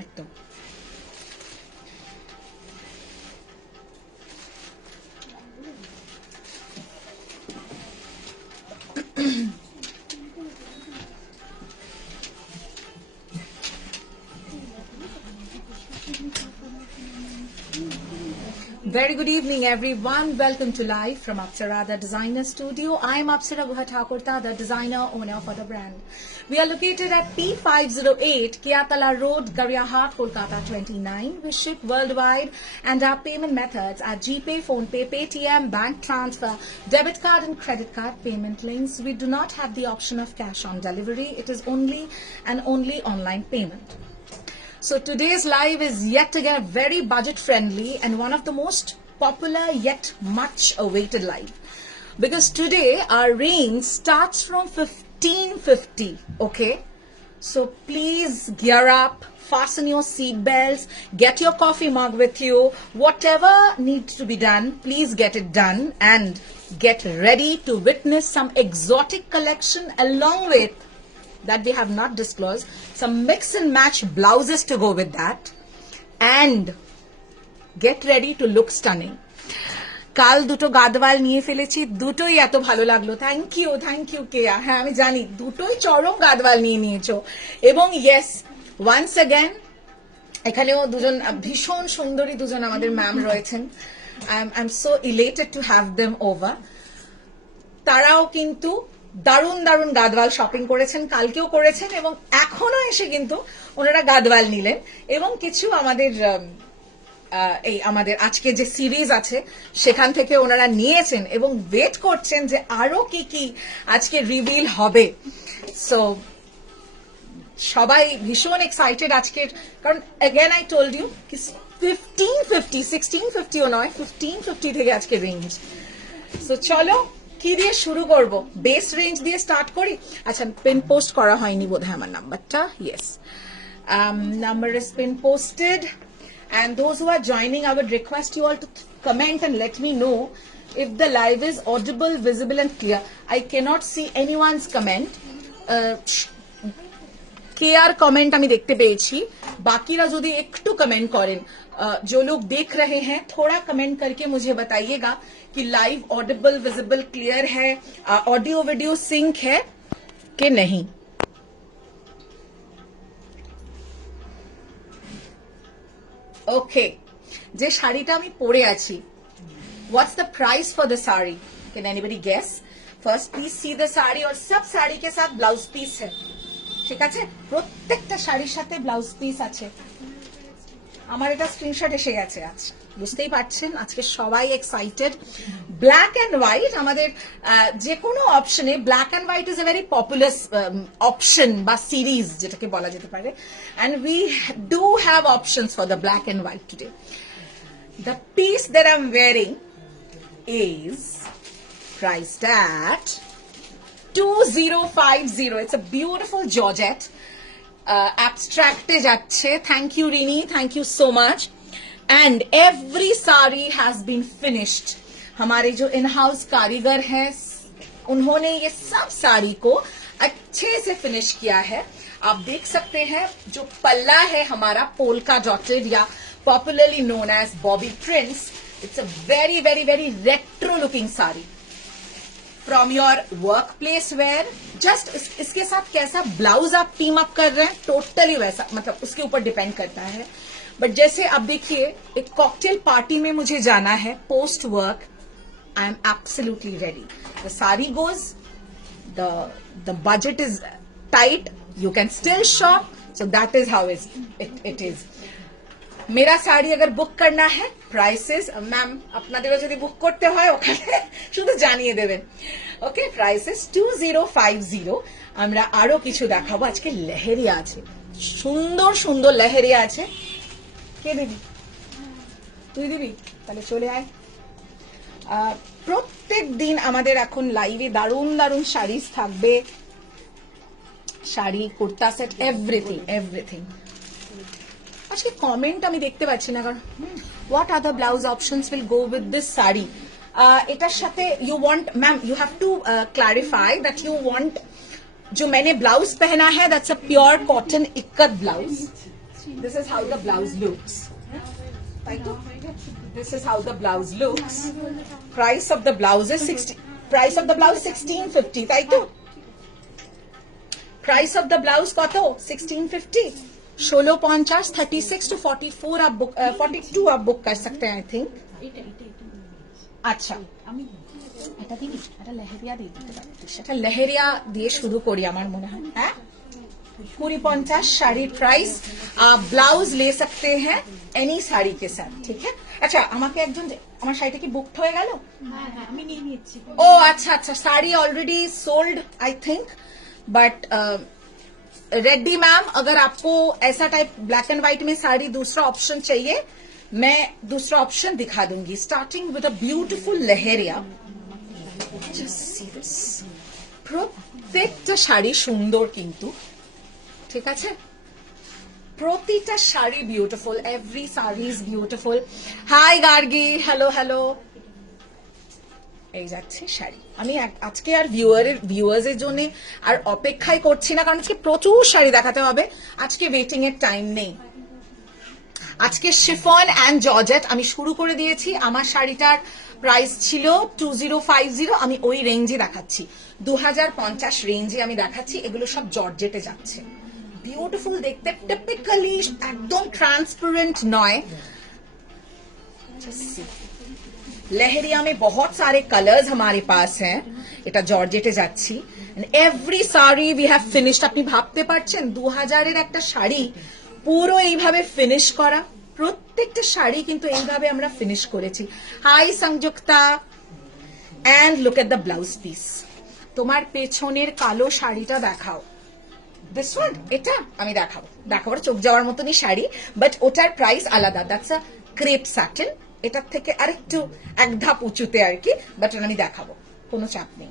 একদম Very good evening, everyone. Welcome to live from Apsara, the designer studio. I am Apsara Guha Thakurta, the designer owner for the brand. We are located at P508 Kiatala Road, Gariahat, Kolkata 29. We ship worldwide and our payment methods are GPay, PhonePe, Paytm, bank transfer, debit card and credit card payment links. We do not have the option of cash on delivery. It is only and only online payment. So today's live is yet again very budget friendly and one of the most popular yet much awaited live. Because today our range starts from 1550, okay? So please gear up, fasten your seat belts, get your coffee mug with you. Whatever needs to be done, please get it done and get ready to witness some exotic collection along with that we have not disclosed, some mix and match blouses to go with that, and get ready to look stunning. কাল দুটো গাদওয়াল নিয়ে ফেলেছি, দুটোই এত ভালো লাগলো। Thank you কেয়া। হ্যাঁ আমি জানি দুটোই চরম গাদওয়াল নিয়ে নিয়েছো। এবং ইয়েস ওয়ান্স অ্যাগেন এখানেও দুজন ভীষণ সুন্দরী দুজন আমাদের ম্যাম রয়েছেন। I am so elated to have them over. তারাও কিন্তু দারুণ দারুণ গাদওয়াল শপিং করেছেন, কালকেও করেছেন এবং এখনো এসে কিন্তু ওনারা গাদওয়াল নিলেন এবং কিছু আমাদের এই আমাদের আজকে যে সিরিজ আছে সেখান থেকে ওনারা নিয়েছেন এবং ওয়েট করছেন যে আরো কি কি আজকে রিভিল হবে। সো সবাই ভীষণ এক্সাইটেড আজকের, কারণ অ্যাগেন আই টোল্ড ইউ 1550 1650ও নয় 1550 থেকে আজকে রেঞ্জ। সো চলো কি দিয়ে শুরু করব, বেস রেঞ্জ দিয়ে স্টার্ট করি। আচ্ছা পিন পোস্ট করা হয়নি বোধহয় আমার নাম্বারটা, yes number is pin posted and those who are joining I would request you all to comment and let me know if the live is audible, visible and clear. I cannot see anyone's comment. KR comment আমি দেখতে পেয়েছি, বাকিরা যদি একটু comment করেন, जो लोग देख रहे हैं थोड़ा कमेंट करके मुझे बताइएगा कि लाइव ऑडिबल, विजिबल, क्लियर है, ऑडियो वीडियो सिंक है कि नहीं। ओके যে শাড়িটা আমি পরে আছি, what's the price for the sari, can anybody guess? First please see the sari और सब साड़ी के साथ ब्लाउज पीस है, ঠিক আছে? প্রত্যেকটা শাড়ির সাথে ব্লাউজ পিস আছে। আমার এটা স্ক্রিনশট এসে গেছে। আচ্ছা বুঝতেই পারছেন আজকে সবাই এক্সাইটেড। ব্ল্যাক এন্ড হোয়াইট আমাদের যে কোনো অপশনে black and white is a very popular option বা সিরিজ যেটাকে বলা যেতে পারে, and we do have options for the black and white today. The piece that I am wearing is priced at 2050. It's a beautiful georgette. Abstracted যাচ্ছে। Thank you Rini, thank you so much. And every sari has been finished. हमारे जो in house कारीगर हैं उन्होंने ये सब साड़ी को अच्छे से फिनिश किया है। आप देख सकते हैं जो पल्ला है हमारा पोल्का डॉटेड या popularly known as Bobby prints. It's a very very very retro looking sari. From your work place wear, just इसके साथ कैसा ब्लाउज आप टीम अप कर रहे हैं टोटली वैसा, मतलब उसके ऊपर डिपेंड करता है। बट जैसे अब देखिए एक कॉकटेल पार्टी में मुझे जाना है post work, I am absolutely ready. The sari goes, the budget is tight, you can still shop, so that is how it is. मेरा শাড়ি अगर বুক करना है প্রাইসেস ম্যাম আপনাদেরও যদি বুক করতে হয় ওখানে শুধু জানিয়ে দেবেন। ওকে, প্রাইসেস 2050। আমরা আরো কিছু দেখাবো। আজকে লেহেরিয়া আছে, সুন্দর সুন্দর লেহেরিয়া আছে। কে দিবি? তুই দিবি? তাহলে চলে আয়। প্রত্যেক দিন আমাদের এখন লাইভে দারুণ দারুণ শাড়িজ থাকবে, sari, kurta set, everything everything. আজকে কমেন্ট আমি দেখতে পাচ্ছি না, কারণ what other blouse options will go with this sari. এটার সাথে you want, ma'am you have to clarify that you want, जो मैंने ब्लाउज पहना है that's a pure cotton ikat blouse. This is how the blouse looks, this is how the blouse looks. Price of the blouse is 60, price of the blouse 1650, তাই তো? Price of the blouse কত? 1650। 1650, 36 to 44 आप book, 42 आप book कर सकते हैं I think. আচ্ছা, এটা দিবি, এটা লেহেরিয়া দিয়ে দিতে পারি, সেটা লেহেরিয়া দিয়ে শুরু করি আমার মনে হয়। হ্যাঁ, 20-50 শাড়ির প্রাইস। आप ब्लाउज ले सकते हैं एनी শাড়ি के साथ, ठीक है। আচ্ছা, আমাকে একজন, আমার শাড়িটা কি বুকড হয়ে গেল? হ্যাঁ হ্যাঁ, আমি নিয়ে নিচ্ছি। ও আচ্ছা আচ্ছা, sari already sold I think, but Reddy ma'am अगर आपको ऐसा टाइप ब्लैक एंड व्हाइट में साड़ी दूसरा ऑप्शन चाहिए, मैं दूसरा ऑप्शन दिखा दूंगी। Starting with a beautiful leheriya, just see this. প্রত্যেকটা শাড়ি সুন্দর কিন্তু, ঠিক আছে? প্রতিটা sari beautiful, every sari is beautiful. Hi Gargi, hello hello. এই যাচ্ছে শাড়ি। আমি আজকে আর ভিউয়ার্স এর জন্য আর অপেক্ষাই করছি না, কারণ আজকে প্রচুর শাড়ি দেখাতে হবে। আজকে ওয়েটিং এর টাইম নেই। আজকে শিফন এন্ড জর্জেট আমি শুরু করে দিয়েছি। আমার শাড়িটার প্রাইস ছিল 2050, আমি ওই রেঞ্জে দেখাচ্ছি, 2050 রেঞ্জে আমি দেখাচ্ছি। এগুলো সব জর্জেটে যাচ্ছে, বিউটিফুল দেখতে, টিপিক্যালি একদম ট্রান্সপারেন্ট নয়। लहरिया में बहुत सारे कलर्स हमारे पास हैं। এটা জর্জেটে যাচ্ছি। Every sari we have finished. আপনি ভাবতে পারছেন 2000 এর একটা শাড়ি পুরো এইভাবে ফিনিশ করা, প্রত্যেকটা শাড়ি কিন্তু এইভাবে আমরা ফিনিশ করেছি। Hi Sanjukta, and look at the blouse piece. তোমার পেছনের কালো শাড়িটা দেখাও। দিস ওয়ান, এটা আমি দেখাবো চোখ যাওয়ার মতনই শাড়ি, বাট ওটার প্রাইস আলাদা। দ্যাটস আ ক্রেপ স্যাটিন, এটার থেকে আরেকটু এক ধাপ উঁচুতে আর কি, বাট আমি দেখাবো, কোনো চাপ নেই।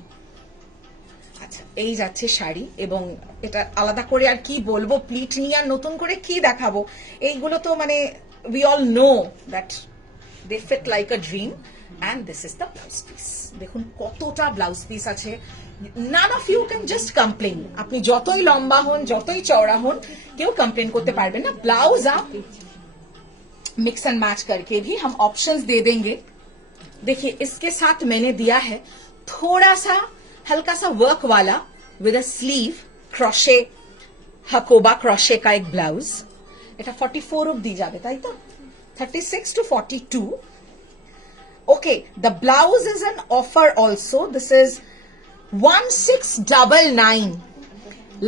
আচ্ছা, এই যাচ্ছে শাড়ি, এবং এটা আলাদা করে আর কি বলবো, প্লিট নিয়ে আর নতুন করে কি দেখাবো। এইগুলো তো মানে we all know that they fit like a dream. And this is the blouse piece. দেখুন কতটা ব্লাউজ পিস আছে। None of you can just complain. আপনি যতই লম্বা হন, যতই চওড়া হন, কেউ কমপ্লেন করতে পারবেন না। Blouse up mix and match करके भी हम ऑप्शंस दे देंगे। देखिए, इसके साथ मैंने दिया है थोड़ा सा हल्का सा वर्क वाला with a sleeve, crochet, Hakoba crochet का एक ब्लाउज। এটা 44 অবধি যাবে, তাই তো? 36 to 42। Okay, the blouse is an offer also. This is 1699।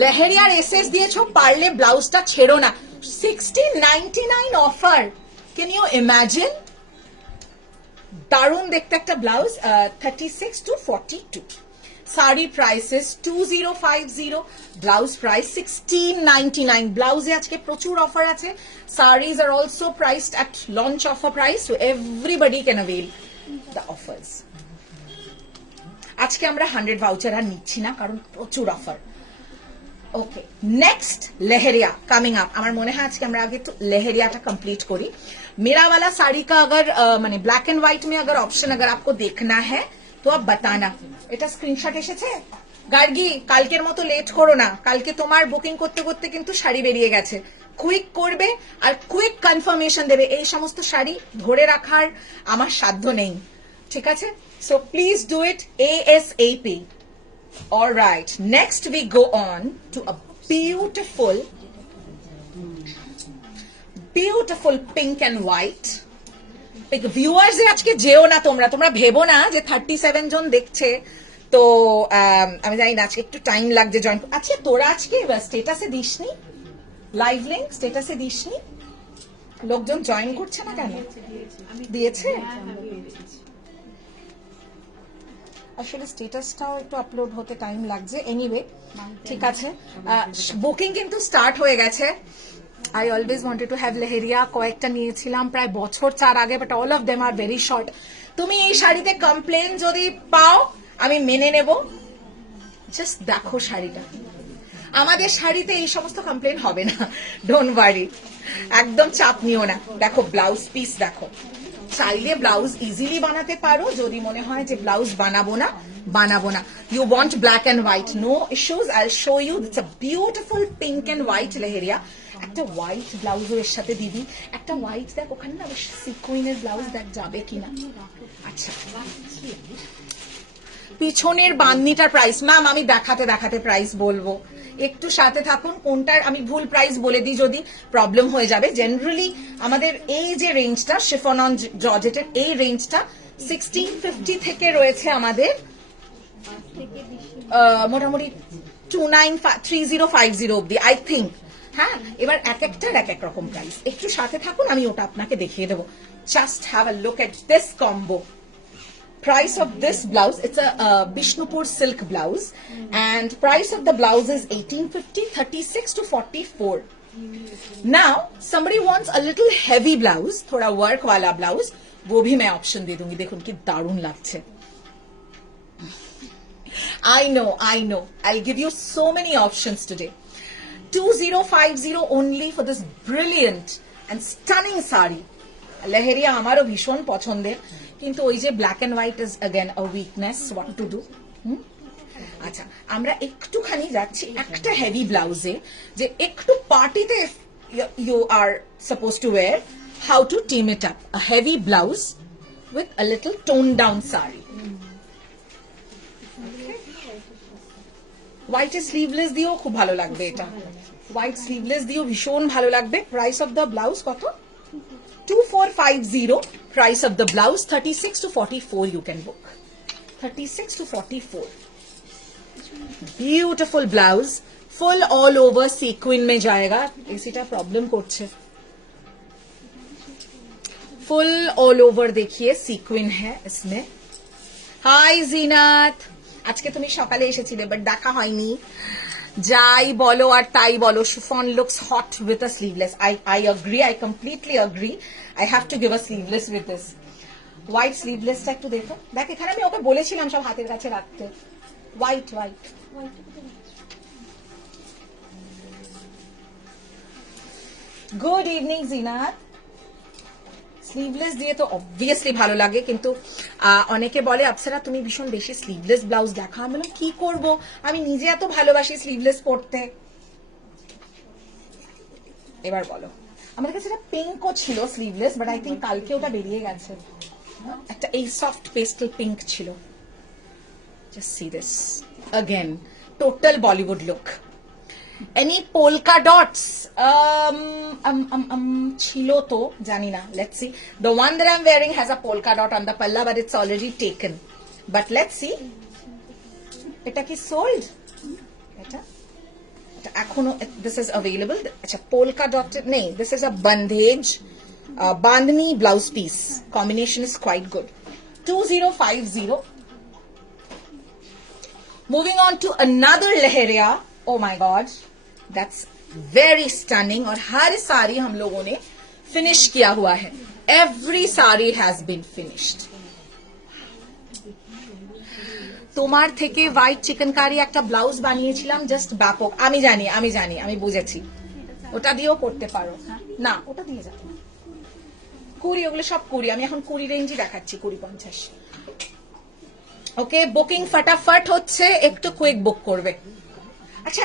লেহেরিয়ার এসএস দিয়েছো, পারলে ব্লাউজটা ছেড়ো না। 1699 অফার, ক্যান ইউ ইমাজিন? দারুণ দেখতে একটা blouse. 36 to 42। Sari prices 2050, blouse price 1699। ব্লাউজে আজকে প্রচুর অফার আছে। Saris are also priced at launch offer price, so everybody can avail the offers. আজকে আমরা 100 ভাউচার আর নিচ্ছি না, কারণ প্রচুর অফার। ओके, नेक्स्ट लहरिया कमिंग अप। আমার মনে হয় আজকে আমরা আগে তো लहरियाটা कंप्लीट करी। मेरा वाला साड़ी का अगर माने ब्लैक एंड व्हाइट में अगर ऑप्शन अगर आपको देखना है तो आप बताना। এটা স্ক্রিনশট এসেছে? গার্গি, কালকের মতো লেট করো না, কালকে তোমার বুকিং করতে করতে কিন্তু শাড়ি বেরিয়ে গেছে। কুইক করবে আর কুইক কনফার্মেশন দেবে। এই সমস্ত শাড়ি ধরে রাখার আমার সাধ্য নেই। ঠিক আছে, so please do it ASAP. All right, next we go on to a beautiful pink and white. Viewers আজকে যেও না, তোমরা ভেবো না যে 37 জন দেখছে তো আমি জানি না আজকে একটু টাইম লাগছে জয়েন। আচ্ছা তোরা আজকে স্টেটাসে দিসনি, লাইভ লিংক স্টেটাসে দিসনি, লোকজন জয়েন করছে না কেন? দিয়েছে আসলে স্টেটাসটাও একটু আপলোড হতে টাইম লাগছে। এনিওয়ে ঠিক আছে, বুকিং কিন্তু স্টার্ট হয়ে গেছে। I always wanted to have leheriya, কয়েকটা নিয়েছিলাম প্রায় বছর 4 আগে, but all of them are very short. তুমি এই শাড়িতে কমপ্লেন যদি পাও আমি মেনে নেব, জাস্ট দেখো শাড়িটা। আমাদের শাড়িতে এই সমস্ত কমপ্লেন হবে না, ডোন্ট ওয়ারি, একদম চাপ নিও না। দেখো ব্লাউজ পিস দেখো, চাইলে ব্লাউজ ইজিলি বানাতে পারো, যদি মনে হয় যে ব্লাউজ বানাবো না। You want black and white, no issues, I show you. It's a beautiful pink and white leheriya. একটা হোয়াইট ব্লাউজও এর সাথে দিবি, একটা হোয়াইট দেখ ওখানে না সিকুইনের ব্লাউজ দেখ যাবে কিনা। আচ্ছা পিছনের বান্নিটার প্রাইস ম্যাম আমি দেখাতে প্রাইস বলবো, একটু সাথে থাকুন। কোনটার আমি ভুল প্রাইস বলে দিই যদি প্রবলেম হয়ে যাবে। জেনারেলি আমাদের এই যে রেঞ্জটা শিফন অন জর্জেটের এই রেঞ্জটা 1650 থেকে রয়েছে আমাদের মোটামুটি 3050 অব্দি আই থিঙ্ক। হ্যাঁ, এবার এক একটার এক এক রকম প্রাইস, একটু সাথে থাকুন আমি ওটা আপনাকে দেখিয়ে দেবো। Just have a look at this combo. Price of this blouse, it's a Bishnupur silk blouse, and price of the blouse is 1850, 36 to 44. Now somebody wants a little heavy blouse, thoda work wala blouse, wo bhi main option de dungi। dekhun ki darun lagche। I know I'll give you so many options today। 2050 only for this brilliant and stunning sari। Leheriya আমারও ভীষণ পছন্দের, কিন্তু ওই যে black and white is again a weakness, what to do. আচ্ছা আমরা একটুখানি যাচ্ছি একটা হেভি ব্লাউজে, যে একটু পার্টিতে you are suppose to wear, how to team it up, a heavy blouse with a little tone down sari. হোয়াইটে স্লিভলেস দিয়েও খুব ভালো লাগবে, এটা হোয়াইট স্লিভলেস দিয়েও ভীষণ ভালো লাগবে। প্রাইস অফ দ্য ব্লাউজ কত? 2450, price of the blouse 36 to 44 you can book, 36 to 44। beautiful blouse, full all over sequin में जाएगा। इसीटा प्रॉब्लम করছে, full all over देखिए sequin है इसमें। हाय জিনাত, আজকে তুমি সকালে এসেছিলে বাট দেখা হয়নি। যাই বলো আর তাই বলো, chiffon looks hot with a sleeveless. I agree, I completely agree। I have to give a sleeveless with this। White স্লিভলেসটা একটু দেখো, দেখ এখানে আমি ওকে বলেছিলাম সব হাতের কাছে রাখতে। White good evening Zeenat. Sleeveless দিয়ে তো অবভিয়াসলি ভালো লাগে, কিন্তু অনেকে বলে অপ্সরা তুমি ভীষণ বেশি স্লিভলেস ব্লাউজ দেখা। আমি বললাম কি করব, আমি নিজে এত ভালোবাসি স্লিভলেস পরতে। এবার বলো, আমাদের কাছে একটা পিঙ্কও ছিল স্লিভলেস, বাট আই থিঙ্ক কালকে ওটা বেরিয়ে গেছে। একটা এই সফট পেস্টাল পিঙ্ক ছিল। Just see this again, total Bollywood look. Any polka dots? Chilo to jani na. Let's see. The one that I'm wearing has a polka dot on the palla, but it's already taken. But let's see. Eta ki sold? Eta ekhono this is available. Acha polka dot nahi. This is a bandhej bandhani blouse piece. Combination is quite good. 2050. Moving on to another leheria. Oh my God, that's very stunning। और हर साड़ी हम लोगों ने finish किया हुआ है। Every sari has been finished। তোমার থেকে white চিকেনকারি একটা ব্লাউজ বানিয়েছিলাম, জাস্ট ব্যাপক। আমি জানি আমি বুঝেছি, ওটা দিয়েও করতে পারো। না ওটা দিয়ে যাবে কুড়ি, ওগুলো সব কুড়ি। আমি এখন কুড়ি রেঞ্জই দেখাচ্ছি, 20-50। ওকে, বুকিং ফটাফট হচ্ছে, একটু কুইক বুক করবে। আচ্ছা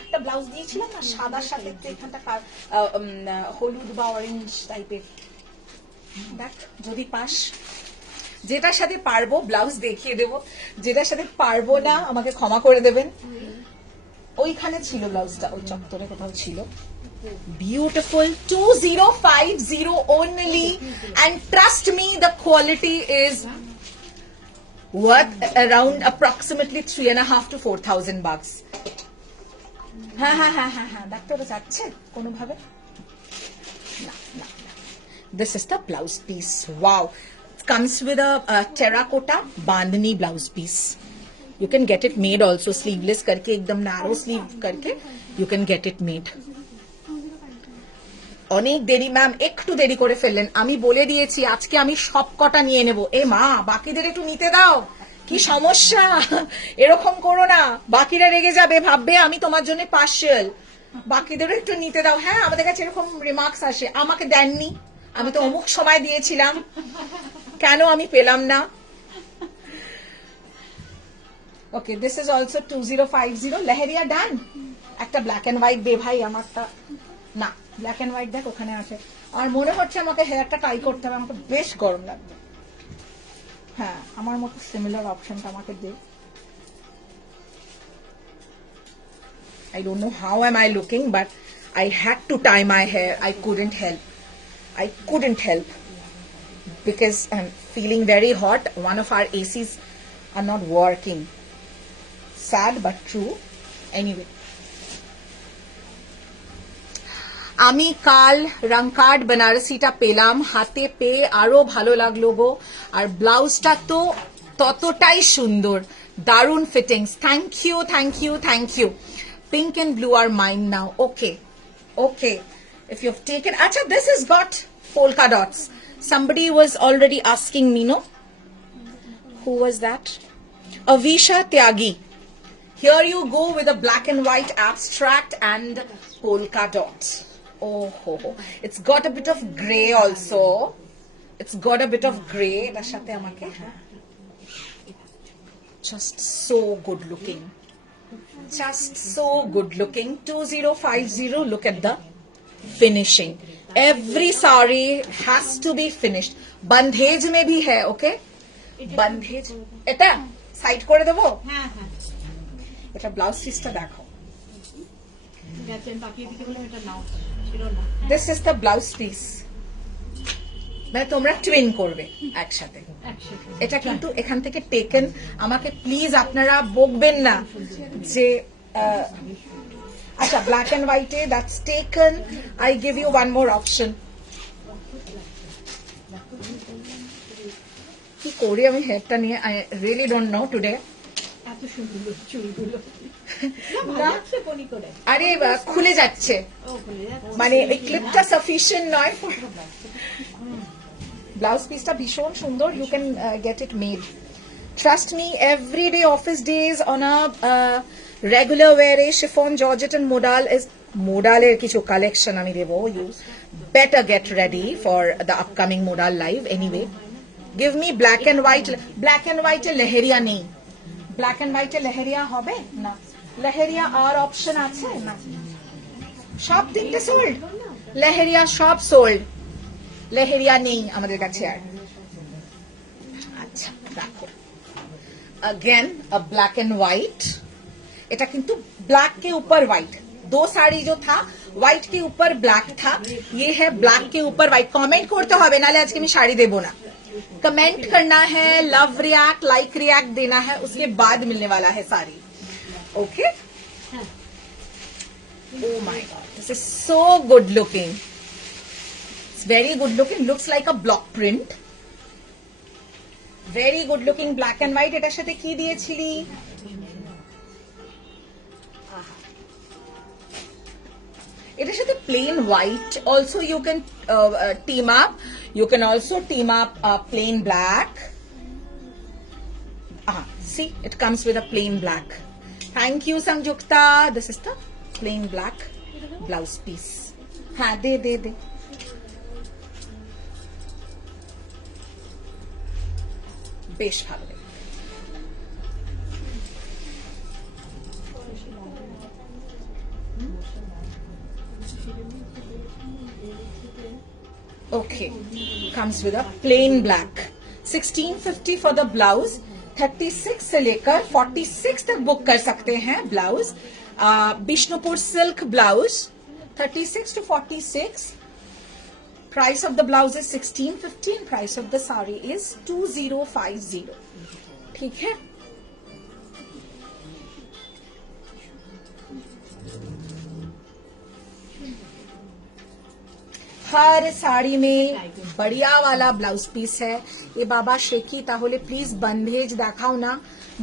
একটা ব্লাউজ দিয়েছিলাম না সাদার সাথে, এখানটা হলুদ বা অরেঞ্জ টাইপের, দেখ যদি পাস। যেটার সাথে পারবো ব্লাউজ দেখিয়ে দেবো, যেটার সাথে পারবো না আমাকে ক্ষমা করে দেবেন। ওইখানে ছিল ব্লাউজটা, ওই চত্বরে কোথাও ছিল। Beautiful, 2050 only, and trust me, the quality is worth around approximately 3.5 to 4,000 bucks. হ্যাঁ হ্যাঁ হ্যাঁ হ্যাঁ হ্যাঁ, ডাক্তারও যাচ্ছে কোনোভাবে না না। This is the blouse piece. Wow, it comes with a terracotta bandhani blouse piece. You can get it made also, sleeveless करके एकदम narrow sleeve करके you can get it made. অনেক দেরি ম্যাম, একটু দেরি করে ফেললেন। আমি বলে দিয়েছি আজকে আমি সব কটা নিয়ে নেব। এ মা, বাকিদের একটু নিতে দাও, কি সমস্যা? এরকম করো না, বাকিরা রেগে যাবে, ভাববে আমি তোমার জন্য পার্সিয়াল। বাকিদেরও একটু নিতে দাও। হ্যাঁ, আমাদের কাছে এরকম রিমার্কস আসে, আমাকে দেননি, আমি তো অমুক সময় দিয়েছিলাম, কেন আমি পেলাম না? ওকে, দিস ইজ অলসো 2050 লেহেরিয়া ডান। একটা ব্ল্যাক এন্ড হোয়াইট দে ভাই আমারটা। না, ব্ল্যাক এন্ড হোয়াইট দেখ ওখানে আছে। আর মনে হচ্ছে আমাকে হেয়ারটা টাই করতে হবে, আমাকে বেশ গরম লাগবে। হ্যাঁ, আমার মতো সিমিলার অপশনটা আমাকে দে। I don't know how am I looking, but I had to tie my hair. I couldn't help because I'm feeling very hot. One of our ACs are not working. Sad but true. Anyway, আমি কাল রংকার্ড বেনারসিটা পেলাম, হাতে পেয়ে আরো ভালো লাগলো গো। আর ব্লাউজটা তো ততটাই সুন্দর, দারুণ fittings. Thank you thank you thank you. Pink and blue are mine now. Okay okay, if you have taken, acha, this has got polka dots. Somebody was already asking me, no? Who was that? Avisha Tyagi. Here you go with a black and white abstract and polka dots. Oh ho ho, it's got a bit of grey also. It's got a bit of grey. এটার সাথে আমাকে just so good looking. Just so good looking. 2050. Look at the finishing. Every sari has to be finished. Bandhej mein bhi hai, okay? Bandhej. এটা side করে দেবো? হ্যাঁ হ্যাঁ। এটা blouse পিসটা দেখো। This is the blouse piece. মানে তোমরা টুইন করবে একসাথে। এটা কিন্তু এখান থেকে টেকেন। আমাকে প্লিজ আপনারা বকবেন না যে আচ্ছা ব্ল্যাক এন্ড হোয়াইটে that's taken. I give you one more option. কি করি আমি হেয়ারটা নিয়ে? I really don't know today. এত সুন্দর চুলগুলো আরে খুলে যাচ্ছে, মানে এই ক্লিপটা সাফিসিয়েন্ট নয়। ব্লাউজ পিসটা ভীষণ সুন্দর। You can get it made. Trust me, everyday office days on a regular ওয়ারে chiffon georgette and modal is মোডালের কিছু কালেকশন আমি দেবো। You better get ready for the upcoming modal live. Anyway, give me black and white. Black and হোয়াইটে লেহেরিয়া নেই। Black and হোয়াইটে লেহেরিয়া হবে না। লেহেরিয়া আর অপশন আছে না? সব তিনটে সোল্ড। লেহেরিয়া সব সোল্ড। লেহেরিয়া নেই আমাদের কাছে আর। আচ্ছা রাখো। Again a black and white. এটা কিন্তু ब्लैक के ऊपर व्हाइट। दो साड़ी जो था व्हाइट के ऊपर ब्लैक था, ये है ब्लैक के ऊपर व्हाइट। कमेंट করতে হবে, নালে আজকে আমি শাড়ি দেব না। कमेंट करना है, लव रिएक्ट, लाइक रिएक्ट देना है, उसके बाद मिलने वाला है sari. Okay? Oh my god, this is so good looking. It's very good looking. Looks like a block print. Very good looking black and white. এটার সাথে কি দিয়েছিলি? এটার সাথে plain white. Also you can team up. You can also team up plain black. See, it comes with a plain black. Thank you Sanjukta. This is the plain black blouse piece. हाँ दे दे दे। বেশ ভালো। Okay, comes with a plain black. 1650 for the blouse, 36 से लेकर 46 तक book कर सकते हैं blouse. Bishnupur silk blouse 36 to 46. Price of the blouse is 1650 and price of the sari is 2050. ठीक है. हर साड़ी में बढ़िया वाला ब्लाउज पीस है. ये बाबा शेखी তাহলে প্লিজ বন্ধেজ দেখাও না.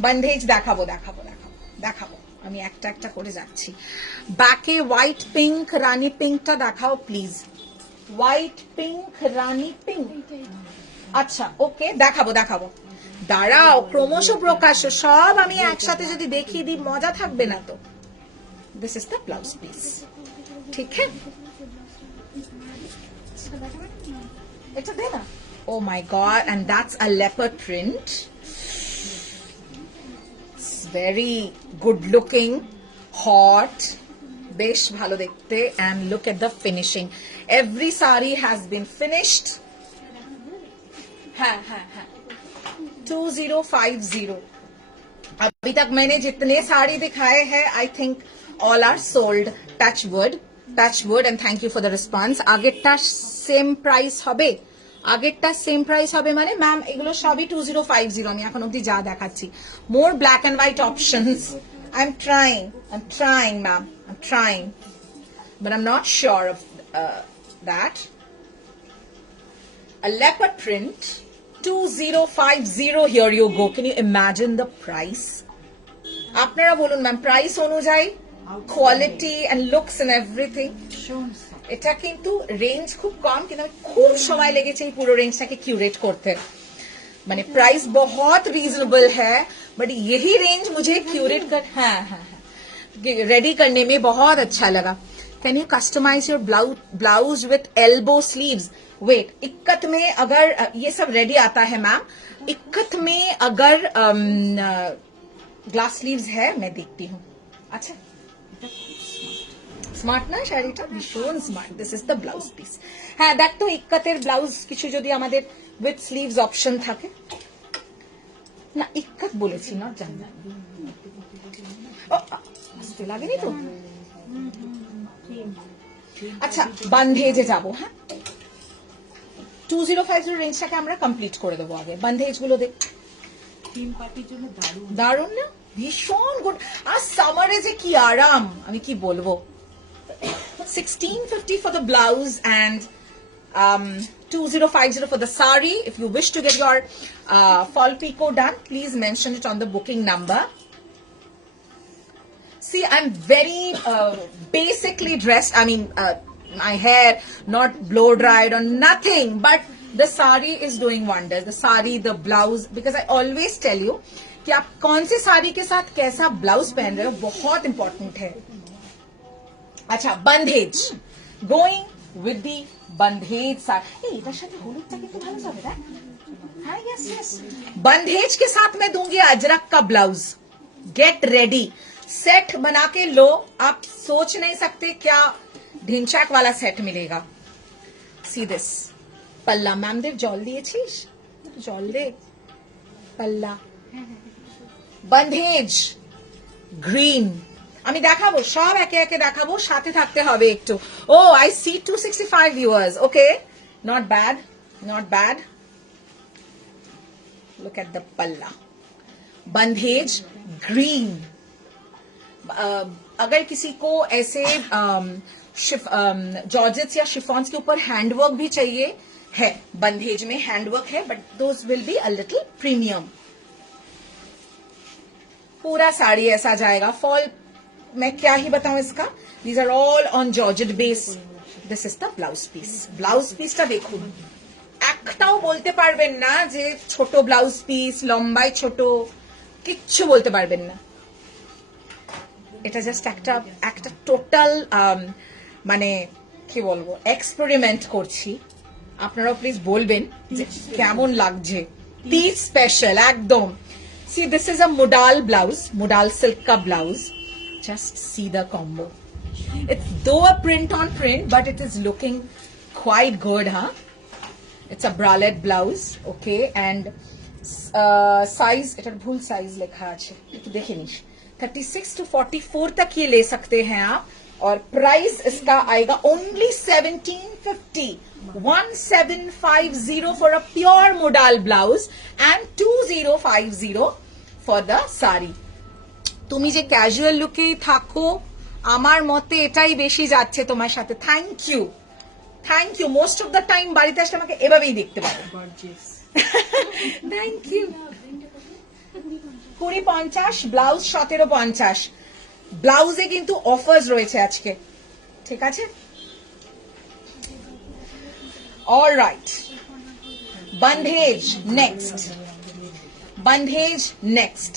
বন্ধেজ দেখাবো দেখাবো দেখাবো দেখাবো. আমি একটা একটা করে যাচ্ছি. ব্যাকে হোয়াইট পিঙ্ক রানী পিঙ্কটা দেখাও please. White pink Rani pink. আচ্ছা ওকে দেখাবো দেখাবো. দাঁড়াও, ক্রমশ প্রকাশ্য সব আমি একসাথে যদি দেখিয়ে দিই মজা থাকবে না তো. This is the blouse piece. ঠিক है. এটা দে না. Oh my god, and that's a leopard print. It's very good looking, hot, besh bhalo dekhte, and look at the finishing. Every sari has been finished. Ha ha ha. 2050. अभी तक मैंने जितने साड़ी दिखाए हैं, I think all are sold. Touch wood, and thank you for the response. আগেরটা same price হবে. আগেরটা same price হবে মানে ম্যাম এগুলো সবই 2050. আমি এখন অবধি যা দেখাচ্ছি. More black and white options. I am trying ma'am. I'm trying, but I'm not sure of that. A leopard print, 2050. Here you go. Can you imagine the price? আপনারা বলুন ম্যাম, প্রাইস অনুযায়ী quality and looks and everything. এটা কিন্তু range খুব কম, কিন্তু খুব সময় লেগেছে এই পুরো রেঞ্জটাকে কিউরেट করতে. মানে प्राइस बहुत रीजनेबल है, बट यही रेंज मुझे क्यूरेट कर रेडी करने में बहुत अच्छा लगा. Can you customize your blouse with elbow sleeves? Wait, ikat में अगर ये सब रेडी आता है मैम, इक्कत में अगर ग्लास स्लीव्स है मैं देखती हूँ. अच्छा স্মার্ট না শাড়িটা, ভীষণ smart. This is the blouse piece. হ্যাঁ দেখ তো ইক্কাতের ব্লাউজ কিছু যদি আমাদের উইথ স্লিভস অপশন থাকে না. ইক্কাত বলেছি না, জানি আসতে লাগেনি তো. আচ্ছা বান্ধেজে যাবো. হ্যাঁ 2050 রেঞ্জটাকে আমরা কমপ্লিট করে দেবো. আগে বান্ধেজ গুলো দেখ. টিম পার্টির জন্য দারুণ না, ভীষণ গুড. আর সামারে যে কি আরাম, আমি কি বলবো. 1650 for the blouse and 2050 for the sari. If you wish to get your fall pico done, please mention it on the booking number. See, I'm very basically dressed. I mean, my hair not blow dried or nothing, but the sari is doing wonders. The sari, the blouse, because I always tell you कि आप कौन से साड़ी के साथ कैसा blouse पहन रहे हो बहुत इंपॉर्टेंट है. अच्छा बंधेज, गोइंग विद दी बंधेज साड़ी. এটার সাথে হলুদটা কিন্তু ভালো যাবে না. হ্যাঁ यस यस. बंधेज के साथ मैं दूंगी अजरक का ब्लाउज. गेट रेडी, सेट बना के लो. आप सोच नहीं सकते क्या ढिंचाक वाला सेट मिलेगा. सी दिस पल्ला. मैम देव जल दिएছিস? জল দে. पल्ला बंधेज গ্রিন. আমি দেখাবো সব একে একে দেখাবো, সাথে থাকতে হবে একটু. Oh I see 265 viewers. Okay, not bad, not bad. Look at the palla. Bandhej green. अगर किसी को ऐसे जॉर्जेट्स या शिफॉन्स के ऊपर हैंडवर्क भी चाहिए है, बंधेज में हैंडवर्क है, but those will be a little premium. पूरा साड़ी ऐसा जाएगा. फॉल मैं क्या ही बताऊं इसका. These are all on georgette base. This is the blouse piece. Blouse পিসটা দেখুন, একটাও বলতে পারবেন না যে ছোট ব্লাউজ পিস, লম্বাই ছোট, কিচ্ছু বলতে পারবেন না. এটা জাস্ট একটা টোটাল মানে কি বলবো এক্সপেরিমেন্ট করছি. আপনারাও প্লিজ বলবেন যে কেমন লাগছে. পিস স্পেশাল একদম. See, this is a modal blouse, modal silk ka blouse. Just see the combo. It's though a print on print, but it is looking quite good, huh? It's a bralette blouse, okay, and size এটার ভুল size লেখা আছে, একটু দেখে নিস। 36 to 44 तक ये ले सकते हैं आप, और प्राइस इसका आएगा only 1750, 1750 for a pure modal blouse and 2050 for the sari. তুমি যে ক্যাজুয়াল লুকেই থাকো, আমার মতে এটাই বেশি যাচ্ছে তোমার সাথে। Thank you, thank you. Most of the time বাড়িতে আসলে আমাকে এভাবেই দেখতে পাবে। Thank you. 20-50, ব্লাউজ 1750। ব্লাউজে কিন্তু অফার্স রয়েছে আজকে, ঠিক আছে? Alright, bandhej next, bandhej next.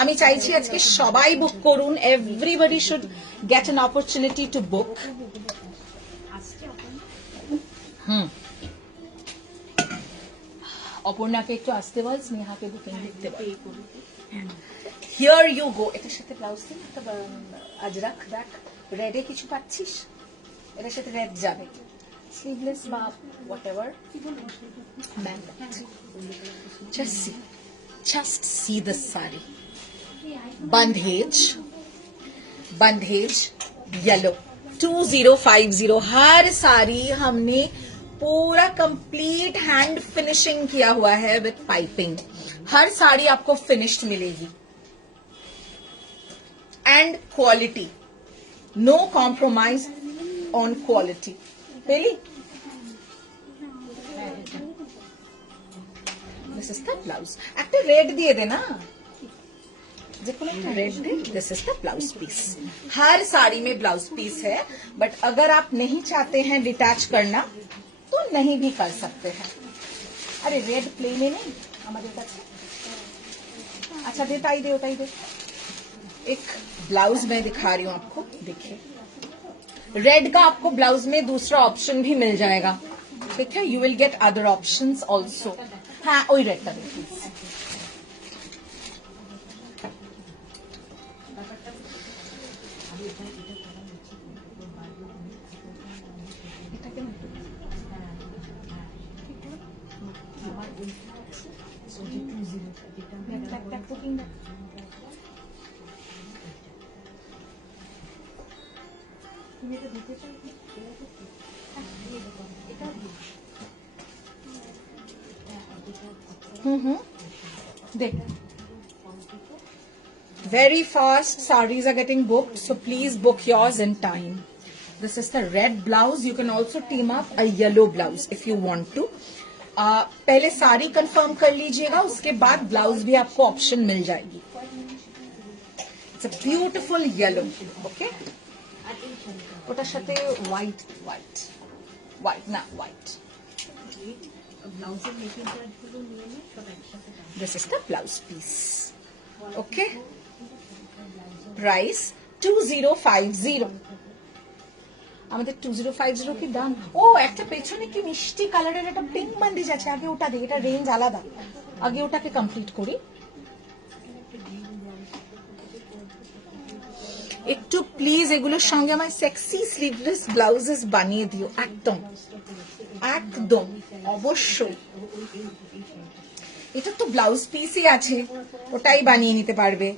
আমি চাইছি আজকে সবাই বুক করুন, everybody should get an opportunity to book. অপর্ণাকে একটু আসতে বল, স্নেহাকে বুকিং লিখতে বল। Here you go. এটার সাথে ব্লাউজ দিন, আজরাক দেখ, রেডে কিছু পাচ্ছিস, এটার সাথে রেড যাবে, স্লিভলেস বা what ever. Just see the saree. Bandhej, bandhej yellow 2050। हर साड़ी हमने पूरा कंप्लीट हैंड फिनिशिंग किया हुआ है विथ पाइपिंग। हर साड़ी आपको फिनिश्ड मिलेगी and quality, no compromise on quality. Really this is the blouse. একটা রেড দিয়ে দে না, रेड दे। This is the blouse piece. हर साड़ी में ब्लाउज पीस है, बट अगर आप नहीं चाहते हैं डिटैच करना तो नहीं भी कर सकते हैं। अरे रेड प्लेन नहीं हमारे पास। अच्छा दे, ताई दे, ताई दे। एक ब्लाउज मैं दिखा रही हूँ आपको, देखिए रेड का आपको ब्लाउज में दूसरा ऑप्शन भी मिल जाएगा, ठीक है? You will get other options also. हाँ वही रेड का देखिए। देख, very fast sarees are getting booked, so please book yours in time. This is the red blouse. You can also team up a yellow blouse if you want to. पहले sari confirm कर लीजिएगा, उसके बाद blouse भी आपको option मिल जाएगी। It's a beautiful yellow, okay. ওটার সাথে হোয়াইট, হোয়াইট, হোয়াইট না white. This is the blouse piece, okay. Price 2050। আমাদের 2050 কি দাম? ও একটা পেছনে কি মিষ্টি কালারের একটা পিঙ্ক বান্ডিজ আছে, আগে ওটা দিই, এটা রেঞ্জ আলাদা, আগে ওটাকে কমপ্লিট করি। একটু প্লিজ এগুলোর সঙ্গে আমার সেক্সি স্লিভলেস ব্লাউজেস বানিয়ে দিও, একদম একদম অবশ্যই। এটা তো ব্লাউজ পিসই আছে, ওটাই বানিয়ে নিতে পারবে।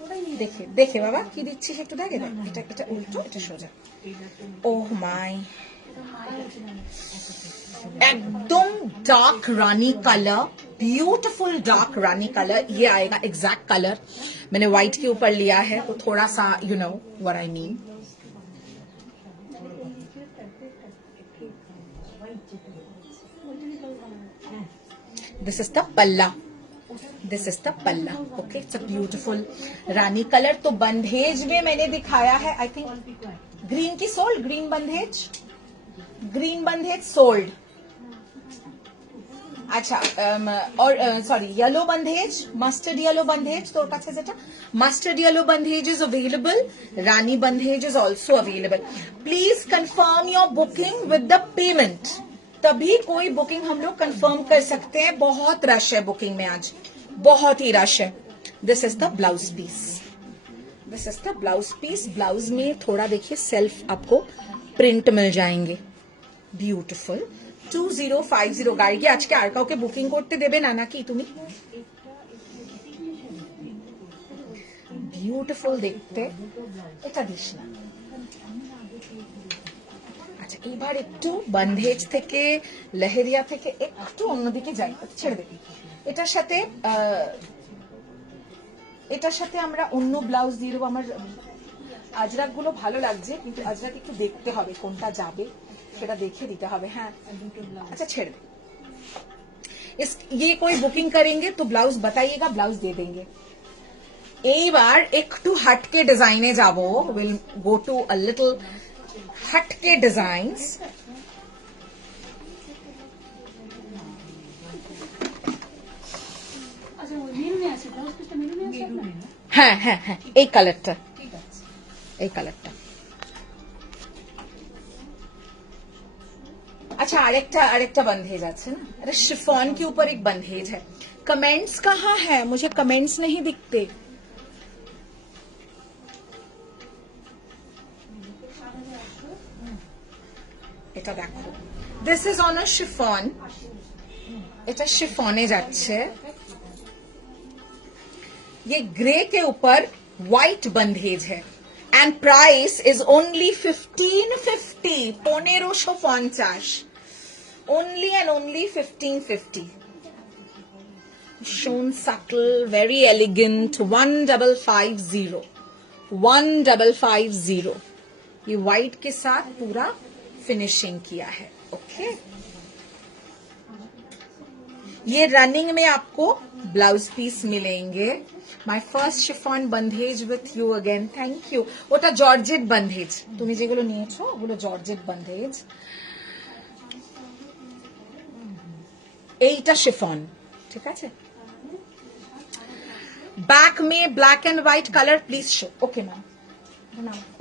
দেখে দেখে বাবা কি দিচ্ছিস একটু দেখে দেখ, এটা এটা উল্টো, এটা সোজা। ओह माय, एकदम डार्क रानी कलर, ब्यूटीफुल डार्क रानी कलर। ये आएगा एग्जैक्ट कलर, मैंने व्हाइट के ऊपर लिया है तो थोड़ा सा you know what I mean. This is the पल्ला, दिस इज द पल्ला, okay. It's a beautiful Rani colour. तो बंधेज में मैंने दिखाया है, आई थिंक ग्रीन की सोल्ड, ग्रीन बंधेज, ग्रीन बंधेज सोल्ड। अच्छा और सॉरी येलो बंधेज, मस्टर्ड येलो बंधेज তোর কাছে যেটা mustard yellow bandhage is available, rani bandhage is also available. Please confirm your booking with the payment, तभी कोई बुकिंग हम लोग कंफर्म कर सकते हैं। बहुत रश है बुकिंग में आज, बहुत ही रश है। This is the blouse piece, this is the blouse piece. Blouse में थोड़ा देखिए सेल्फ आपको प्रिंट मिल जाएंगे, ब्यूटीफुल। 2050 গাড়ি কি আজকে আর কাউকে বুকিং করতে দেবে না নাকি তুমি? বিউটিফুল দেখতে, এটা দিস না। আচ্ছা এবার একটু বন্ধেজ থেকে লহেরিয়া থেকে একটু অন্যদিকে যাই, ছেড়ে দে। এটার সাথে আমরা অন্য ব্লাউজ দিয়ে দেবো। আমার আজরাক গুলো ভালো লাগছে, কিন্তু আজরাক একটু দেখতে হবে কোনটা যাবে, সেটা দেখে দিতে হবে। হ্যাঁ আচ্ছা ছেড়ে দে। ये कोई बुकिंग करेंगे तो ब्लाउज बताइएगा, ब्लाउज दे देंगे। এইবার একটু হটকে ডিজাইনে যাব, will go to a little হটকে ডিজাইনস। হ্যাঁ হ্যাঁ হ্যাঁ, এই কালারটা, এই কালারটা। अच्छा आरेक्टा बंधेज আছে না, अरे शिफॉन के ऊपर एक बंधेज है। कमेंट्स कहाँ है? मुझे कमेंट्स नहीं दिखते। এটা দেখো, this is on a chiffon, এটা शिफॉने যাচ্ছে। ये ग्रे के ऊपर व्हाइट बंधेज है and price is only 1550, 1550, only and only 1550. Shown subtle, very elegant, 1550, 1550। ये white के साथ पूरा फिनिशिंग किया है। ओके, ये रनिंग में आपको ब्लाउज पीस मिलेंगे। My first chiffon bandhej with you again, thank you. ওটা জর্জেট বন্ধেজ, তুমি যেগুলো নিয়েছো ওগুলো জর্জেট বন্ধেজ। এইটা শিফন, ঠিক আছে। ব্যাক মে black and white colour please show. Okay ma'am,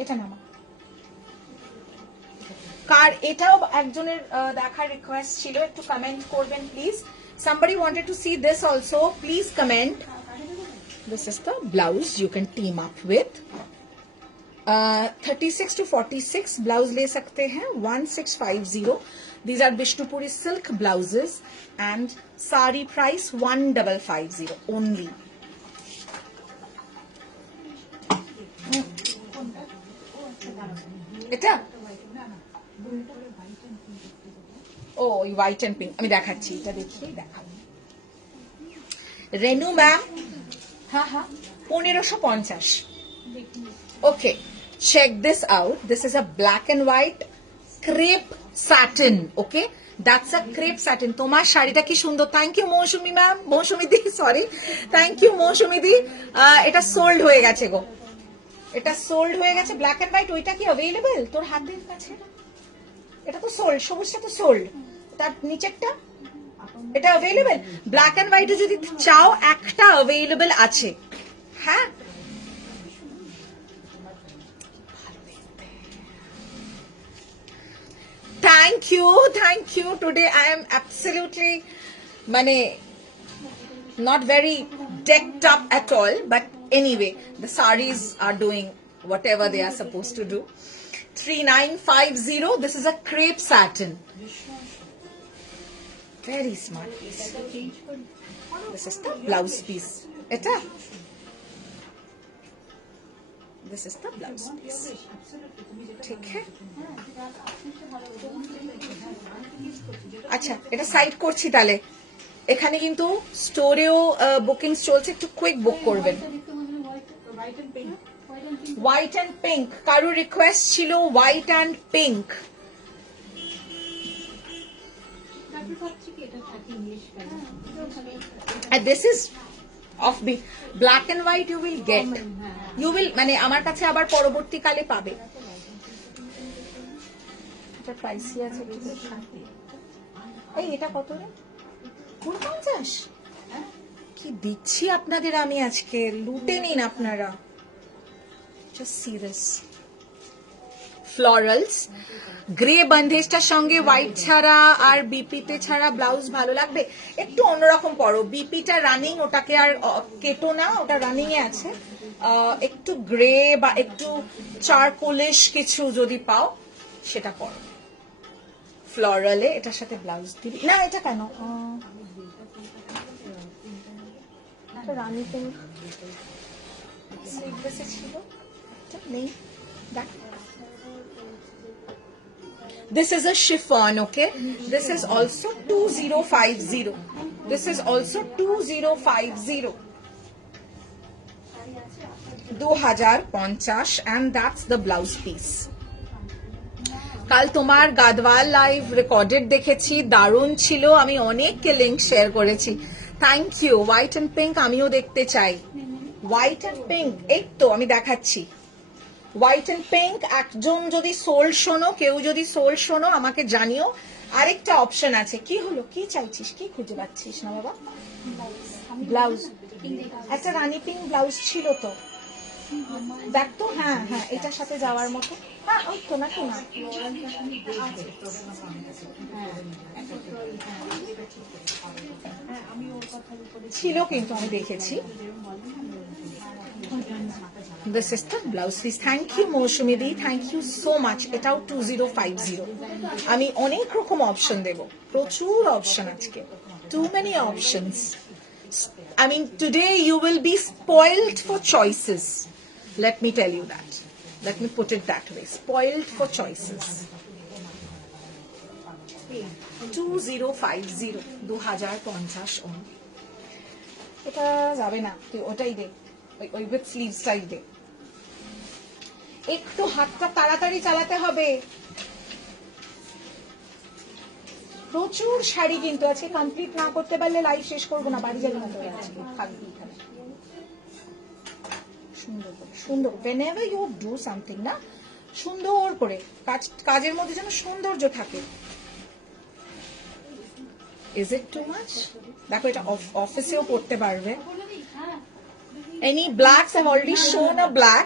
এটা নামা। কার এটাও একজনের দেখার রিকোয়েস্ট ছিল, একটু কমেন্ট করবেন please. somebody wanted to see this also, please comment. This is the blouse you can team up with. 36 to 46 blouse ले सकते हैं, 1650. These are Bishnupuri silk blouses and sari price 1550 only. এটা ও white and pink, আমি দেখাচ্ছি, এটা দেখিয়ে দেখাবো। রেনু ma'am, हाँ हाँ 1550। Okay, check this out. This is a black and white crepe satin. Okay, that's a crepe satin. তোমার শাড়িটা কি সুন্দর, thank you Mousumi ma'am, Mousumi দি, সরি, থ্যাংক ইউ মৌসুমি দি। এটা সোল্ড হয়ে গেছে গো, এটা সোল্ড হয়ে গেছে ব্ল্যাক এন্ড হোয়াইট। ওইটা কি অ্যাভেলেবল তোর হাতের কাছে? এটা তো সোল্ড, সবুজটা তো সোল্ড, তার নিচেরটা এটা অ্যাভেলেবল। ব্ল্যাক এন্ড হোয়াইটে যদি চাও একটা অ্যাভেলেবল আছে। হ্যাঁ thank you, thank you. Today I am absolutely মানে not very decked up at all, but anyway the sarees are doing whatever they are supposed to do. 3950. This is a crepe satin, very smart piece. This is the blouse piece. Eta, this is the blouse piece. ठीक है, আচ্ছা এটা side করছি তাহলে। এখানে কিন্তু স্টোরেও bookings চলছে, একটু কুইক বুক করবেন। হোয়াইট এন্ড পিঙ্ক, কারো রিকোয়েস্ট ছিল white and pink. This is of B black and white, you will get, you will মানে আমার কাছে আবার পরবর্তীকালে পাবে। এটা প্রাইসই আছে, এই এটা কত রে? 49। কি দিচ্ছি আপনাদের আমি আজকে, লুটে নিন আপনারা। জাস্ট সি দিস ফ্লোরালস গ্রে বন্ধেজটার সঙ্গে হোয়াইট ছাড়া আর বিপিতে ছাড়া ব্লাউজ ভালো লাগবে। একটু অন্যরকম পরো, বিপিটা রানিং, ওটাকে আর কেটো না, ওটা রানিং এ আছে। একটু গ্রে বা একটু চারকোলিশ কিছু যদি পাও সেটা পরো। ফ্লোরালে, এটার সাথে ব্লাউজ দিবি না? এটা কেন এটা রানী পিঙ্ক স্লিভলেসে ছিল, এটা নেই। দেখ, this is a chiffon, okay? This is also 2050. This is also 2050. 2050 and that's the blouse piece. কাল তোমার গাদওয়াল লাইভ রেকর্ডেড দেখেছি, দারুণ ছিল, আমি অনেককে লিংক শেয়ার করেছি। Thank you. White and pink আমিও দেখতে চাই। হোয়াইট এন্ড পিঙ্ক এই তো আমি দেখাচ্ছি। হোয়াইট এন্ড পিঙ্ক, একজন যদি সোল শোনো, কেউ যদি সোল শোনো আমাকে জানিও। আরেকটা অপশন আছে, কি হলো, কি চাইছিস, কি খুঁজে পাচ্ছিস না বাবা? ব্লাউজ, একটা রানী পিঙ্ক ব্লাউজ ছিল তো, দেখ তো। হ্যাঁ হ্যাঁ, এটার সাথে যাওয়ার মতো। হ্যাঁ ওই তো, নাকি না ছিল, কিন্তু আমি দেখেছি। This is the blouse piece. Thank you Mousumi the, thank you so much. এটাও 2050। আমি অনেক রকম অপশন দেব, প্রচুর অপশন আজকে, too many options. I mean today you will be spoiled for choices. Let me tell you that. Let me put it that way. Spoiled for choices. 2050, 2050 on. এটা যাবে না, তুই ওটাই দে, ওই উইথ স্লিভসটাই দে। একটু হাতটা তাড়াতাড়ি চালাতে হবে। প্রচুর শাড়ি কিন্তু আছে, কমপ্লিট না করতে পারলে লাইভ শেষ করবো না, বাড়ি যাবে না। থাকবি এখানে সুন্দর করে, সুন্দর। whenever you do something না, সুন্দর করে কাজের মধ্যে যেন সৌন্দর্য থাকে। Is it too much? দেখো, এটা অফিসেও পড়তে পারবে। Any blacks? I've already shown a black.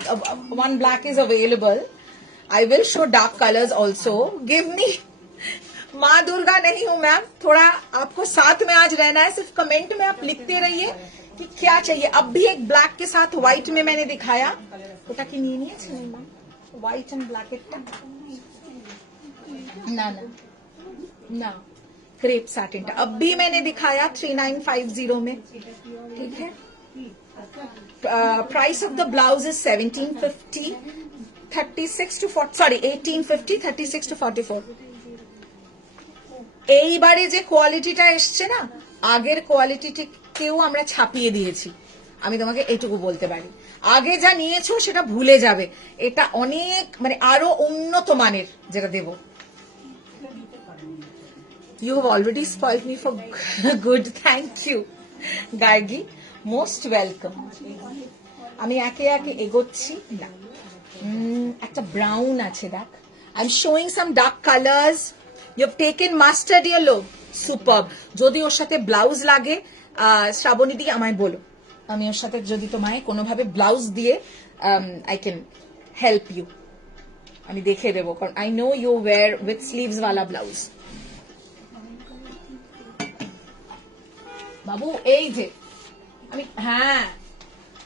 One black is available. I will show dark colors also. Give me. माँ दुर्गा नहीं हूँ मैम, थोड़ा आपको साथ में आज रहना है। सिर्फ कमेंट में आप लिखते रहिए कि क्या चाहिए। अब भी एक ब्लैक के साथ व्हाइट में मैंने दिखाया, ওটা কি নিয়ে নিয়েছে না? হোয়াইট এন্ড ব্ল্যাক এরটা না না না, क्रेप सैटिन टा अब भी मैंने दिखाया 3950 में, ठीक है। Price of the blouse is 1750, 36 to 40, sorry 1850, 36 to 44। এইবারে যে কোয়ালিটিটা এসছে না, আগের কোয়ালিটিকেও আমরা ছাপিয়ে দিয়েছি। আমি তোমাকে এইটুকু বলতে পারি, আগে যা নিয়েছো সেটা ভুলে যাবে, এটা অনেক মানে আরো উন্নত মানের যেটা দেব। You have already spoiled me for good. Thank you, Gargi. Most welcome. আমি একে একে এগোচ্ছি না। একটা ব্রাউন আছে, দেখ। I'm showing some dark colors. You have taken mustard yellow. Superb. যদি ওর সাথে ব্লাউজ লাগে, শ্রাবণী দি আমায় বলো, আমি ওর সাথে যদি তোমায় কোনোভাবে ব্লাউজ দিয়ে I can help you, আমি দেখে দেবো, কারণ I know you wear with sleeves wala blouse. বাবু এই যে আমি, হ্যাঁ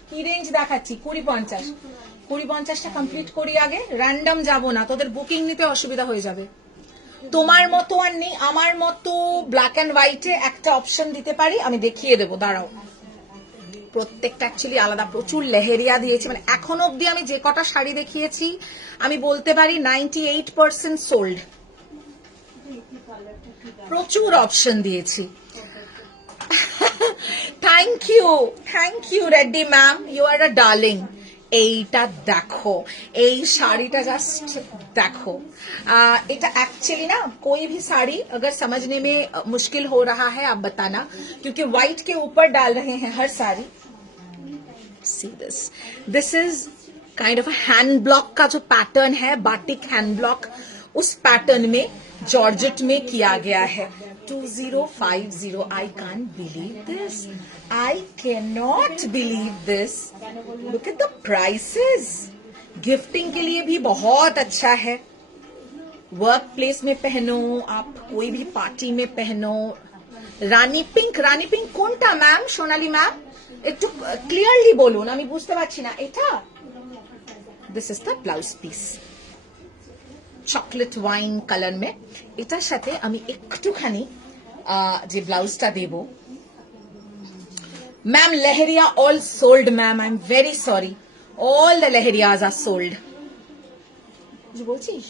কি রেঞ্জ দেখাচ্ছি, 20-50। 20-50টা কমপ্লিট করি আগে, র্যান্ডম যাব না, তোদের বুকিং নিতে অসুবিধা হয়ে যাবে। তোমার মতো আর নেই, আমার মতো ব্ল্যাক অ্যান্ড হোয়াইটে একটা অপশন দিতে পারি, আমি দেখিয়ে দেবো, দাঁড়াও। প্রত্যেকটা অ্যাকচুয়ালি আলাদা, প্রচুর লেহেরিয়া দিয়েছি, মানে এখন অব্দি আমি যে কটা শাড়ি দেখিয়েছি আমি বলতে পারি 98% সোল্ড। প্রচুর অপশন দিয়েছি। Thank you Reddy ma'am, you are a darling. এইটা দেখো, এই শাড়িটা জাস্ট দেখো। এটা एक्चुअली ना कोई भी साड़ी अगर समझने में मुश्किल हो रहा है आप बताना, क्योंकि व्हाइट के ऊपर डाल रहे हैं हर साड़ी। See this is kind of a hand block का जो पैटर्न है, बाटिक हैंड ब्लॉक, उस पैटर्न में जॉर्जेट में किया गया है। 2050, I can't believe this. I cannot believe this. Look at the prices. Gifting के लिए भी बहुत अच्छा है, वर्क प्लेस में पहनो, आप कोई भी पार्टी में पहनो। রানী পিঙ্ক কোনটা ম্যাম? সোনালী ম্যাম একটু ক্লিয়ারলি বলুন, আমি বুঝতে পারছি না। এটা, this is the blouse piece. Chocolate wine colour মে এটার সাথে আমি একটুখানি যে ব্লাউজটা দেব ma'am leheriya all sold ma'am I am very sorry all the leheriyas are sold বলছিস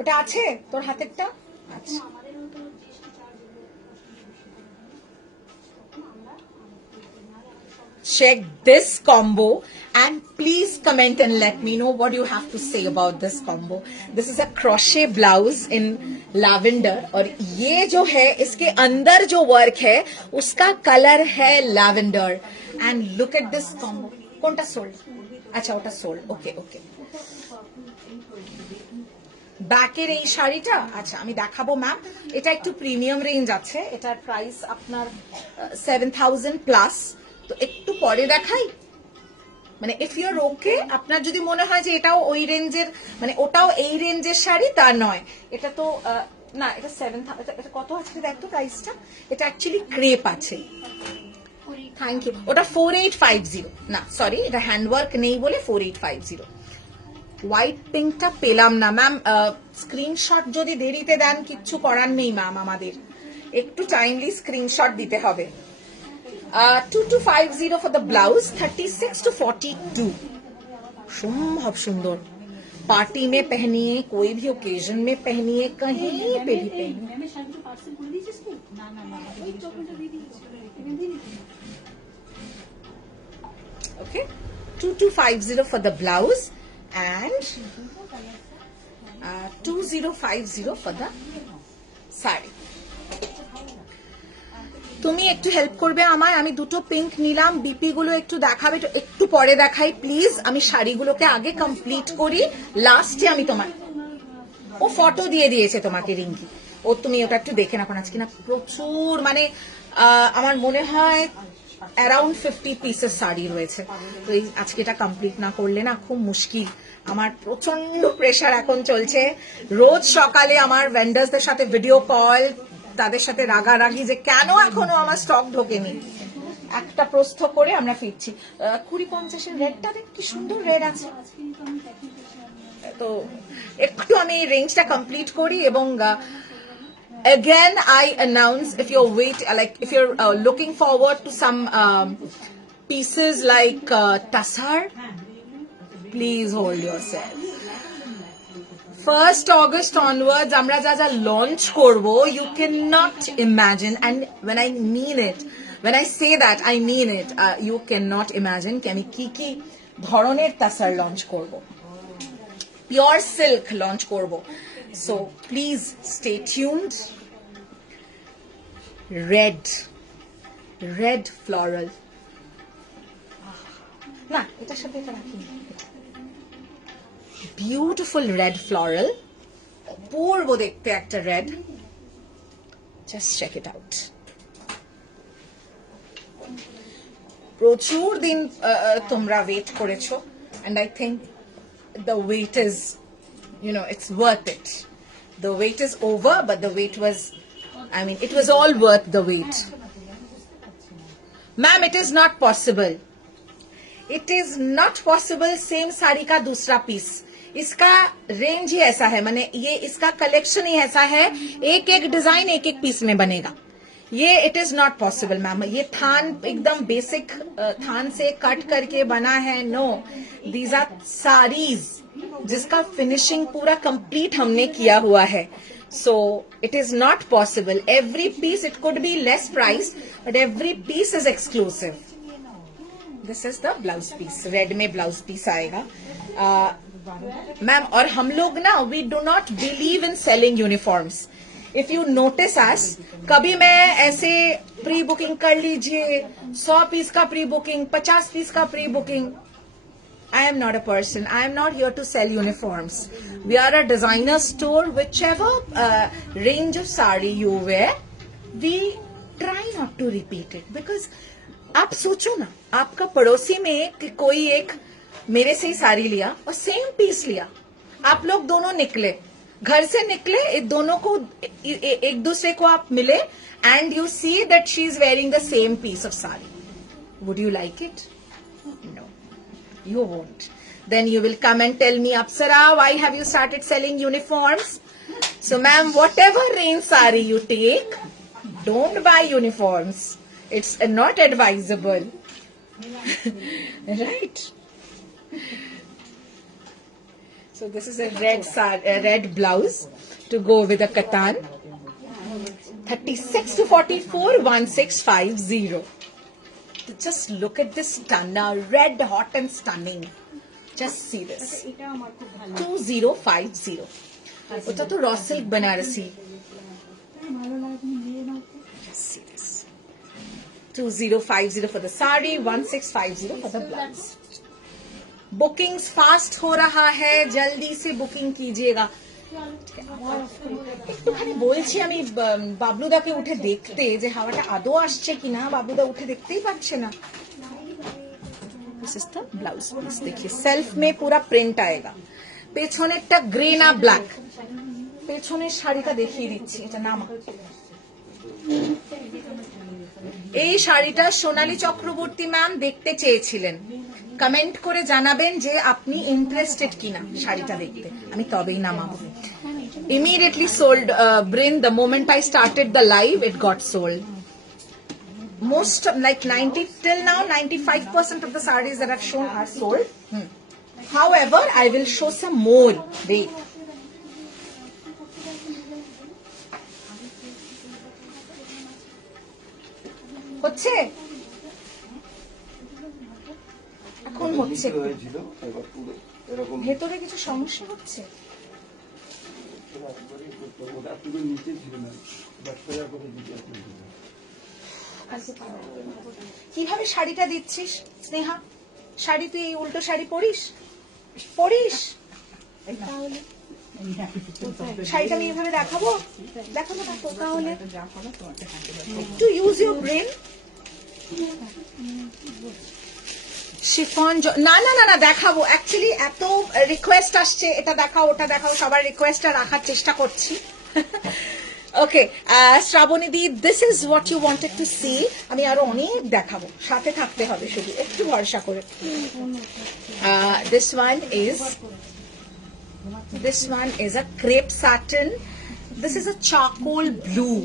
ওটা আছে তোর হাতেরটা আচ্ছা check this combo and please comment and let me know what you have to say about this combo. This is a crochet blouse in lavender और ये जो है इसके अंदर जो वर्क है उसका कलर है lavender and look at this combo. कौनटा sold? अच्छा ওটা sold. Okay okay. ব্যাকের এই শাড়িটা আচ্ছা আমি দেখাবো ম্যাম এটা একটু প্রিমিয়াম রেঞ্জ আছে এটার প্রাইস আপনার 7000 প্লাস তো একটু পরে দেখাই মানে ইফ ইউ আর ওকে আপনার যদি মনে হয় যে এটাও ওই রেঞ্জের মানে ওটাও এই রেঞ্জের শাড়ি তা নয় এটা তো না এটা 7000 এটা কত আছে দেখো প্রাইসটা এটা অ্যাকচুয়ালি ক্রেপ আছে থ্যাংক ইউ ওটা 4850 না সরি এটা হ্যান্ডওয়ার্ক নেই বলে 4850 হোয়াইট পিঙ্কটা পেলাম না ম্যাম স্ক্রিনশট যদি দেরিতে দেন কিচ্ছু করার নেই ম্যাম আমাদের একটু টাইমলি স্ক্রিনশট দিতে হবে 2250 for the blouse 36 to 42 সম্ভব সুন্দর पार्टी में पहनिए कोई भी ओकेजन में पहनिए कहीं पे भी पहनिए okay 2250 for the blouse and 2050 for the saree তুমি একটু হেল্প করবে আমায় আমি দুটো পিঙ্ক নিলাম বিপি গুলো একটু দেখাবে একটু পরে দেখাই প্লিজ আমি শাড়িগুলোকে আগে কমপ্লিট করি লাস্টে আমি তোমার ও ফটো দিয়ে দিয়েছে তোমাকে রিঙ্কি ও তুমি ওটা একটু দেখে রাখো আজকে না প্রচুর মানে আমার মনে হয় অ্যারাউন্ড 50 পিসের শাড়ি রয়েছে তো এই আজকে এটা কমপ্লিট না করলে না খুব মুশকিল আমার প্রচন্ড প্রেসার এখন চলছে রোজ সকালে আমার ভেন্ডার্সদের সাথে ভিডিও কল তাদের সাথে রাগারাগি যে কেন এখনো আমার স্টক ঢোকেনি একটা প্রস্থ করে আমরা ফিরছি 20-50 রেডটা দেখ কি সুন্দর রেড আছে তো একটু আমি রেঞ্জটা কমপ্লিট করি এবং again I announce if you're if you're looking forward to some pieces like Tassar please hold yourself 1st August onwards আমরা যা যা লঞ্চ করব you cannot imagine and when I mean it when I say that I mean it you cannot imagine कि আমি কি কি ধরনের তাসার launch করব পিওর সিল্ক লঞ্চ করব so please stay tuned red floral না এটার সাথে এটা রাখি beautiful red floral অপূর্ব দেখতে একটা red just check it out প্রচুর দিন তোমরা ওয়েট করেছো and I think the wait is it's worth it the wait is over but the wait was it was all worth the wait ma'am it is not possible same sari का दूसरा piece इसका range ही ऐसा है माने ये इसका collection ही ऐसा है एक एक डिजाइन एक एक पीस में बनेगा ये it is not possible ma'am ये थान एकदम बेसिक थान से कट करके बना है नो दीज आर साड़ीज जिसका फिनिशिंग पूरा कंप्लीट हमने किया हुआ है so it is not possible every piece it could be less price but every piece is exclusive this is the blouse piece red में blouse piece आएगा मैम और हम लोग ना we do not believe in selling uniforms if you notice us कभी मैं ऐसे pre booking कर लीजिए 100 पीस का प्री बुकिंग 50 पीस का pre booking I am not a person. I am not here to sell uniforms. We are a designer store. Whichever range of sari you wear, we try not to repeat it because आप सोचो ना आपका पड़ोसी में कोई एक मेरे से ही साड़ी लिया और सेम पीस लिया आप लोग दोनों निकले घर से निकले दोनों को एक दूसरे को आप मिले and you see that she is wearing the same piece of sari would you like it no You won't. Then you will come and tell me, Apsara, why have you started selling uniforms? So ma'am, whatever rain sari you take, don't buy uniforms. It's not advisable. Right? So this is a red blouse to go with a katan. 36 to 44, 1650. Just look at this stunner, red hot and stunning. Just see this. 2050. ওটা তো raw silk Banarasi. Just see this. 2050 for the sari, 1650 for the blouse. Bookings fast हो रहा है, जल्दी से booking कीजिएगा. একটুখানি বলছি আমি বাবলুদাকে উঠে দেখতে যে হাওয়াটা আদৌ আসছে কিনা. বাবলুদা উঠে দেখতেই পাচ্ছে না. This is the blouse piece. देखिए सेल्फ में पूरा प्रिंट आएगा. পেছনেরটা গ্রে না ব্ল্যাক. পেছনের শাড়িটা দেখিয়ে দিচ্ছি. এটা নামা. এই শাড়িটা সোনালী চক্রবর্তী ম্যাম দেখতে চেয়েছিলেন. কমেন্ট করে জানাবেন যে আপনি ইন্টারেস্টেড কিনা শাড়িটা দেখতে. আমি তবেই নামাবো. Immediately sold, Brin. The moment I started the live, it got sold. Most, like 90 till now, 95% of the sarees that I've shown are sold. However, I will show some more. Wait. হচ্ছে এখন হচ্ছে ভেতরে কিছু সমস্যা হচ্ছে. কিভাবে শাড়িটা দিচ্ছিস স্নেহা? শাড়ি তুই এই উল্টো শাড়ি পরিস? শাড়িটা আমি এভাবে দেখাবো দেখো তাহলে একটু ইউজ ইউর ব্রেন. শিফন না না না না দেখাবো. অ্যাকচুয়ালি এত রিকোয়েস্ট আসছে, এটা দেখাও ওটা দেখাও, সবার রিকোয়েস্টটা রাখার চেষ্টা করছি. ওকে শ্রাবণী দি, this is what you wanted to see. আমি আরো অনেক দেখাবো, সাথে থাকতে হবে শুধু, একটু ভরসা করে. This one is a crepe satin. This is a charcoal blue,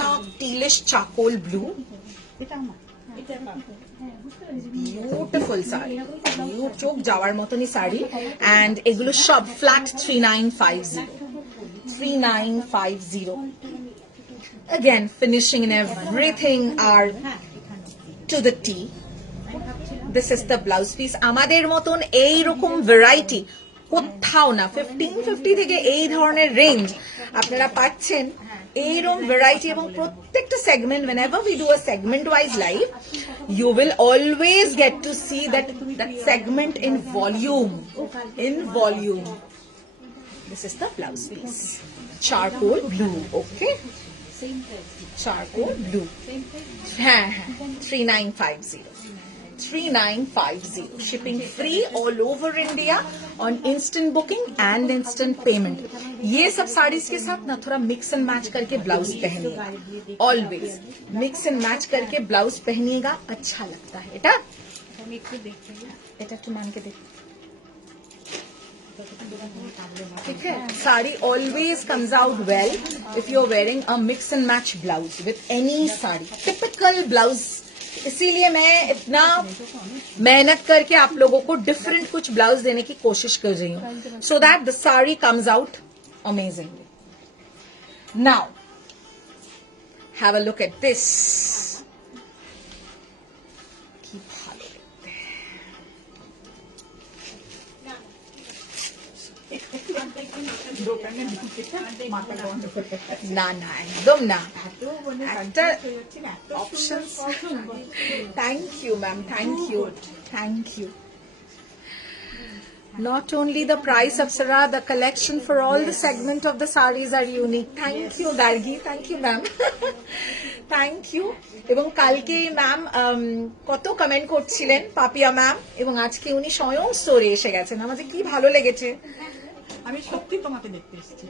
dark tealish charcoal blue. Beautiful saree, চোখ যাওয়ার মতনই শাড়ি. And এগুলো সব flat 3950. Again, finishing and everything are to the T. This is the blouse piece. আমাদের মতন এই রকম variety কোথাও না. 1550 থেকে এই ধরনের রেঞ্জ আপনারা পাচ্ছেন. এইরকম ভ্যারাইটি এবং প্রত্যেকটা segment, whenever we do a segment wise live, you will always get to see that segment in volume. This is the blouse piece, charcoal blue. Okay, charcoal blue. 3950. Shipping free all over India on instant booking and instant payment. ये सब साड़ीज के साथ ना थोड़ा mix and match करके blouse पहनिएगा. Always mix and match करके blouse पहनिएगा, अच्छा लगता है. এটা একটু মান के देख. ठीक है, sari always comes out well if you're wearing a mix and match blouse with any sari. Typical blouse. इसीलिए मैं इतना मेहनत करके आप लोगों को डिफरेंट कुछ ब्लाउज देने की कोशिश कर रही हूँ, so that the sari comes out amazingly. Now have a look at this. কি ভালো দেখতে. না না একদম না. একটা options. Thank you ma'am, thank you. Not only the price, Apsara, the collection for all the segment of the sarees are unique. Thank you Dargi, thank you ma'am. Thank you. এবং কালকে ম্যাম কত comment করছিলেন Papiya ma'am, এবং আজকে উনি স্বয়ং স্টোরে এসে গেছেন. আমাদের কি ভালো লেগেছে. আমি সত্যি তোমাকে দেখতে এসেছি.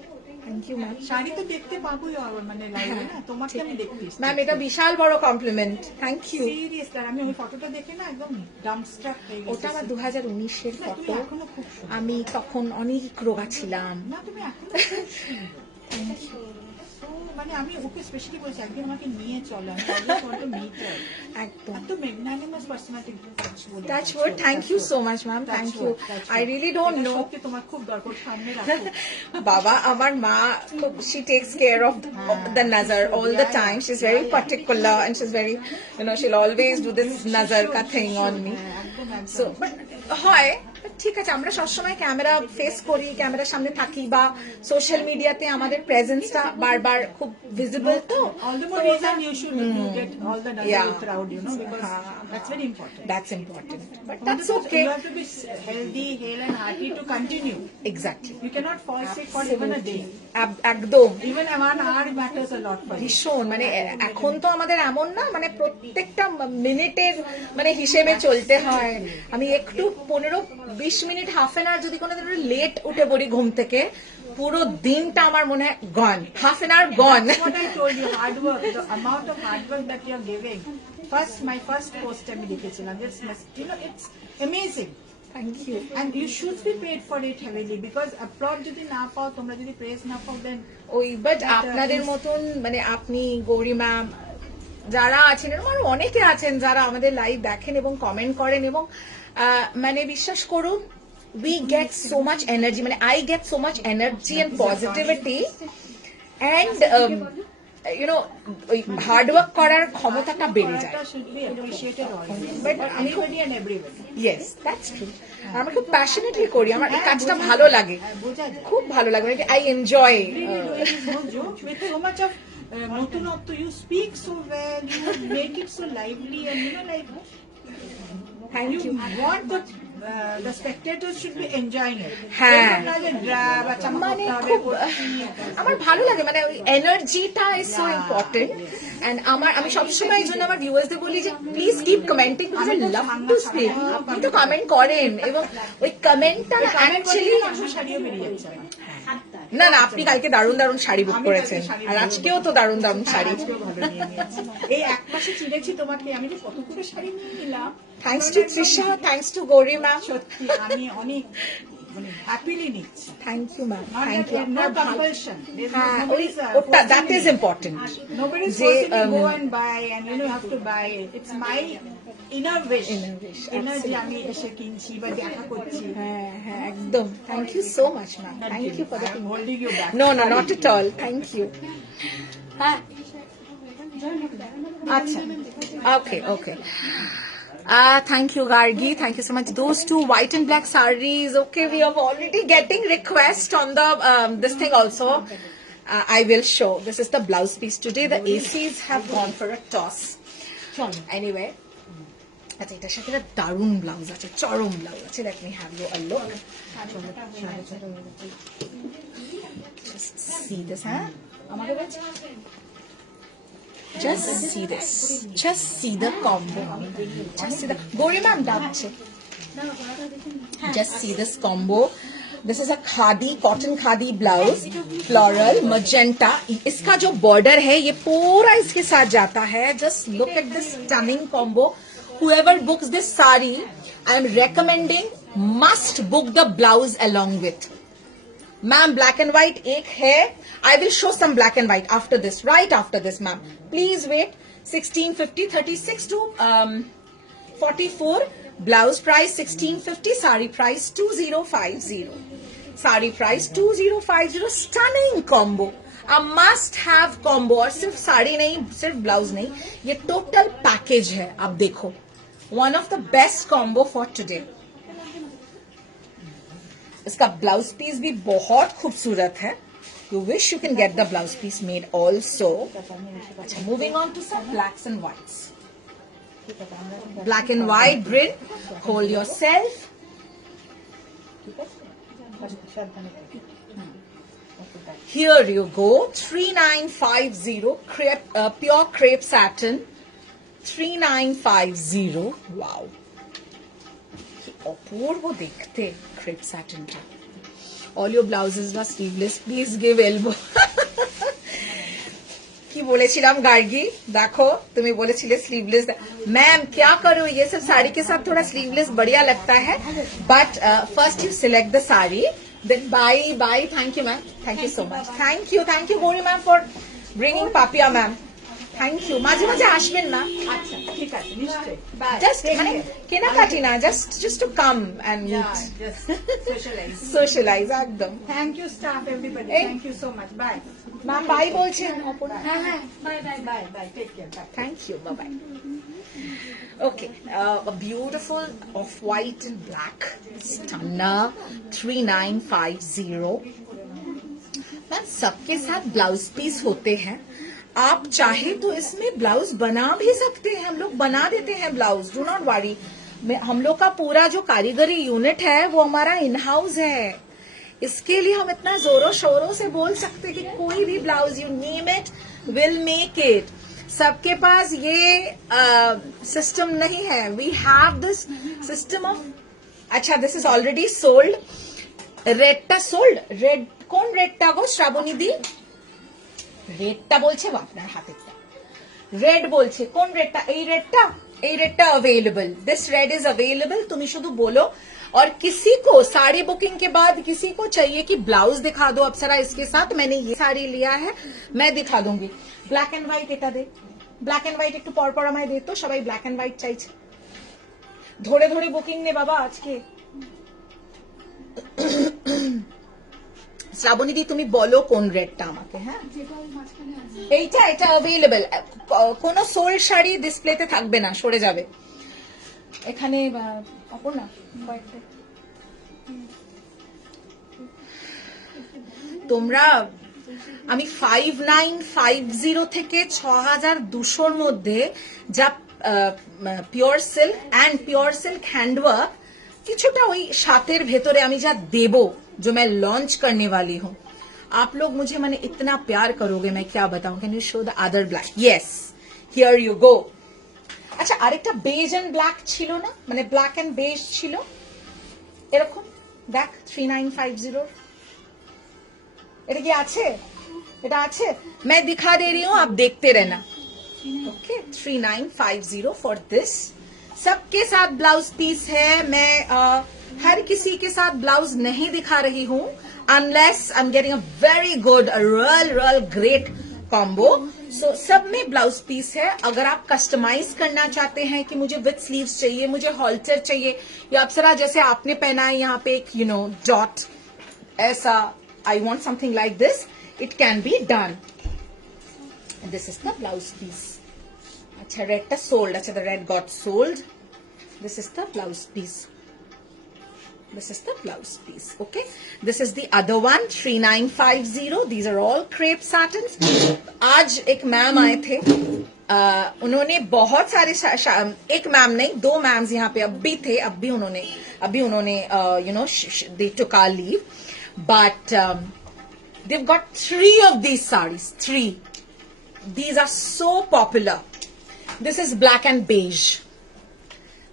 Thank you ma'am. শাড়ি তো দেখতে পাবোই মানে লাইভে না, তোমাকে আমি দেখতে এসেছি। ম্যাম এটা বিশাল বড় কমপ্লিমেন্ট, থ্যাংক ইউ। সিরিয়াসলি আমি ওই ফটোটা দেখে না একদম ডাম্পস্ট্রাক হয়ে গেছি। ওটা আমার 2019-এর না, তুমি ফটো, এখনো খুব সুন্দর। আমি তখন অনেক রোগা ছিলাম। না তুমি এখনো খুব সুন্দর। So, মানে আমি ওকে স্পেশালি বলছি একদিন আমাকে নিয়ে চলো, আমি always want to meet her. একদম। এত magnanimous personality, Touch wood, thank you so much ma'am, thank you. I really don't know. সত্যি তোমার খুব দরকার, সামনে রাখো। Baba, আমার মা, she takes care of the nazar all the time. She's very particular and she's very, you know, she'll always do this nazar ka thing on me. So, but হয় ঠিক আছে, আমরা সবসময় ক্যামেরা ফেস করি, ক্যামেরার সামনে থাকি বা সোশ্যাল মিডিয়াতে আমাদের প্রেজেন্সটা বারবার খুব ভিজিবল, তো All the more reason you should get all the nazar Yeah. crowd, you know, because that's very important. that's important, but that's okay. You have to be healthy, hale and hearty to continue. Exactly. You cannot fall sick for even a day. একদম Even 1 hour matters a lot for you. ভীষণ, মানে এখন তো আমাদের এমন না, মানে প্রত্যেকটা মিনিটের মানে হিসেবে চলতে হয়। আমি একটু 15-20 মিনিট, হাফ এন আওয়ার যদি কোনোদিন লেট উঠে পড়ি ঘুম থেকে, পুরো দিনটা আমার মনে হয় gone, half an hour gone. What I told you, hard work, the amount of hard work that you are giving. My first post আমি লিখেছিলাম, you know, it's amazing. Thank you. And you should be paid for it heavily, because applaud যদি না পাও, তোমরা যদি praise না পাও, then ওই বাট আপনাদের মতন, মানে আপনি, গৌরী ম্যাম, যারা আছেন, এরকম আরো অনেকে আছেন যারা আমাদের লাইভ দেখেন এবং কমেন্ট করেন, এবং মানে বিশ্বাস করুন, we get so much energy, মানে I get so much energy and positivity, and you know, ওই হার্ড ওয়ার্ক করার ক্ষমতাটা বেড়ে যায়। that should be appreciated always, But for আমি anybody and everybody. Yes, that's true. আমি খুব প্যাশনেটলি করি, আমার এই কাজটা ভালো লাগে, বোঝা যায়। খুব ভালো লাগে, মানে I enjoy. It is no joke. With so much of নতুনত্ব, you speak so well, you make it so lively, and you know, like, thank you you. want the spectators should be enjoying it. হ্যাঁ। এরকম না যে drab বা চামা মানে করতে হবে, খুব করছি। আমার ভালো লাগে, মানে ওই এনার্জিটা ইজ সো ইম্পর্টেন্ট, এন্ড আমি সবসময় এই জন্য আমার ভিউয়ার্সদের বলি যে please keep commenting, because I love to speak. আপনি তো কমেন্ট করেন, এবং ওই কমেন্টটা অ্যাকচুয়ালি, আমার শাড়িও বেরিয়ে যাচ্ছে আমার। না না, আপনি কালকে দারুণ দারুণ শাড়ি বুক করেছেন, আর আজকেও তো দারুণ দারুণ শাড়ি। আজকেও ভালো নিয়ে নিয়েছি। এই এক মাসে চিনেছি তোমাকে, আমি যে কতগুলো শাড়ি নিয়ে নিলাম। Thanks to Trisha, thanks to Gouri ma'am. সত্যি আমি অনেক মানে হ্যাপিলি নিচ্ছি। Thank you ma'am, Not thank that you. no compulsion. There's হ্যাঁ, ওই nobody's ওটা, forcing that me. Is important. Nobody's যে, forcing me go and buy, and you know you have to buy it. It's my inner wish. Inner wish, Energy আমি এসে কিনছি বা দেখা করছি। হ্যাঁ হ্যাঁ, একদম। Thank you so much ma'am, thank you for the I'm holding you back. No, no, not at all. Thank you. Acha. Okay, okay. Thank you, Gargi. Thank you so much. Those two white and black sarees. Okay, we are already getting requests on the this thing also. I will show. This is the blouse piece today. The ACs have gone for a toss. Anyway. আচ্ছা, এটার সাথে একটা দারুণ blouse আছে, চরম blouse আছে। Let me have you a look. Just see this, huh? Just see this. Just see the combo. Just see the Gori ma'am ডাকছে। Just see this combo. This is a khadi, cotton khadi blouse, floral, magenta. इसका जो border है ये पूरा इसके साथ जाता है. Just look at this stunning combo. Whoever books this sari, I am recommending must book the blouse along with. Ma'am, black and white एक है. I will show some black and white after this, right after this, ma'am. Please wait. 1650, 36 to 44. Blouse price 1650. Sari price 2050. Sari price 2050. Stunning combo. A must-have combo. और सिर्फ साड़ी नहीं, सिर्फ blouse नहीं, ये total package है. आप देखो, one of the best combo for today. इसका ब्लाउज पीस भी बहुत खूबसूरत है. You wish you can get the blouse piece made also. अच्छा, moving on to some blacks and whites. Black and white print. Hold yourself. Here you go. 3950 crepe, pure crepe satin. 3950. Wow. অপূর্ব দেখতে crepe স্যাটিনটা, all your blouses are sleeveless, please give elbow. কি বলেছিলাম গার্গী, দেখো তুমি বলেছিলে sleeveless. Ma'am क्या करो, ये सब साड़ी के साथ थोड़ा स्लीवलेस बढ़िया लगता है, but first you select the sari, then bye thank you ma'am, thank you so much, thank you Gauri ma'am for bringing Papiya ma'am, thank you. মাঝে মাঝে আসবেন না, আচ্ছা ঠিক আছে নিশ্চয়ই জাস্ট মানে কেনাকাটি না, just to come and meet, socialize একদম। Thank you staff everybody, thank you so much, bye ma'am bye বলছেন অপর্ণা। হ্যাঁ bye bye bye take care, bye Thank you. Bye bye. Okay, a beautiful off-white and black stunner 3950. Ma'am सबके साथ blouse piece होते हैं, आप चाहे तो इसमें ब्लाउज बना भी सकते हैं, हम लोग बना देते हैं ब्लाउज, डू नॉट वरी। हम लोग का पूरा जो कारीगरी यूनिट है वो हमारा इन हाउस है, इसके लिए हम इतना जोरों शोरों से बोल सकते हैं कि कोई भी blouse you name it will make it. सबके पास ये सिस्टम नहीं है, we have this system of. अच्छा, दिस इज ऑलरेडी सोल्ड, रेडटा सोल्ड, रेड কোন রেডটা গো শ্রাবণী দি? রেডটা বলছে আপনার হাতে, রেড বলছে, কোন রেডটা? এই রেডটা available, this red is available, तुम्हें शुद्ध बोलो। और किसी को साड़ी बुकिंग के बाद किसी को चाहिए कि ब्लाउज दिखा दो अप्सरा इसके साथ, मैंने ये साड़ी लिया है, मैं दिखा दूंगी। ব্ল্যাক এন্ড হোয়াইট এটা দে, ব্ল্যাক এন্ড হোয়াইট একটু পর আমায় দে তো, সবাই ব্ল্যাক এন্ড হোয়াইট চাইছে। ধরে ধরে বুকিং নে বাবা আজকে। শ্রাবণী দি তুমি বলো কোন রেডটা আমাকে। হ্যাঁ এটা अवेलेबल, কোন সোল শাড়ি ডিসপ্লেতে থাকবে না, সরে যাবে। এখানে অপর্ণা তোমরা, আমি 5950 থেকে 6200 মধ্যে যা pure silk and pure silk handwork, কিছুটা ওই সাতের ভেতরে আমি যা দেবো, जो मैं लॉन्च करने वाली हूँ, आप लोग मुझे मैंने इतना प्यार करोगे, मैं क्या बताऊं। Can you show the other black? Yes, here you go. अच्छा, আরেকটা বেজ এন্ড ব্ল্যাক ছিল না, মানে ব্ল্যাক এন্ড বেজ ছিল এরকম, দেখ 3950, এটা কি আছে? এটা আছে, मैं दिखा दे रही हूँ, आप देखते रहना। Okay, 3950 for this. सबके साथ ब्लाउज पीस है, मैं हर किसी के साथ ब्लाउज नहीं दिखा रही हूँ, unless I am getting a very good real great combo. So सब में ब्लाउज पीस है। अगर आप कस्टमाइज करना चाहते हैं कि मुझे विथ स्लीव्स चाहिए, मुझे हॉल्टर चाहिए, या अप्सरा जैसे आपने पहना है यहाँ पे एक डॉट, ऐसा I want something like this, it can be done. This is the blouse piece. अच्छा, रेड सोल्ड, अच्छा the red got sold, this is the blouse piece, this is the blouse piece. Okay, this is the other one, 3950. These are all crepe satins. आज एक ma'am आए थे, उन्होंने बहुत सारे एक मैम नहीं, 2 मैम्स यहाँ पे अब भी उन्होंने they took our leave, but they've got 3 of these sarees, 3. These are so popular. This is black and beige.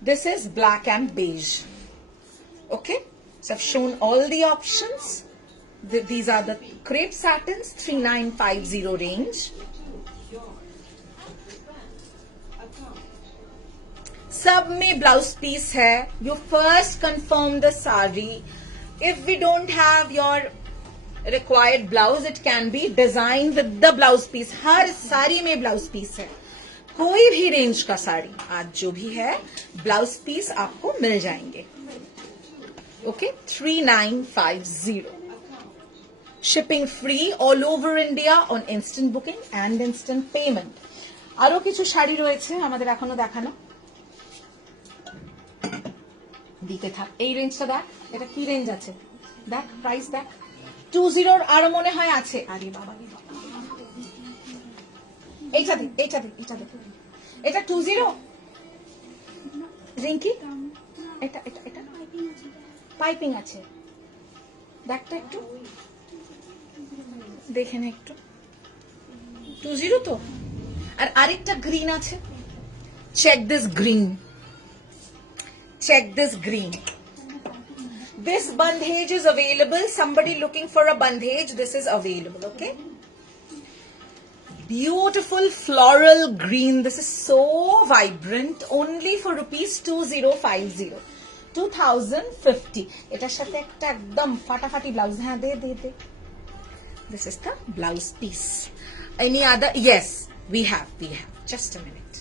This is black and beige. Okay, so I've shown all the options. These are the crepe satins, 3950 range. सब में blouse piece है. You first confirm the saree. If we don't have your required blouse, it can be designed with the blouse piece. हर साड़ी में blouse piece है. कोई भी range का साड़ी आज जो भी है, ब्लाउज पीस आपको मिल जाएंगे. Okay, 3950. Shipping free all over India on instant booking and instant payment. আরো কিছু শাড়ি রয়েছে আমাদের এখনো দেখানো, দিতে থাক. এই রেঞ্জটা দেখ, এটা কি রেঞ্জ আছে দেখ, প্রাইস দেখ. 20 আরো মনে হয় আছে. আরে বাবা, এইটা দেখ, এটা 20 রিঙ্কি, এটা পাইপিং আছে, দেখটা একটু দেখে না একটু. 20 তো. আর আরেকটা গ্রিন আছে, check this green. This bandhej is available. Somebody looking for a bandhej, this is available, okay? Beautiful floral green. This is so vibrant. Only for rupees 2050. 2050. এটার সাথে একটা একদম ফাটাফাটি ব্লাউজ হ্যাঁ দে দে দে This is the blouse piece. Any other? Yes, we have. Just a minute.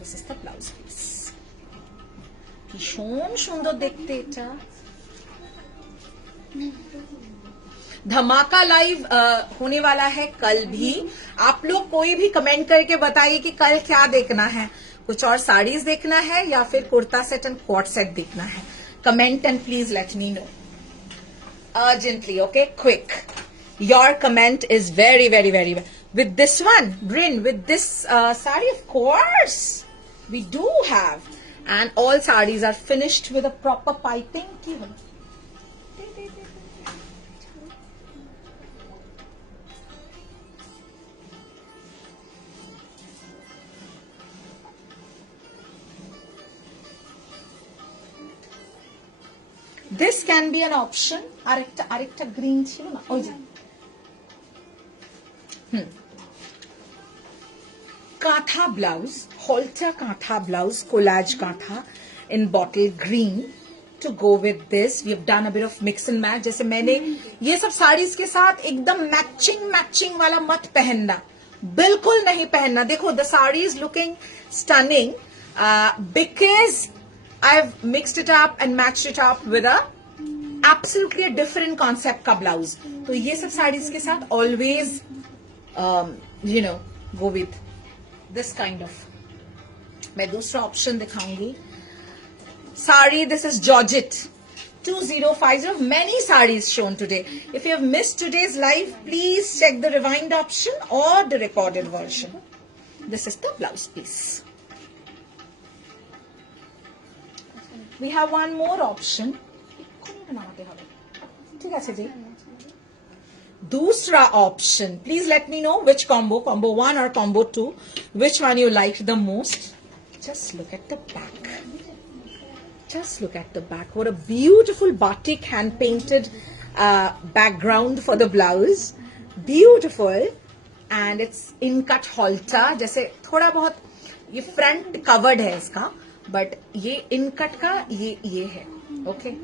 This is the blouse piece. ভীষণ সুন্দর দেখতে এটা। धमाका लाइव होने वाला है कल भी। आप लोग कोई भी कमेंट करके बताइए कि कल क्या देखना है, कुछ और साड़ीज देखना है या फिर kurta set and coat set देखना है। Comment and please let me know urgently, okay? Quick. Your comment is very with this one, Bryn, with this sari, of course we do have, and all sarees are finished with a proper piping. This can be an option. আরেকটা green ছিল না ওই যে কাঁথা blouse, halter কাঁথা blouse, collage কাঁথা in bottle green to go with this. We have done a bit of mix and match. जैसे मैंने ये सब साड़ीज के साथ एकदम मैचिंग वाला मत पहनना, बिल्कुल नहीं पहनना। देखो the saree is looking stunning because I've mixed it up and matched it up with absolutely a different concept का blouse. तो ये सब साड़ीज के साथ always go with this kind of. मैं दूसरा ऑप्शन दिखाऊंगी। Sari, this is Georgette 2050. Many sarees shown today. If you have missed today's live, please check the rewind option or the recorded version. This is the blouse piece. We have one more option. ठीक है जी। दूसरा option. Please let me know which combo 1 or combo 2, which one you liked the most. Just look at the back. What a beautiful batik hand painted background for the blouse. Beautiful. And it's in cut halter. जैसे थोड़ा बहुत ये front covered है इसका, but ये in cut का ये है. Okay.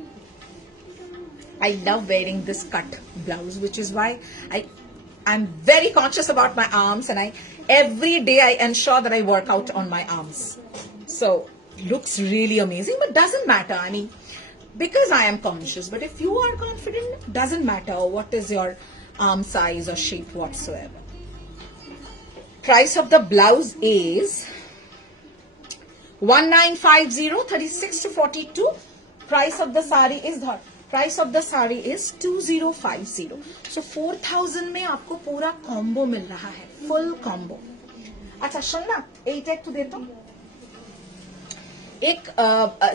I love wearing this cut blouse, which is why I'm very conscious about my arms, and every day I ensure that I work out on my arms. So looks really amazing, but doesn't matter. I mean, because I am conscious. But if you are confident, doesn't matter what is your arm size or shape whatsoever. Price of the blouse is 1950, 36 to 42. Price of the sari is 2050. So 4000 में आपको पूरा combo मिल रहा है, full combo. अच्छा सुनना, এইটা একটু दे तो। एक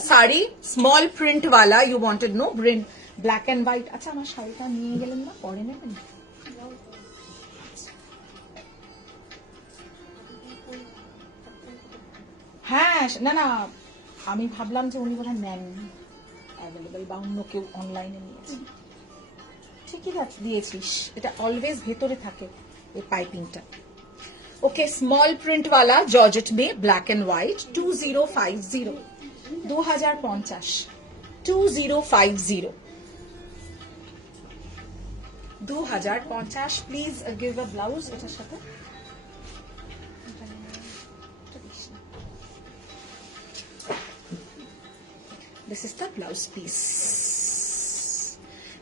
साड़ी स्मॉल प्रिंट वाला, you wanted no print, black and white. अच्छा আমার শাড়িটা নিয়ে গেলেন না, পরে নেবেন। হ্যাঁ না আমি ভাবলাম যে উনি বোধহয় নেন অ্যাভেলেবল, বা অন্য কেউ অনলাইনে নিয়েছে। ঠিকই দিয়েছিস, এটা অলওয়েজ ভেতরে থাকে এই পাইপিংটা। ओके, स्मॉल प्रिंट वाला जॉर्जेट में black and white 2050 2050 2050। Please give a blouse এটার সাথে। This is the blouse piece.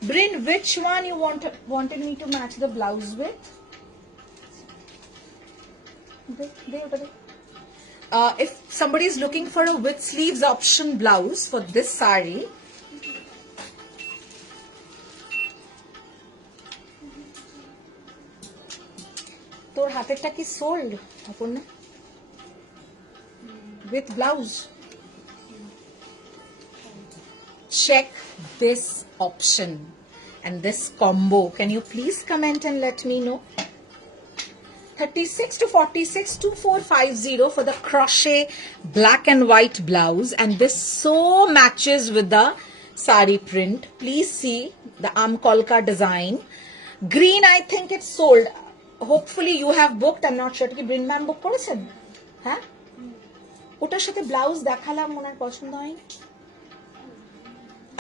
Bryn, which one you wanted me to match the blouse with? If somebody is looking for a with sleeves option blouse for this saree, তোর হাতেরটা কি sold Aparna with blouse? Check this option and this combo. Can you please comment and let me know? 36 to 46 2450 for the crochet black and white blouse, and this so matches with the sari print. Please see the Amkolka design. Green, I think it's sold. Hopefully you have booked. I'm not sure. কি Brin ma'am book করেছেন? হ্যাঁ? ওটার সাথে blouse দেখালাম, ওনার পছন্দ হয়নি।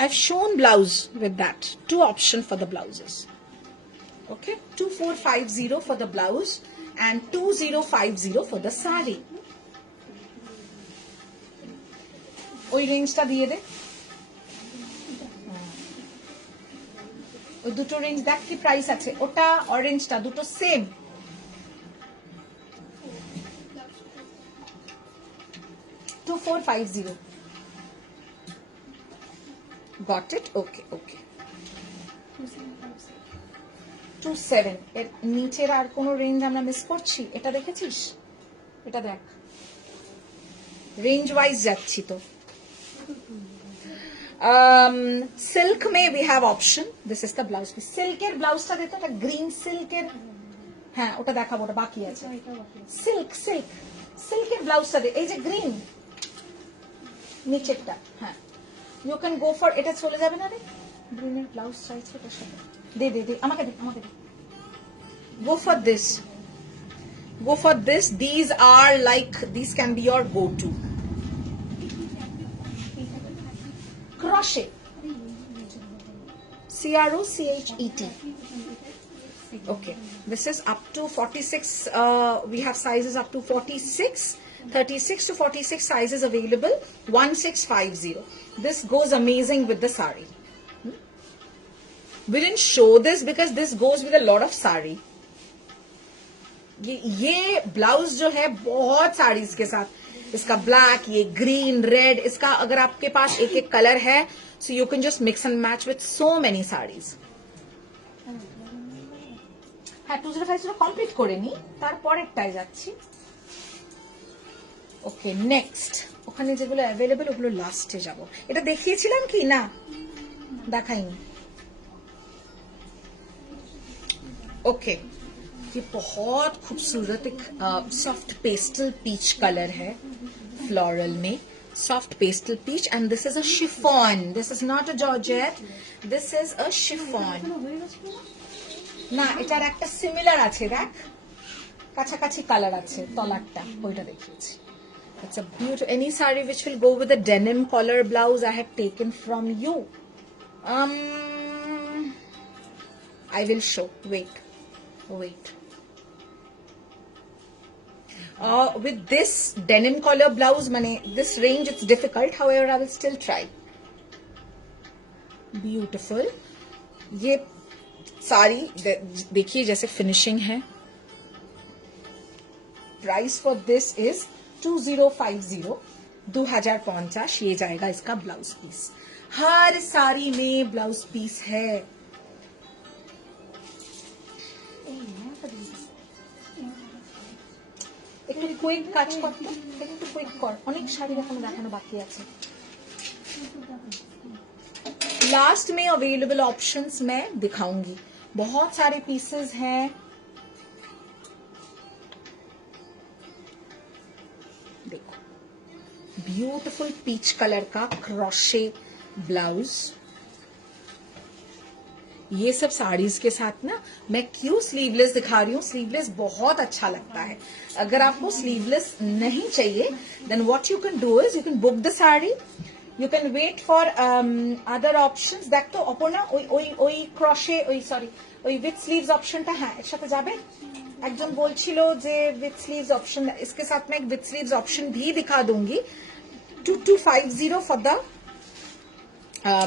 I've shown blouse with that. 2 options for the blouses. Okay, 2450 for the blouse and 2050 for the sari. ওই রেঞ্জটা দিয়ে দে। ওই দুটো রেঞ্জ দেখ কি প্রাইস আছে। ওটা অরেঞ্জটা দুটো same. $2450. Got it? Okay, okay. 27 এর নিচের আর কোন রেঞ্জ আমরা মিস করছি? এটা দেখেছিস? এটা দেখ, রেঞ্জ ওয়াইজ যাচ্ছি তো। Silk May we have option. This is the blouse piece. সিল্কের ব্লাউজটা দে তো, এটা গ্রিন সিল্কের। হ্যাঁ, ওটা দেখাবো, ওটা বাকি আছে। সিল্কের ব্লাউজটা দে, এই যে গ্রিন নিচেরটা। হ্যাঁ, ইউ ক্যান গো ফর, এটা চলে যাবে না রে? গ্রিনের ব্লাউজ চাইছে ওটার সাথে। দে আমাকে দে। Go for this. These are like, these can be your go-to. Crochet. CROCHET. Okay, this is up to 46. We have sizes up to 46. 36 to 46 sizes available. 1650. This goes amazing with the sari. We didn't show this because this goes with a lot of sari. ये blouse जो है बहुत साड़ीज के साथ, इसका black, ये green, red, इसका अगर आपके पास एक एक कलर है, so you can just mix and match with so many sarees. হ্যাঁ, 2050 কমপ্লিট করে নি, তারপরেরটায় যাচ্ছি। ওকে, নেক্সট। ওখানে যেগুলো অ্যাভেলেবল ওগুলো লাস্টে যাব। এটা দেখিয়েছিলাম কি না? দেখাইনি। ओके, ये बहुत खूबसूरत एक सॉफ्ट पेस्टल पीच कलर है, फ्लोरल में soft pastel peach, and this is a chiffon. This is not a georgette, this is a chiffon. না, এটার একটা সিমিলার আছে, দেখ কাছাকাছি কালার আছে, তলারটা ওইটা দেখিয়েছি। It's a beautiful, any saree which will go with a denim collar blouse I have taken from you. I will show. Wait. With this denim collar blouse, this range it's difficult. However, I will still try. Beautiful. ये सारी देखिए जैसे finishing है. Price for this is 2050. 2050 ये जाएगा इसका blouse piece. हर साड़ी में ब्लाउज पीस है. একটু কুইক কাজ করতে, একটু কুইক কর, অনেক শাড়ি এখনো দেখানো বাকি আছে। लास्ट में अवेलेबल ऑप्शंस मैं दिखाऊंगी, बहुत सारे पीसेस हैं। देखो, ब्यूटीफुल पीच कलर का क्रोशे ब्लाउज। ये सब साड़ीज के साथ ना मैं क्यों स्लीवलेस दिखा रही हूँ, स्लीवलेस बहुत अच्छा लगता है। अगर आपको स्लीवलेस नहीं चाहिए, then what you can do is you can book the sari, you can wait for other options. দেখ তো অপর্ণা, ওই ক্রশে, ওই উইথ স্লিভস অপশনটা হ্যাঁ একসাথে যাবে। একজন বলছিল যে উইথ স্লিভস অপশন, इसके साथ मैं एक विथ स्लीव्स ऑप्शन भी दिखा दूंगी। 2250 फॉर द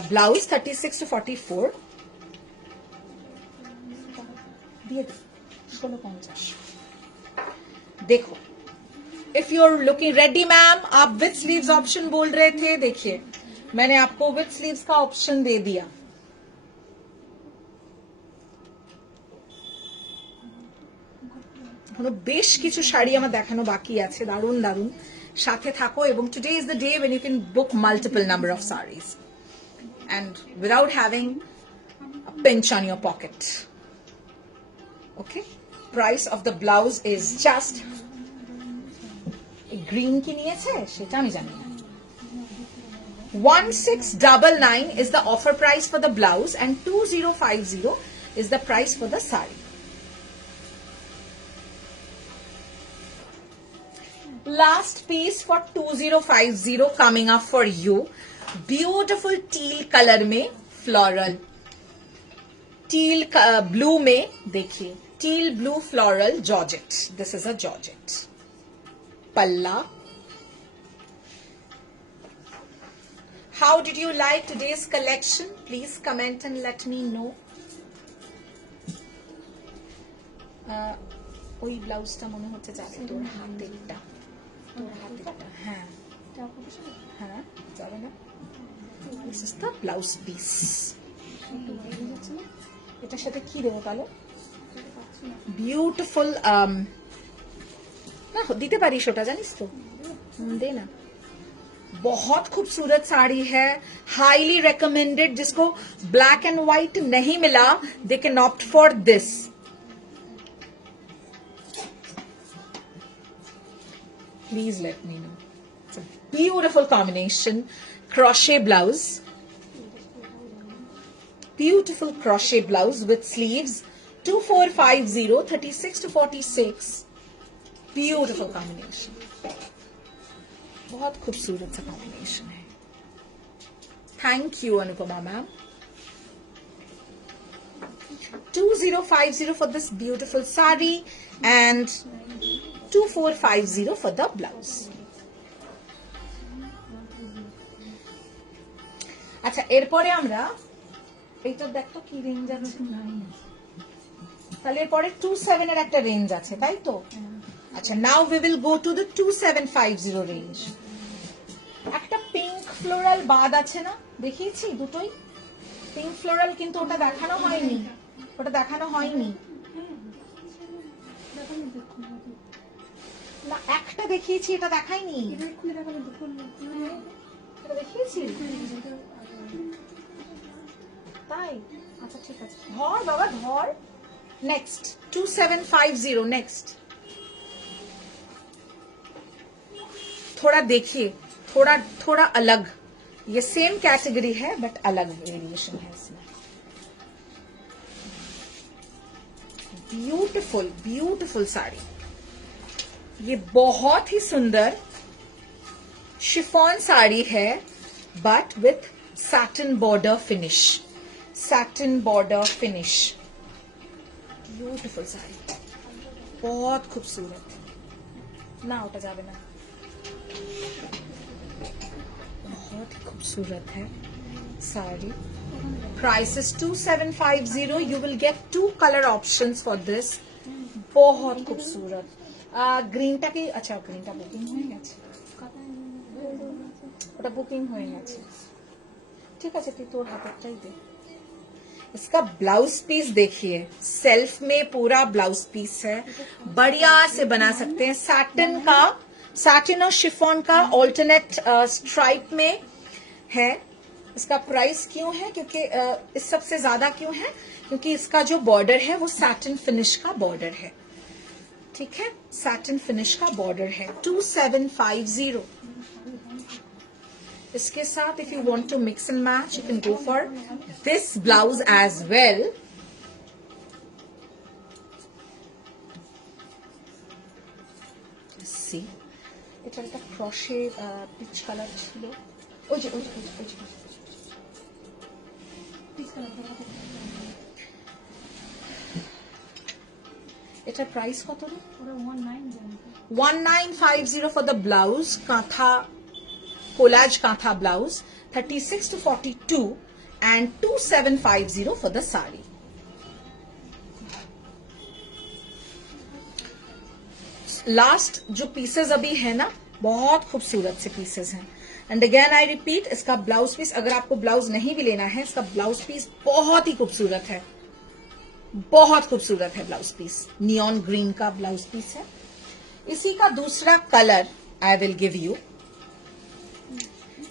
ब्लाउज, 36 to 44 दिए दे 1650। देखो, if you are looking Reddy ma'am, आप विथ स्लीव्स ऑप्शन बोल रहे थे, देखिए मैंने आपको विथ स्लीव्स का ऑप्शन दे दिया। বেশ কিছু শাড়ি আমার দেখানো বাকি আছে, দারুণ দারুণ, সাথে থাকো। এবং today is the day when you can book multiple number of sarees and without having a pinch on your pocket. Okay, price of the blouse is just, green কি নিয়েছে সেটা আমি জানি না, 1699 is the offer price for the blouse and 2050 is the price for the sari. Last piece for 2050 coming up for you. Beautiful teal color में floral. Teal blue में देखिए teal blue floral georgette. This is a georgette. Palla. How did you like today's collection? Please comment and let me know. ওই ব্লাউজটা মনে হচ্ছে যাবে তোর হাতেরটা হ্যাঁ হ্যাঁ যাবে না this is the blouse piece এটার সাথে কি দেবো কালো বিউটিফুল না দিতে পারিস ওটা জানিস তো দে না बहुत खूबसूरत साड़ी है हाईली रिकमेंडेड जिसको ब्लैक एंड व्हाइट नहीं मिला they can opt for this Please let me know. It's a beautiful combination. Crochet blouse. Beautiful crochet blouse with sleeves. 2450, 36 to 46. Beautiful combination. बहुत खूबसूरत सा combination है. Thank you, Anupama ma'am. 2050 for this beautiful sari and 2450 for the blouse. আচ্ছা এরপরে আমরা এইটা দেখতো কি রেঞ্জ আছে তাহলে এরপরে 27 এর একটা রেঞ্জ আছে তাই তো আচ্ছা now we will go to the 2750 range একটা পিঙ্ক ফ্লোরাল বাদ আছে না দেখিয়েছি দুটোই পিঙ্ক ফ্লোরাল কিন্তু ওটা দেখানো হয়নি না একটা দেখিয়েছি এটা দেখাইনি দেখিয়েছি তাই আচ্ছা ঠিক আছে ধর বাবা ধর नेक्स्ट 2750 नेक्स्ट थोड़ा देखिए थोड़ा अलग ये सेम कैटेगरी है बट अलग वेरिएशन है इसमें ब्यूटीफुल साड़ी ये बहुत ही सुंदर शिफॉन साड़ी है but with satin border finish beautiful sari बहुत खूबसूरत ना उठा जावे ना बहुत ही खूबसूरत है sari price is 2750 you will get 2 colour options for this बहुत खूबसूरत গ্রিনটা কি আচ্ছা গ্রিনটা বুকিং হয়ে গেছে ওটা বুকিং হয়ে গেছে ঠিক আছে তুই তোর হাতেরটাই दे इसका ब्लाउज पीस देखिए सेल्फ में पूरा ब्लाउज पीस है बढ़िया से बना सकते हैं सैटिन और शिफॉन का ऑल्टरनेट स्ट्राइप में है इसका प्राइस क्यों है क्योंकि इस सबसे ज्यादा क्यों है क्योंकि इसका जो बॉर्डर है वो सैटिन फिनिश का बॉर्डर है ठीक है सैटिन फिनिश का बॉर्डर है 2750 इसके साथ if you want to mix and match you can go for this blouse as well see এটা একটা ক্রশে পিচ কালার ছিল ওই যে পিচ কালার এটার প্রাইস কত রে ওরা 1950 for the blouse কাঁথা collage কাঁথা blouse 36 to 42 and 2750 for the sari last जो पीसेस अभी है ना बहुत खूबसूरत से पीसेस हैं एंड अगेन आई रिपीट इसका ब्लाउज पीस अगर आपको ब्लाउज नहीं भी लेना है इसका ब्लाउज पीस बहुत ही खूबसूरत है ब्लाउज पीस नियॉन ग्रीन का ब्लाउज पीस है इसी का दूसरा colour I will give you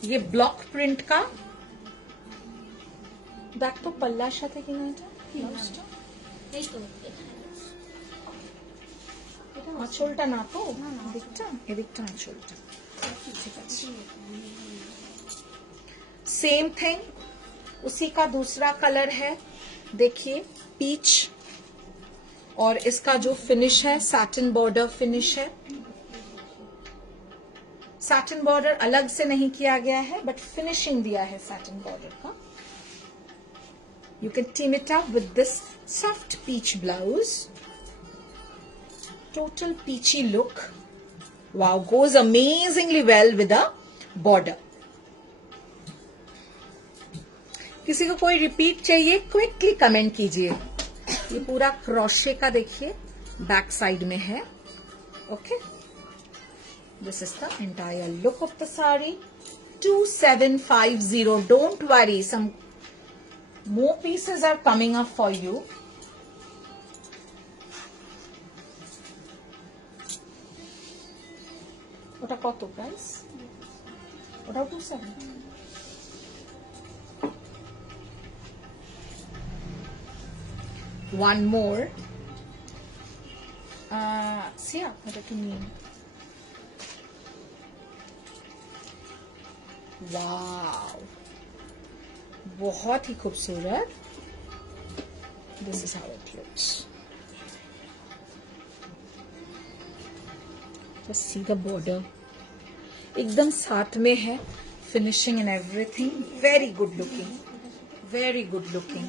ये ब्लॉक प्रिंट का बैक तो पल्लार साथे किना এটা ব্লাউজটা এই তো আঁচলটা না তো এদিকটা আঁচলটা ঠিক আছে सेम थिंग, उसी का दूसरा कलर है, देखिए पीच, और इसका जो फिनिश है सैटिन बॉर्डर फिनिश है। सैटिन बॉर्डर अलग से नहीं किया गया है, बट फिनिशिंग दिया है सैटिन बॉर्डर का। You can team it up with this soft peach blouse, total peachy look. Wow, goes amazingly well with a border. किसी को कोई रिपीट चाहिए, क्विकली कमेंट कीजिए। ये पूरा क्रोशे का देखिए बैक साइड में है। Okay, this is the entire look of the sari. 2750. Don't worry, some more pieces are coming up for you. ওটা কত প্রাইস? ওটাও 27। One more. Sia, what do you mean? Wow, बहुत ही खूबसूरत। This is how it looks. Just see the border. एकदम साथ में है, finishing and everything. Very good looking. Very good looking.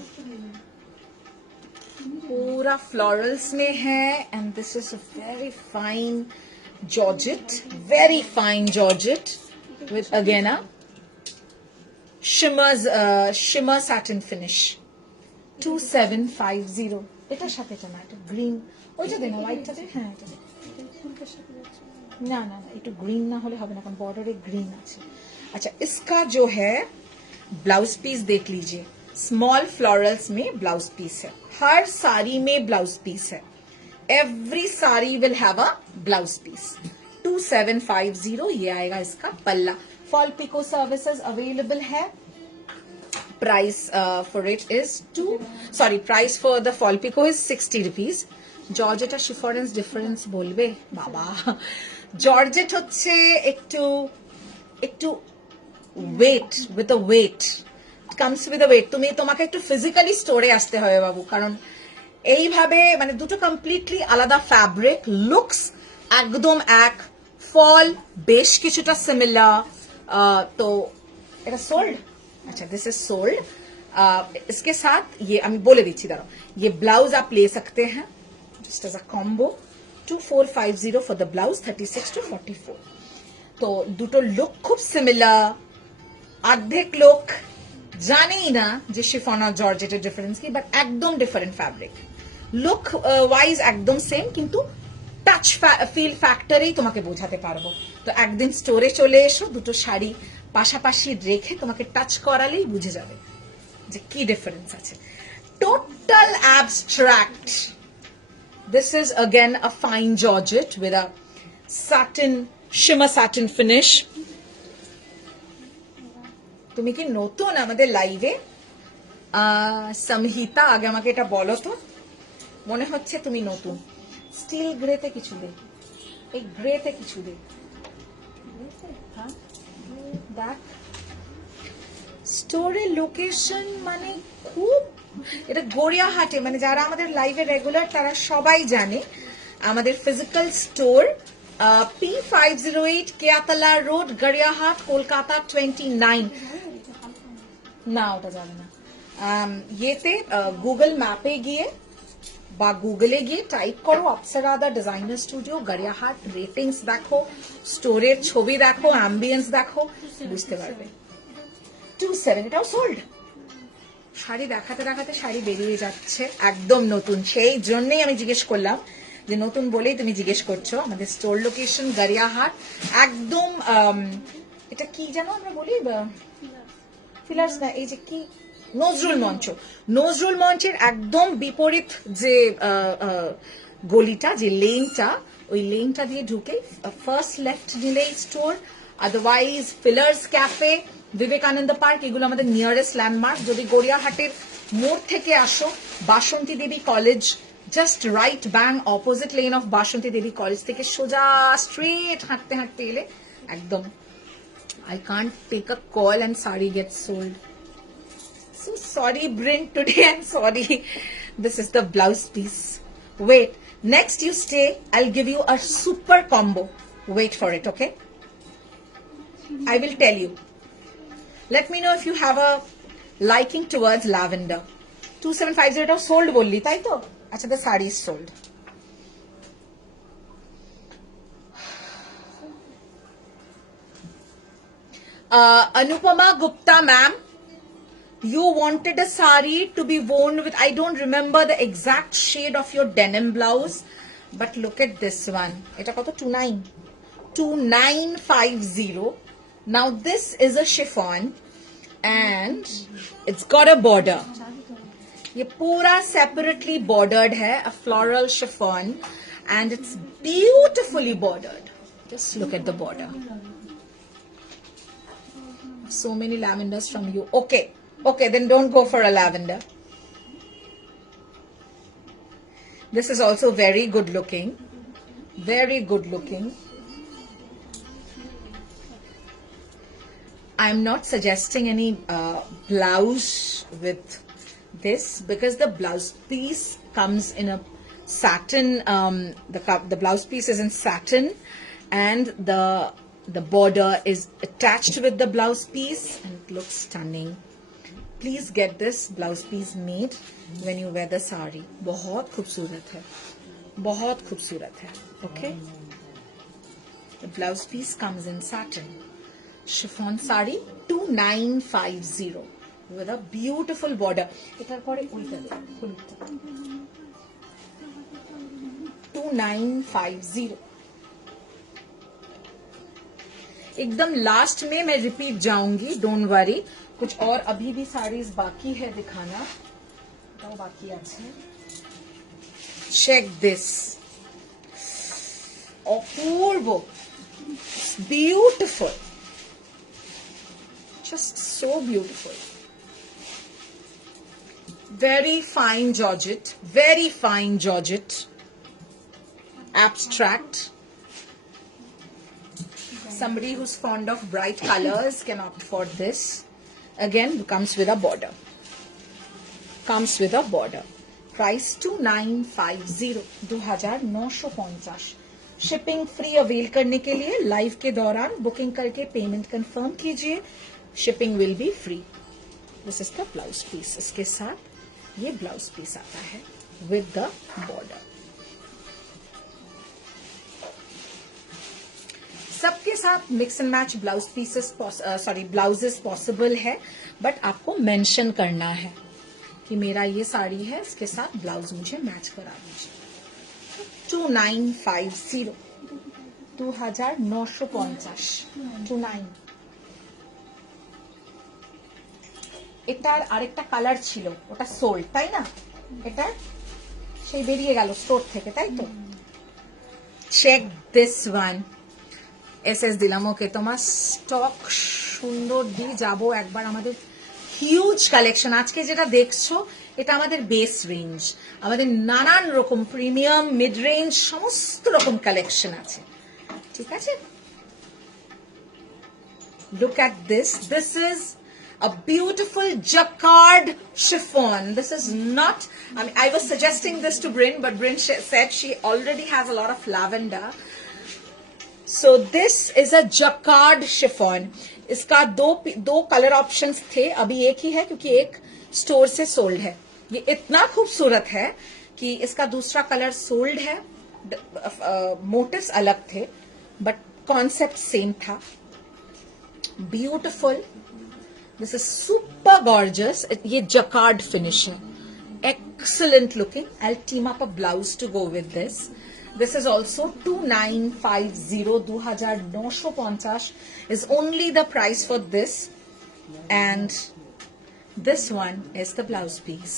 पूरा फ्लोरल्स में है, and this is a very fine georgette. Very fine georgette with again a shimmer satin finish. 2750. এটার সাথে এটা না, এটা গ্রিন, ওইটা দে না, হোয়াইটটা দে। হ্যাঁ এটা দে। না না না, একটু গ্রিন না হলে হবে না, কারণ বর্ডারে গ্রিন আছে। अच्छा, इसका जो है ब्लाउज पीस देख लीजिए, स्मॉल फ्लोरल्स में ब्लाउज पीस है। हर साड़ी में ब्लाउज पीस है। Every sari will have a blouse piece. 2750 ये आएगा इसका पल्ला। फॉल पिको सर्विसेज अवेलेबल है। Price for it is price for the fall pico is 60 rupees. Georgette আর শিফরেন্স ডিফারেন্স বলবে বাবা। জর্জেট হচ্ছে একটু একটু weight, with a weight, comes with a weight. তোমাকে একটু ফিজিক্যালি স্টোরে আসতে হবে বাবু, কারণ এইভাবে মানে দুটো কমপ্লিটলি আলাদা ফ্যাব্রিক, লুকস একদম এক, ফল বেশ কিছুটা সিমিলার। তো এটা সোল্ড। अच्छा, दिस इज सोल्ड। इसके साथ ये আমি বলে দিচ্ছি, দাঁড়াও, ये ब्लाउज आप ले सकते हैं just as a combo। 2450 for the blouse, 36 to 44। তো দুটো লুক খুব সিমিলার। অর্ধেক লোক জানেই না যে শিফন আর জর্জেটের ডিফারেন্স কি, বাট একদম ডিফারেন্ট ফ্যাব্রিক। লুক ওয়াইজ একদম সেম, কিন্তু টাচ ফিল ফ্যাক্টরেই তোমাকে বোঝাতে পারবো। তো একদিন স্টোরে চলে এসো, দুটো শাড়ি পাশাপাশি রেখে তোমাকে টাচ করালেই বুঝে যাবে যে কি ডিফারেন্স আছে। Total abstract. This is again a fine georgette with a satin, shimmer satin finish. তুমি কি নতুন আমাদের লাইভে? সমহিতা, আগে আমাকে এটা বলো তো, মনে হচ্ছে তুমি নতুন। স্টিল গ্রেতে কিছু দে, এই গ্রেতে কিছু দে। হ্যাঁ, দেখ স্টোরের লোকেশন মানে খুব, এটা গড়িয়াহাটে, মানে যারা আমাদের লাইভে রেগুলার তারা সবাই জানে আমাদের physical store P508 Keyatala road, Gariahat, Kolkata 29। না ওটা যাবে না। ইয়েতে গুগল ম্যাপে গিয়ে বা গুগলে গিয়ে টাইপ করো অপ্সরাদা ডিজাইনার স্টুডিও গড়িয়াহাট, রেটিংস দেখো, স্টোরের ছবি দেখো, অ্যাম্বিয়েন্স দেখো, বুঝতে পারবে। 27, এটাও সোল্ড। শাড়ি দেখাতে দেখাতে শাড়ি বেরিয়ে যাচ্ছে, একদম নতুন। সেই জন্যই আমি জিজ্ঞেস করলাম, যে নতুন বলেই তুমি জিজ্ঞেস করছো। আমাদের স্টোর লোকেশন গড়িয়াহাট, একদম এটা কি যেন আমরা বলি, ফিলার্স না, এই যে কি, নজরুল মঞ্চ। নজরুল মঞ্চের একদম বিপরীত যে গলিটা, যে লেনটা, ওই লেনটা দিয়ে ঢুকে ফার্স্ট লেফট নিলেই store. Otherwise Fillers cafe, Vivekananda park, এগুলো আমাদের নিয়ারেস্ট ল্যান্ডমার্ক। যদি গড়িয়াহাটের মোড় থেকে আসো, Basanti Devi college just right bang opposite lane of Basanti Devi college থেকে সোজা স্ট্রেট হাঁটতে হাঁটতে এলে একদম I can't take a call and sari gets sold. So sorry, Bryn, today I'm sorry. This is the blouse piece. Wait, next you stay. I'll give you a super combo. Wait for it, okay? I will tell you. Let me know if you have a liking towards lavender. 2750 sold bolli, tai to? Acha, the sari is sold. Anupama Gupta, ma'am. You wanted a sari to be worn with, I don't remember the exact shade of your denim blouse, but look at this one. Eta koto 2950. Now this is a chiffon and it's got a border. ये पूरा separately bordered है, a floral chiffon, and it's beautifully bordered. Just look at the border. So many lavenders from you. Okay, then don't go for a lavender. This is also very good looking. Very good looking. I'm not suggesting any blouse with this because the blouse piece comes in a satin. The blouse piece is in satin, and the border is attached with the blouse piece, and it looks stunning. Please get this blouse piece made when you wear the sari. बहुत खूबसूरत है, बहुत खूबसूरत है. Okay. The blouse piece comes in satin. Chiffon sari 2950 with a beautiful border. 2950. एकदम last में मैं repeat जाऊंगी, डोंट वरी. कुछ और अभी भी साड़ीज बाकी है दिखाना. बताओ बाकी আছে. Check this. Apurva. Beautiful. Just so beautiful. Very fine georgette. Very fine georgette. Abstract. Somebody who's fond of bright colors can opt for this. Again, comes with a border. Comes with a border. Price 2950. 2950. Shipping free avail करने के लिए live के दौरान booking करके payment confirm कीजिए. Shipping will be free. This is the blouse piece. इसके साथ ये ब्लाउज पीस आता है विद द बॉर्डर. सबके साथ mix and match blouse pieces blouses possible है, बट आपको मेंशन करना है कि मेरा ये साड़ी है, इसके साथ ब्लाउज मुझे मैच करा दीजिए. 2950. 2950. 29. এটার আরেকটা কালার ছিল, ওটা সোল্ড, তাই না? এটা সেই বেরিয়ে গেল স্টোর থেকে, তাই তো? Check this one. এসএস দিলাম. ওকে, তোমার স্টক সুন্দর দিয়ে যাবো একবার. আমাদের হিউজ কালেকশন আজকে যেটা দেখছো, এটা আমাদের বেস রেঞ্জ. আমাদের নানান রকম প্রিমিয়াম, মিড রেঞ্জ সমস্ত রকম কালেকশন আছে. ঠিক আছে? Look at this. This is a beautiful jacquard chiffon. This is not, I was suggesting this to Bryn, but Bryn said she already has a lot of lavender. So this is a jacquard chiffon. इसका दो colour options थे, अभी एक ही है क्योंकि एक store से sold है. ये इतना खूबसूरत है कि इसका दूसरा कलर सोल्ड है. मोटिव्स अलग थे बट कॉन्सेप्ट सेम था. Beautiful. This is super gorgeous. ये जकार्ड फिनिश है. Excellent looking. I'll team up a blouse to go with this. This is also 2950. 2950 is only the price for this. And this one is the blouse piece.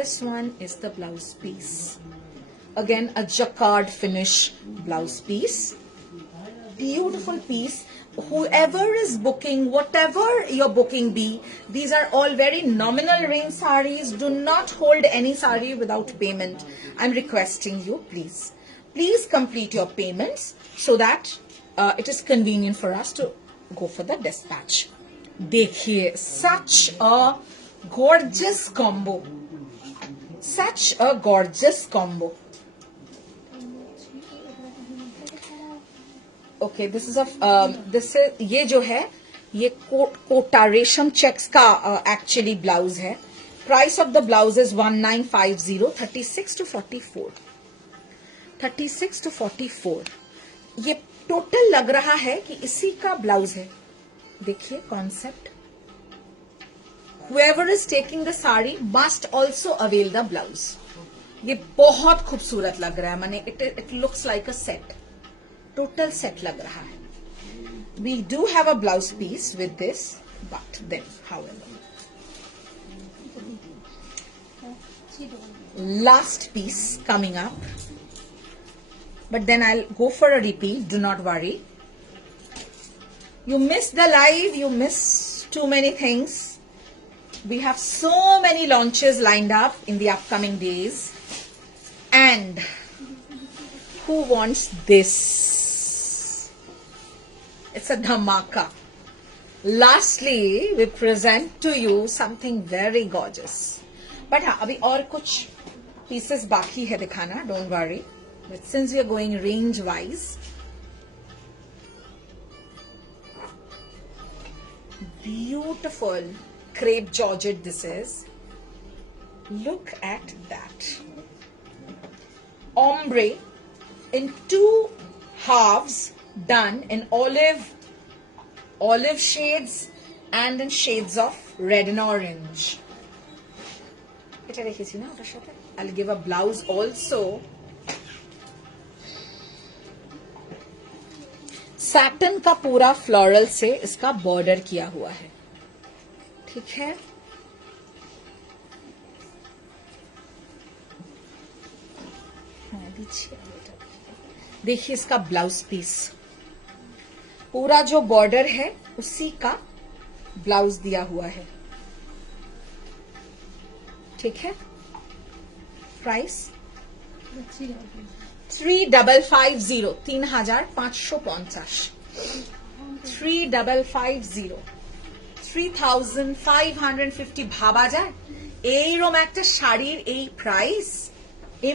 This one is the blouse piece. Again, a jacquard finish blouse piece. Beautiful piece. Whoever is booking, whatever your booking be, these are all very nominal range sarees. Do not hold any saree without payment. I'm requesting you, please. Please complete your payments so that it is convenient for us to go for the dispatch. देखिए, such a gorgeous combo. Such a gorgeous combo. Okay, this is ये जो है ये कोटा रेशम checks का actually blouse है. Price of the blouse is 1950. 36 to 44. 36 to 44. ये total लग रहा है कि इसी का ब्लाउज है. देखिए concept. Whoever is taking the sari must also avail the blouse. ये बहुत खूबसूरत लग रहा है. माने it looks like a set. Total set लग रहा है. We do have a blouse piece with this, but then, however, last piece coming up. But then I'll go for a repeat. Do not worry. You missed the live. You missed too many things. We have so many launches lined up in the upcoming days. And who wants this? It's a dhamaka. Lastly, we present to you something very gorgeous. But हाँ, अभी और कुछ pieces बाकी है दिखाना. Don't worry. But since we are going range wise, beautiful crepe georgette this is. Look at that. Ombre in two halves, done in olive shades and in shades of red and orange. I'll give a blouse also. Satin का पूरा floral से इसका border किया हुआ है. ठीक है. देखिए इसका ब्लाउज पीस. पूरा जो बॉर्डर है उसी का ब्लाउज दिया हुआ है. ठीक है. प्राइस 3550. 3550. 3550. 3550 ভাবা যায় এইরকম একটা শাড়ির এই price?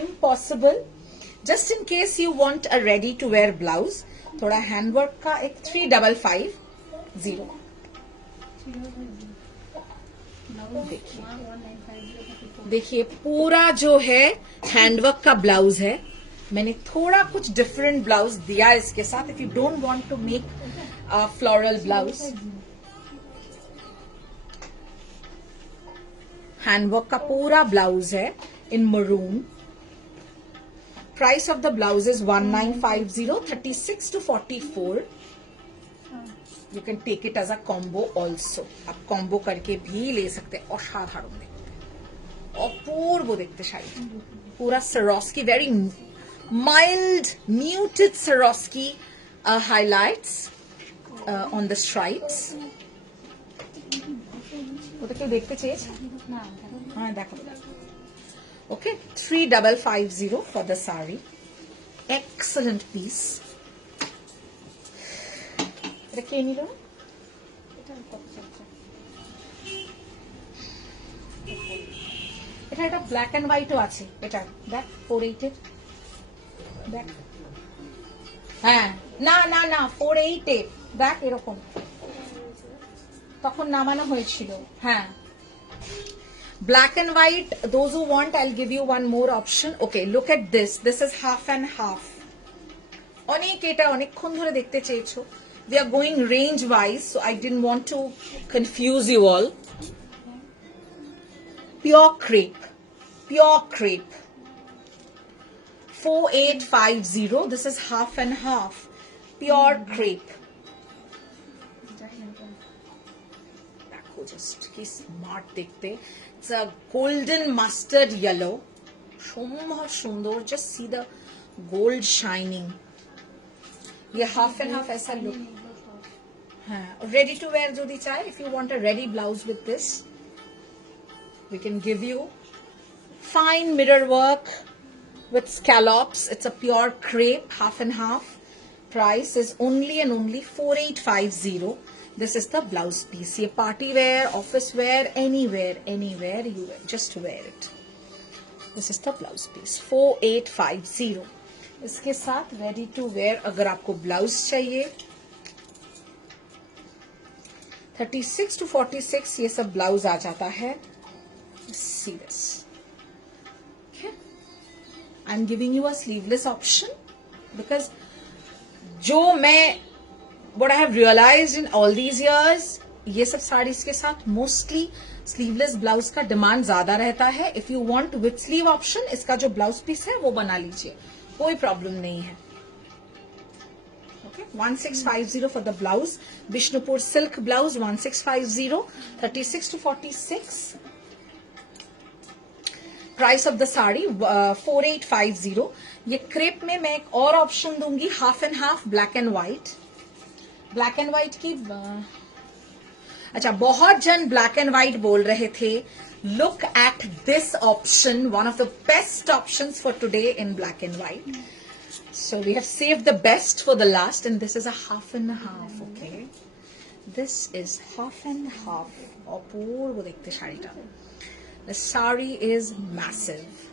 Impossible. Just in case you want a ready to wear blouse, थोड़ा हैंडवर्क का एक 3550. देखिए पूरा जो है हैंडवर्क का ब्लाउज है. मैंने थोड़ा कुछ डिफरेंट ब्लाउज दिया इसके साथ. If you don't want to make a floral blouse, handwork का पूरा ब्लाउज है in maroon. Price of the blouse is 1950. 36 to 44. You can take it as a combo also. आप combo करके भी ले सकते हैं. असाधारण देखते हैं, अपूर्व देखते शायद. पूरा Swarovski, very mild muted Swarovski highlights on the stripes. वो तो क्यों देखते चेज? हाँ देखो. Okay, 3550 for the sari. Excellent piece. रखिए नहीं लो. এটা একটা ব্ল্যাক এন্ড হোয়াইটও আছে. এটা দেখ 480. দেখ. হ্যাঁ না না না 480. দেখ এরকম তখন নামানো হয়েছিল. হ্যাঁ. Black and white, those who want, I'll give you one more option. Okay, look at this. This is half and half. অনেক এটা অনেকক্ষণ ধরে দেখতে চেয়েছো. We are going range wise, so I didn't want to confuse you all. Pure crepe. Pure crepe. 4850. This is half and half. Pure crepe. देखो just कि smart देखते. It's a golden mustard yellow. बहुत सुंदर. Just see the gold shining. ये half and half ऐसा look. हाँ. Ready to wear जो दी चाहे. If you want a ready blouse with this, we can give you fine mirror work with scallops. It's a pure crepe, half and half. Price is only and only 4850. This is the blouse piece. ये party wear, office wear, anywhere you just wear it. This is the blouse piece. 4850. इसके साथ ready to wear अगर आपको blouse चाहिए 36 to 46 ये सब blouse आ जाता है. See this. Okay. I'm giving you a sleeveless option because जो मैं what I have realized in all these years ये सब साड़ीज के साथ मोस्टली स्लीवलेस ब्लाउज का डिमांड ज्यादा रहता है. If you want with sleeve option इसका जो ब्लाउज पीस है वो बना लीजिए, कोई प्रॉब्लम नहीं है. Okay 1650 for the blouse. Bishnupur silk blouse 1650 36 to 46. Price of the sari 4850. ये क्रेप में मैं एक और ऑप्शन दूंगी, half and half black and white. Black and white की अच्छा बहुत जन ब्लैक एंड व्हाइट बोल रहे थे. Look at this option, one of the best options for today in black and white. So we have saved the best for the last and this is a half and half. Okay this is half and half. Apurva देखते শাড়িটা. The sari is massive.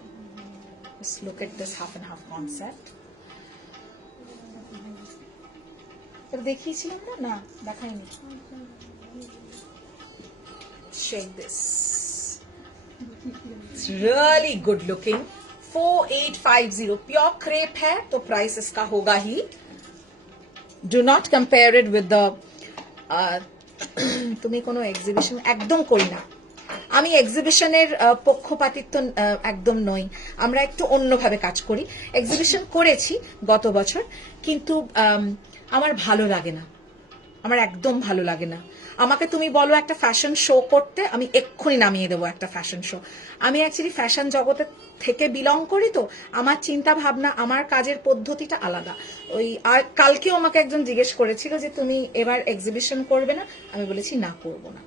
Just look at this half and half concept. तो দেখিয়েছিলাম না দেখাইনি. Check this. It's really good looking. 4850 pure crepe है तो price इसका होगा ही. Do not compare it with the তুমি কোনো এক্সিবিশন একদম করি না. আমি এক্সিবিশনের পক্ষপাতিত্ব একদম নই. আমরা একটু অন্যভাবে কাজ করি. এক্সিবিশন করেছি গত বছর কিন্তু আমার ভালো লাগে না, আমার একদম ভালো লাগে না. আমাকে তুমি বলো একটা ফ্যাশন শো করতে, আমি এক্ষুনি নামিয়ে দেবো একটা ফ্যাশন শো. আমি অ্যাকচুয়ালি ফ্যাশন জগতে থেকে বিলং করি তো আমার চিন্তা ভাবনা আমার কাজের পদ্ধতিটা আলাদা. ওই আর কালকেও আমাকে একজন জিজ্ঞেস করেছিল যে তুমি এবার এক্সিবিশন করবে না, আমি বলেছি না করব না.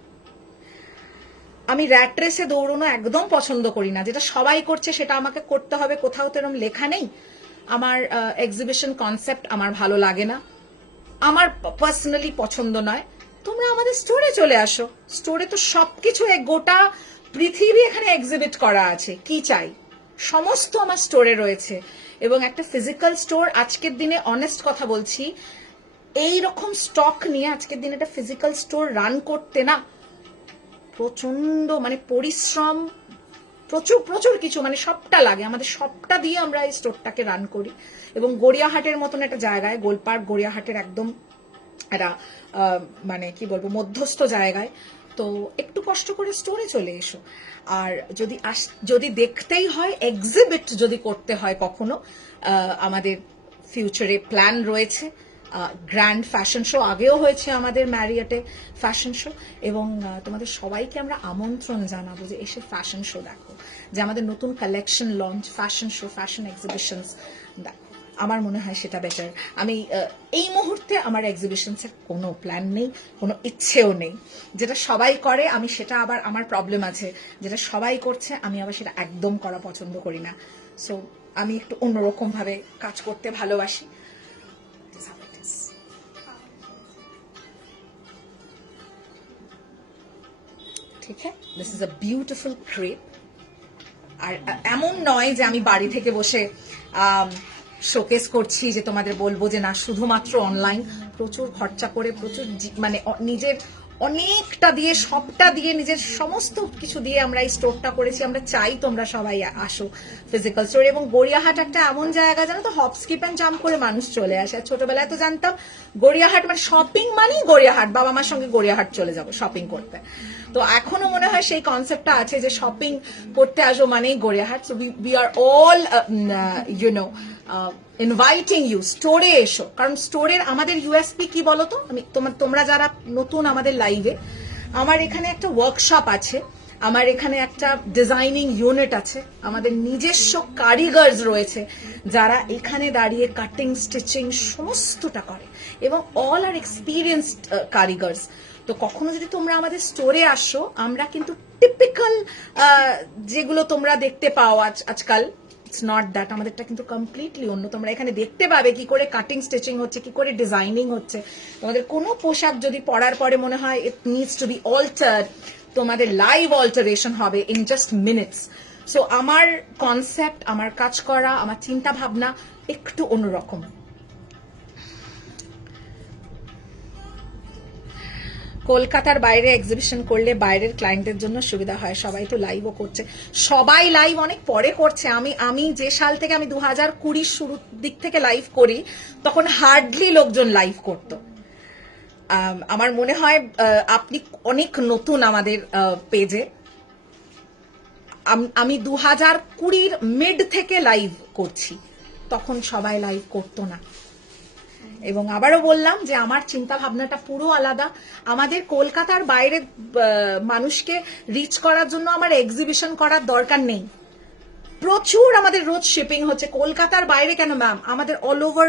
আমি র্যাট রেসে দৌড়ানো একদম পছন্দ করি না. যেটা সবাই করছে সেটা আমাকে করতে হবে, কোথাও তো এরকম লেখা নেই. আমার এক্সিবিশন কনসেপ্ট আমার ভালো লাগে না, আমার পার্সোনালি পছন্দ নয়. তোমরা আমাদের স্টোরে চলে আসো. স্টোরে তো সবকিছু গোটা পৃথিবী এখানে এক্সিবিট করা আছে. কি চাই সমস্ত আমার স্টোরে রয়েছে. এবং একটা ফিজিক্যাল স্টোর আজকের দিনে অনেস্ট কথা বলছি এই রকম স্টক নিয়ে আজকের দিনে একটা ফিজিক্যাল স্টোর রান করতে না প্রচন্ড মানে পরিশ্রম, প্রচুর প্রচুর কিছু মানে সবটা লাগে. আমাদের সবটা দিয়ে আমরা এই স্টোরটাকে রান করি. এবং গড়িয়াহাটের মতন একটা জায়গায়, গোলপার্ক গড়িয়াহাটের একদম একটা মানে কি বলবো মধ্যস্থ জায়গায়. তো একটু কষ্ট করে স্টোরে চলে এসো. আর যদি দেখতেই হয় এক্সিবিট যদি করতে হয় কখনো, আমাদের ফিউচারে প্ল্যান রয়েছে. গ্র্যান্ড ফ্যাশন শো আগেও হয়েছে আমাদের ম্যারিয়টে ফ্যাশন শো. এবং তোমাদের সবাইকে আমরা আমন্ত্রণ জানাবো যে এসে ফ্যাশন শো দেখো, যে আমাদের নতুন collection launch, fashion show, fashion exhibitions দেখো. আমার মনে হয় সেটা বেটার. আমি এই মুহূর্তে আমার এক্সিবিশনসের কোনো প্ল্যান নেই, কোনো ইচ্ছেও নেই. যেটা সবাই করে আমি সেটা আবার আমার প্রবলেম আছে. যেটা সবাই করছে আমি আবার সেটা একদম করা পছন্দ করি না. সো আমি একটু অন্যরকম ভাবে কাজ করতে ভালোবাসি. ঠিক আছে, this is a beautiful crepe. আর এমন নয় যে আমি বাড়ি থেকে বসে শোকেস করছি যে তোমাদের বলবো যে না শুধুমাত্র অনলাইন. প্রচুর খরচা করে, প্রচুর মানে নিজের অনেকটা দিয়ে, সবটা দিয়ে, নিজের সমস্ত কিছু দিয়ে আমরা এই স্টোরটা করেছি. আমরা চাই তোমরা সবাই আসো ফিজিক্যাল স্টোর. এবং গড়িয়াহাট একটা এমন জায়গা জানো তো, হপ স্কিপ অ্যান্ড জাম্প করে মানুষ চলে আসে. আর ছোটবেলায় তো জানতাম গড়িয়াহাট মানে শপিং মানেই গড়িয়াহাট, বাবা মার সঙ্গে গড়িয়াহাট চলে যাবো শপিং করতে. তো এখনো মনে হয় সেই কনসেপ্টটা আছে যে শপিং করতে আসো মানেই Gariahat. So we are all inviting you স্টোরে এসো. কারণ স্টোরের আমাদের ইউএসপি কি বলতো, আমি তোমরা যারা নতুন আমাদের লাইভে, আমার এখানে একটা ওয়ার্কশপ আছে, আমার এখানে একটা ডিজাইনিং ইউনিট আছে, আমাদের নিজস্ব কারিগরস রয়েছে যারা এখানে দাঁড়িয়ে কাটিং, স্টিচিং সমস্তটা করে এবং অল আর এক্সপিরিয়েন্সড কারিগরস. তো কখনো যদি তোমরা আমাদের স্টোরে আসো, আমরা কিন্তু টিপিক্যাল যেগুলো তোমরা দেখতে পাও আজকাল ইটস নট দ্যাট, আমাদেরটা কিন্তু কমপ্লিটলি অন্য। তোমরা এখানে দেখতে পাবে কি করে কাটিং স্টিচিং হচ্ছে, কি করে ডিজাইনিং হচ্ছে। তোমাদের কোনো পোশাক যদি পরার পরে মনে হয় it needs to be altered, তোমাদের লাইভ অল্টারেশন হবে ইন জাস্ট মিনিটস। সো আমার কনসেপ্ট, আমার কাজ করা, আমার চিন্তা ভাবনা একটু অন্যরকম। কলকাতার বাইরে এক্সিবিশন করলে বাইরের ক্লায়েন্টের জন্য সুবিধা হয়। সবাই তো লাইভও করছে, সবাই লাইভ অনেক পরে করছে। আমি যে সাল থেকে, আমি 2020 শুরুর দিক থেকে লাইভ করি, তখন হার্ডলি লোকজন লাইভ করতো। আমার মনে হয় আপনি অনেক নতুন আমাদের পেজে। আমি 2020 মিড থেকে লাইভ করছি, তখন সবাই লাইভ করতো না। এবং আবারও বললাম যে আমার চিন্তা ভাবনাটা পুরো আলাদা। আমাদের কলকাতার বাইরের মানুষকে রিচ করার জন্য আমার এক্সিবিশন করার দরকার নেই। প্রচুর আমাদের রোজ শিপিং হচ্ছে কলকাতার বাইরে। কেন ম্যাম, আমাদের অল ওভার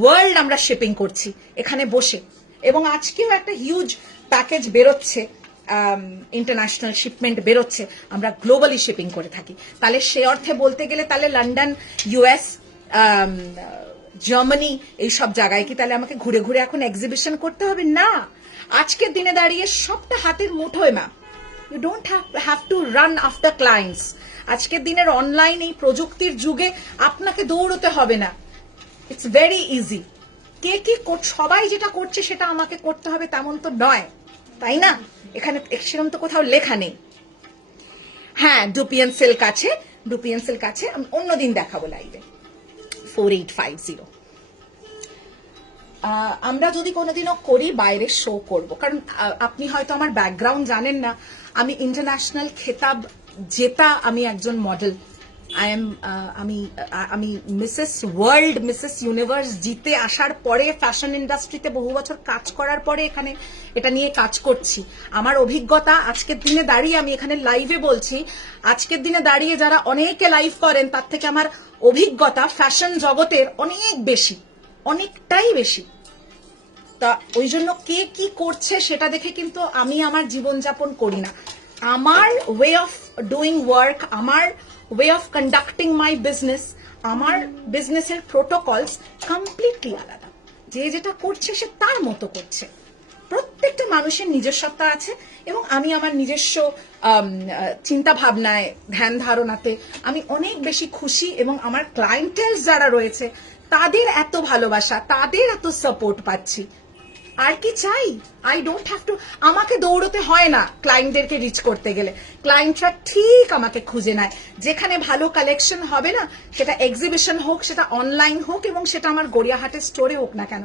ওয়ার্ল্ড আমরা শিপিং করছি এখানে বসে। এবং আজকেও একটা হিউজ প্যাকেজ বেরোচ্ছে, ইন্টারন্যাশনাল শিপমেন্ট বেরোচ্ছে, আমরা গ্লোবালি শিপিং করে থাকি। তাহলে সে অর্থে বলতে গেলে তাহলে লন্ডন, ইউএস, জার্মানি, এইসব জায়গায় কি তাহলে আমাকে ঘুরে ঘুরে এখন এক্সিবিশন করতে হবে? না, আজকের দিনে দাঁড়িয়ে সবটা হাতের মুঠোয় ma'am. You don't have to run after clients. আজকের দিনের অনলাইন এই প্রযুক্তির যুগে আপনাকে দৌড়তে হবে না, ইটস ভেরি ইজি। কে কি সবাই যেটা করছে সেটা আমাকে করতে হবে তেমন তো নয়, তাই না? এখানে সেরকম তো কোথাও লেখা নেই। হ্যাঁ, ডুপিয়ান সিল্ক আছে, ডুপিয়ান সিল্ক আছে, আমি অন্যদিন দেখাবো লাইভে। 4850। আমরা যদি কোনোদিনও করি বাইরে শো করব, কারণ আপনি হয়তো আমার ব্যাকগ্রাউন্ড জানেন না। আমি ইন্টারন্যাশনাল খেতাব জেতা আমি একজন মডেল। আমি মিসেস ওয়ার্ল্ড, মিসেস ইউনিভার্স জিতে আসার পরে ফ্যাশন ইন্ডাস্ট্রিতে বহু বছর কাজ করার পরে এখানে এটা নিয়ে কাজ করছি। আমার অভিজ্ঞতা আজকের দিনে দাঁড়িয়ে আমি এখানে লাইভে বলছি। আজকের দিনে দাঁড়িয়ে যারা অনেকে লাইভ করেন তার থেকে আমার অভিজ্ঞতা ফ্যাশন জগতের অনেক বেশি, অনেকটাই বেশি। তা ওই জন্য কে কি করছে সেটা দেখে কিন্তু আমি আমার জীবনযাপন করি না। আমার ওয়ে অফ ডুইং ওয়ার্ক, আমার way of conducting my business, আমার বিজনেসের প্রোটোকলস কমপ্লিটলি আলাদা। যে যেটা করছে সে তার মতো করছে। প্রত্যেকটা মানুষের নিজস্বতা আছে এবং আমি আমার নিজস্ব চিন্তা ভাবনায়, ধ্যান ধারণাতে আমি অনেক বেশি খুশি। এবং আমার ক্লায়েন্টেল যারা রয়েছে তাদের এত ভালোবাসা, তাদের এত সাপোর্ট পাচ্ছি। আর কি চাই? আই ডোন্ট হ্যাভ টু, আমাকে দৌড়তে হয় না ক্লায়েন্টদেরকে রিচ করতে গেলে। ক্লায়েন্টরা ঠিক আমাকে খুঁজে নেয়। যেখানে ভালো কালেকশন হবে না, সেটা এক্সিবিশন হোক, সেটা অনলাইন হোক, এবং সেটা আমার গড়িয়াহাটের স্টোরে হোক না কেন,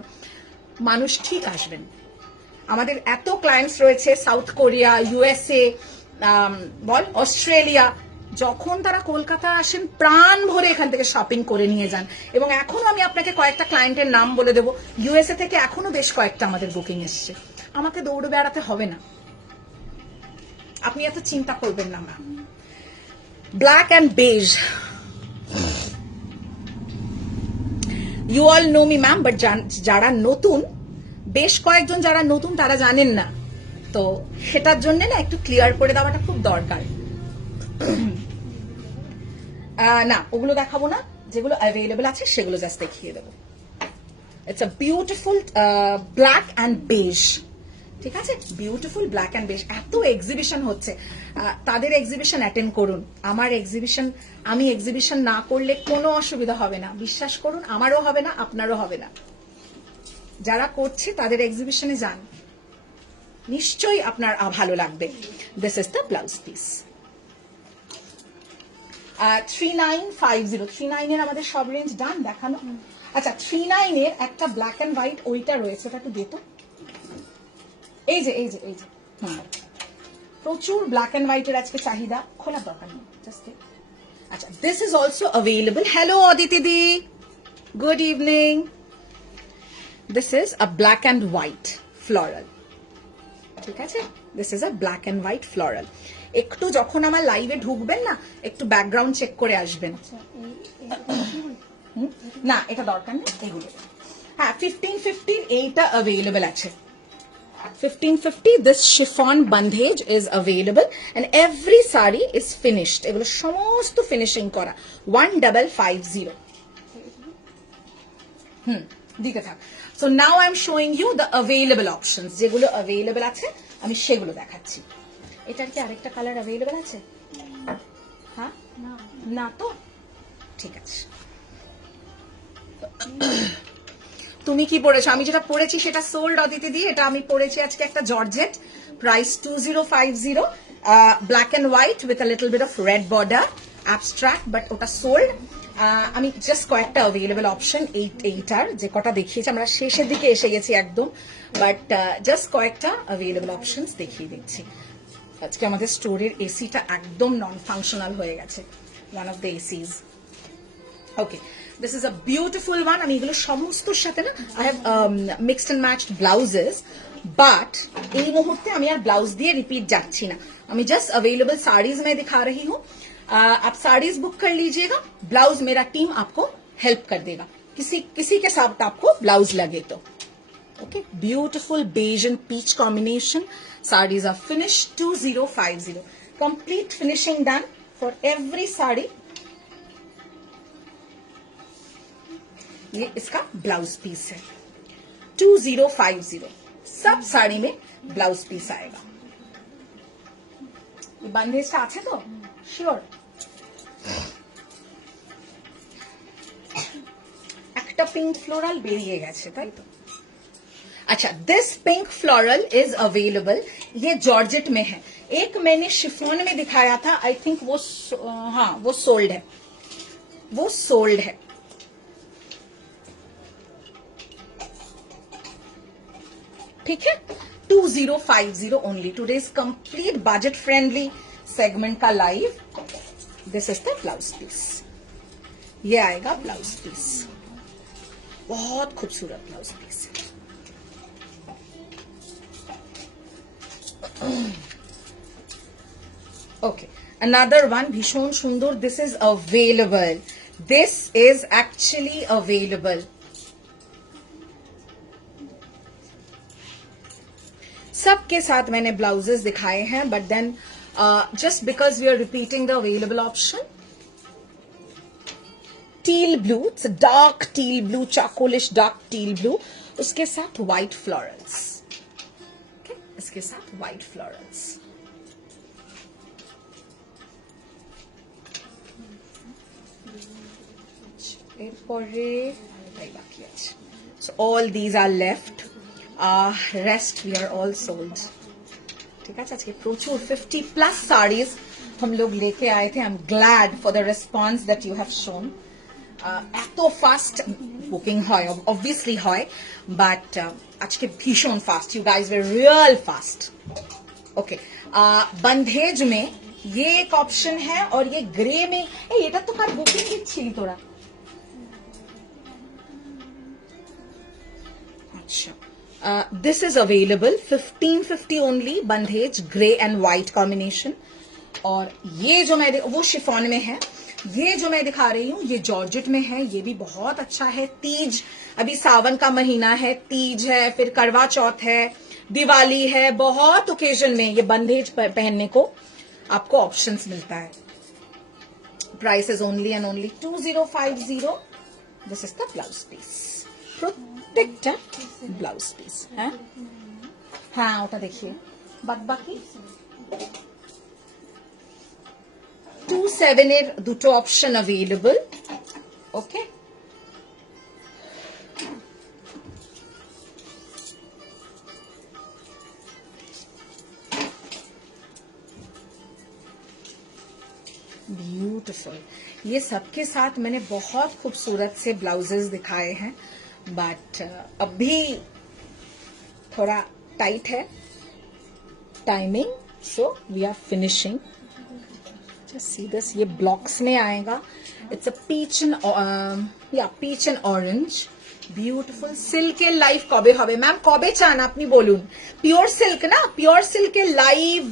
মানুষ ঠিক আসবেন। আমাদের এত ক্লায়েন্টস রয়েছে সাউথ কোরিয়া, ইউএসএ, বল অস্ট্রেলিয়া। যখন তারা কলকাতা আসেন প্রাণ ভরে এখান থেকে শপিং করে নিয়ে যান। এবং এখনো আমি আপনাকে কয়েকটা ক্লায়েন্টের নাম বলে দেবো। ইউএসএ থেকে এখনো বেশ কয়েকটা আমাদের বুকিং এসছে। আমাকে দৌড়ে বেড়াতে হবে না, আপনি এত চিন্তা করবেন না ma'am. Black and beige, you all know me ma'am, but যারা নতুন, বেশ কয়েকজন যারা নতুন তারা জানেন না, তো সেটার জন্য না একটু ক্লিয়ার করে দেওয়াটা খুব দরকার। না, ওগুলো দেখাবো না, যেগুলো অ্যাভেলেবল আছে সেগুলো জাস্ট দেখিয়ে দেবো। It's a beautiful black and beige, ঠিক আছে? Beautiful black and beige. এত এক্সিবিশন হচ্ছে, তাদের এক্সিবিশন অ্যাটেন্ড করুন। আমার এক্সিবিশন, আমি এক্সিবিশন না করলে কোনো অসুবিধা হবে না, বিশ্বাস করুন। আমারও হবে না, আপনারও হবে না। যারা করছে তাদের এক্সিবিশনে যান, নিশ্চয়ই আপনার ভালো লাগবে। This is the blouse piece. 3950, 39 এর আমাদের সব রেঞ্জ ডান দেখানো। আচ্ছা, 39 এর একটা ব্ল্যাক এন্ড হোয়াইট ওইটা রয়েছে, ওটা একটু দেখো। এই যে প্রচুর ব্ল্যাক এন্ড হোয়াইটের আজকে চাহিদা, খোলার দরকার নেই, জাস্ট। আচ্ছা, this is also available. Hello Aditi দি, good evening. This is a black and white floral, ঠিক আছে? This is a black and white floral. একটু যখন আমার লাইভে ঢুকবেন না, একটু ব্যাকগ্রাউন্ড চেক করে আসবেন। না, এটা দরকার নেই, এগুলো। হ্যাঁ, 1550 এইটা অ্যাভেলেবল আছে। 1550. This chiffon bandhej is available and every sari is finished. এগুলো সমস্ত ফিনিশিং করা 1550. দিকে থাক. So now I'm showing you the available options. যেগুলো available আছে আমি সেগুলো দেখাচ্ছি. এটার কি আরেকটা কালার available আছে? হ্যাঁ না তো ঠিক আছে. তুমি কি পড়েছো? আমি যেটা পড়েছি সেটা সোল্ড অদিতি দি. এটা আমি পড়েছি আজকে একটা georgette, price 2050, black and white with a little bit of red border, abstract, but ওটা সোল্ড. আমি জাস্ট কয়েকটা অ্যাভেলেবল অপশন এইটার যে কটা দেখিয়েছি, আমরা শেষের দিকে এসে গেছি একদম, বাট জাস্ট কয়েকটা অ্যাভেলেবল অপশনস দেখিয়ে দিচ্ছি. আজকে আমাদের স্টোরের এসিটা একদম নন ফাংশনাল হয়ে গেছে, one of the ACs. Okay, this is a beautiful one. আমি এগুলো সমস্তর সাথে না I have mixed and matched blouses, but এই মুহূর্তে আমি আর ব্লাউজ দিয়ে রিপিট যাচ্ছি না. আমি জাস্ট अवेलेबल साड़ीज में दिखा रही हूँ. आप साड़ीज बुक कर लीजिएगा, ब्लाउज मेरा टीम आपको हेल्प कर देगा किसी के साथ आपको ब्लाउज लगे तो. Okay, beautiful beige and peach combination. Sarees are finished 2050. Complete finishing done for every saree. ये इसका ब्लाउज पीस है 2050. सब साड़ी में ब्लाउज पीस आएगा. ये बंदेजটা আছে তো শিওর? একটা পিঙ্ক ফ্লোরাল বেরিয়ে গেছে তাই তো. अच्छा, this pink floral is available. ये जॉर्जेट में है. एक मैंने शिफॉन में दिखाया था, आई थिंक वो हाँ वो सोल्ड है, वो सोल्ड है. ठीक है, 2050 only. Today's complete budget friendly segment का live. This is the blouse piece. ये आएगा ब्लाउज पीस, बहुत खूबसूरत ब्लाउज पीस है. Okay, another one भीषण सुंदर. This is available. This is actually available. सबके साथ मैंने ब्लाउजेस दिखाए हैं, but then just because we are repeating the available option. Teal blue, it's a dark teal blue, charcoalish dark teal blue. उसके साथ white florals. Okay, इसके साथ white florals. এরপরে এটাই বাকি আছে. So all these are left. Rest we are all sold. ठीक है, आज के प्रचुर 50+ साड़ीज हम लोग लेके आए थे. I am glad for the response that you have shown. এত ফাস্ট বুকিং হয়, অবভিয়াসলি হয়, বাট আজকে ভীষণ fast. You guys were real fast. Okay, bandhej में ये एक ऑप्शन है और ये ग्रे में. এটা তো কার বুকিং দিচ্ছিলি তোরা? अच्छा, this is available 1550 only. Bandhej grey and white combination. और ये जो मैं वो शिफॉन में है. ये जो मैं दिखा रही हूँ ये जॉर्जेट में है. ये भी बहुत अच्छा है. तीज, अभी सावन का महीना है, तीज है, फिर करवा चौथ है, दिवाली है, बहुत ओकेजन में ये बंधेज पहनने को आपको ऑप्शंस मिलता है. Price is only and only 2050. This is the blouse piece. প্রত্যেকটা ব্লাউজ পিস. হ্যাঁ হ্যাঁ ওটা দেখিয়ে. বাদ বাকি 27 এর দুটো অপশন अवेलेबल. ওকে, ब्यूटीफुल. ये सबके साथ मैंने बहुत खूबसूरत से ब्लाउजेस दिखाए हैं, बट अभी थोड़ा टाइट है timing, so we are finishing. Just see this. ये ब्लॉक्स में आएगा. It's a peach and orange. Beautiful. সিল্কের লাইভ কবে হবে ম্যাম? কবে চান আপনি বলুন. পিওর সিল্ক না, পিওর সিল্কের লাইভ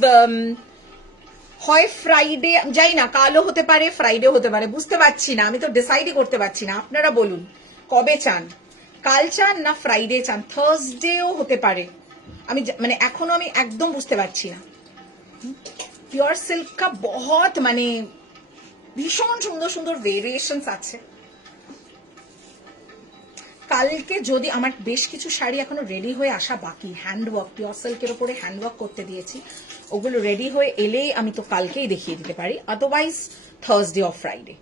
হয় ফ্রাইডে, যাই না, কালও হতে পারে, ফ্রাইডে হতে পারে, বুঝতে পারছি না. আমি তো ডিসাইডই করতে পারছি না. আপনারা বলুন কবে চান. কাল চান না ফ্রাইডে চান? থার্সডেও হতে পারে, আমি মানে এখনো আমি একদম বুঝতে পারছি না। পিওর সিল্ক কা বহুত মানে ভীষণ সুন্দর সুন্দর ভেরিয়েশনস আছে। কালকে যদি আমার বেশ কিছু শাড়ি এখনো রেডি হয়ে আসা বাকি, হ্যান্ডওয়ার্ক পিওর সিল্কের উপরে হ্যান্ডওয়ার্ক করতে দিয়েছি, ওগুলো রেডি হয়ে এলেই আমি তো কালকেই দেখিয়ে দিতে পারি, আদারওয়াইজ থার্সডে অর ফ্রাইডে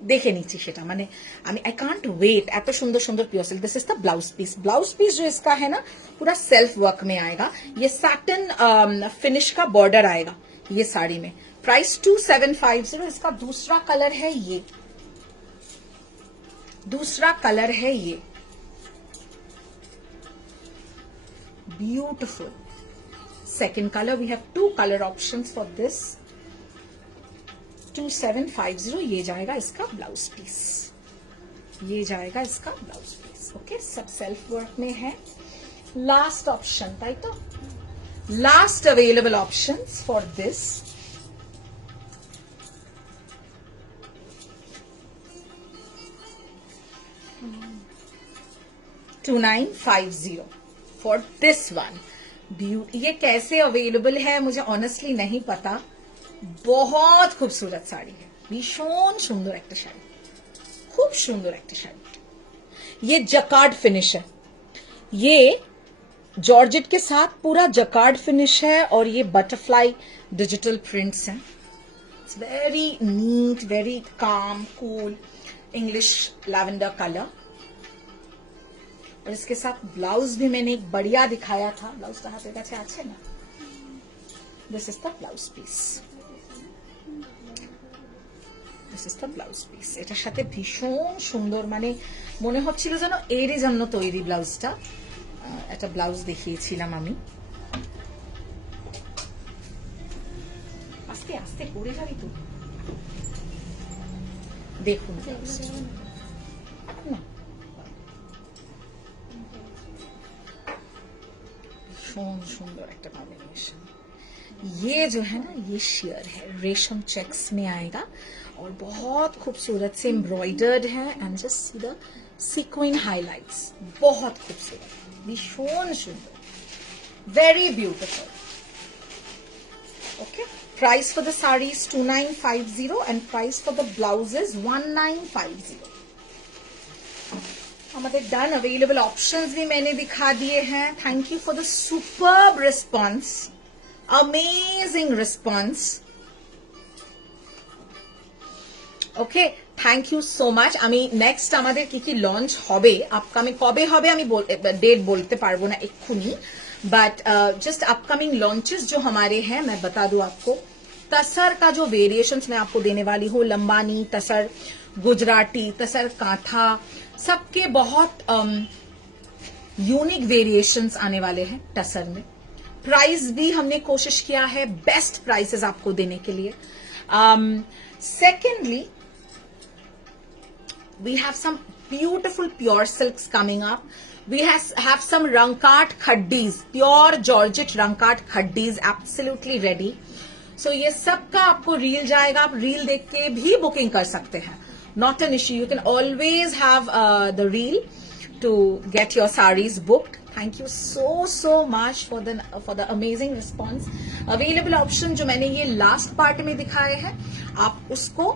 देखे नीचे সেটা মানে আমি आई कांट वेट। এত সুন্দর সুন্দর pure silk. This is the blouse piece जो इसका है ना पूरा सेल्फ वर्क में आएगा। ये सैटिन फिनिश का बॉर्डर आएगा ये साड़ी में। प्राइस 2750। इसका दूसरा कलर है ये, दूसरा कलर है ये, beautiful second colour. We have 2 colour options for this. 2750 ये जाएगा इसका ब्लाउज पीस, ये जाएगा इसका ब्लाउज पीस। ओके, सब सेल्फ वर्क में है। लास्ट ऑप्शन ताई तो last available options for this. $2950 for this one. ये कैसे अवेलेबल है मुझे ऑनेस्टली नहीं पता। बहुत खूबसूरत साड़ी है, भीषण सुंदर एक शाड़ी, खूब सुंदर एक शाड़ी। ये जकार्ड फिनिश है, ये जॉर्जेट के साथ पूरा जकार्ड फिनिश है और ये बटरफ्लाई डिजिटल प्रिंट्स हैं। It's very neat, very calm, cool English lavender colour. और इसके साथ ब्लाउज भी मैंने एक बढ़िया दिखाया था। ब्लाउज का हाथ কাছে আছে না। This is the blouse piece, this is the blouse piece. এটার সাথে ভীষণ সুন্দর মানে মনে হচ্ছিল যেন এরই জন্য তৈরি ব্লাউজটা। একটা ব্লাউজ দেখিয়েছিলাম আমি। আস্তে আস্তে পড়ে যাবি তো। দেখুন ভীষণ সুন্দর একটা কম্বিনেशन। ये जो है ना ये शेयर है, रेशम चेक्स में आएगा और बहुत खूबसूरत से एम्ब्रॉयडर्ड है। And just see the sequin highlights, बहुत खूबसूरत, भीषण सुंदर, very beautiful. Okay, price for the sari is 2950 and price for the blouse is 1950। हमारे डन अवेलेबल ऑप्शंस भी मैंने दिखा दिए हैं। Thank you for the superb response, amazing response. Okay, thank you so much. আমি নেক্সট আমাদের কি কি লঞ্চ হবে, আপকামিং কবে হবে আমি डेट बोलते पारबो ना एखुनी, बट जस्ट अपकमिंग लॉन्चेस जो हमारे हैं मैं बता दूं आपको। तसर का जो वेरिएशंस मैं आपको देने वाली हूँ, लंबानी तसर, गुजराती तसर, कांथा, सबके बहुत यूनिक वेरिएशंस आने वाले हैं टसर में। प्राइस भी हमने कोशिश किया है बेस्ट प्राइसेस आपको देने के लिए। Secondly we have some beautiful pure silks coming up. We have some Rankart Khaddis, pure Georgette Rankart Khaddis, absolutely ready. So ये सब का आपको रील जाएगा, आप रील देख के भी बुकिंग कर सकते हैं, not an issue. You can always have the reel to get your sarees booked. Thank you so much for the amazing response. Available option जो मैंने ये last part में दिखाए हैं, आप उसको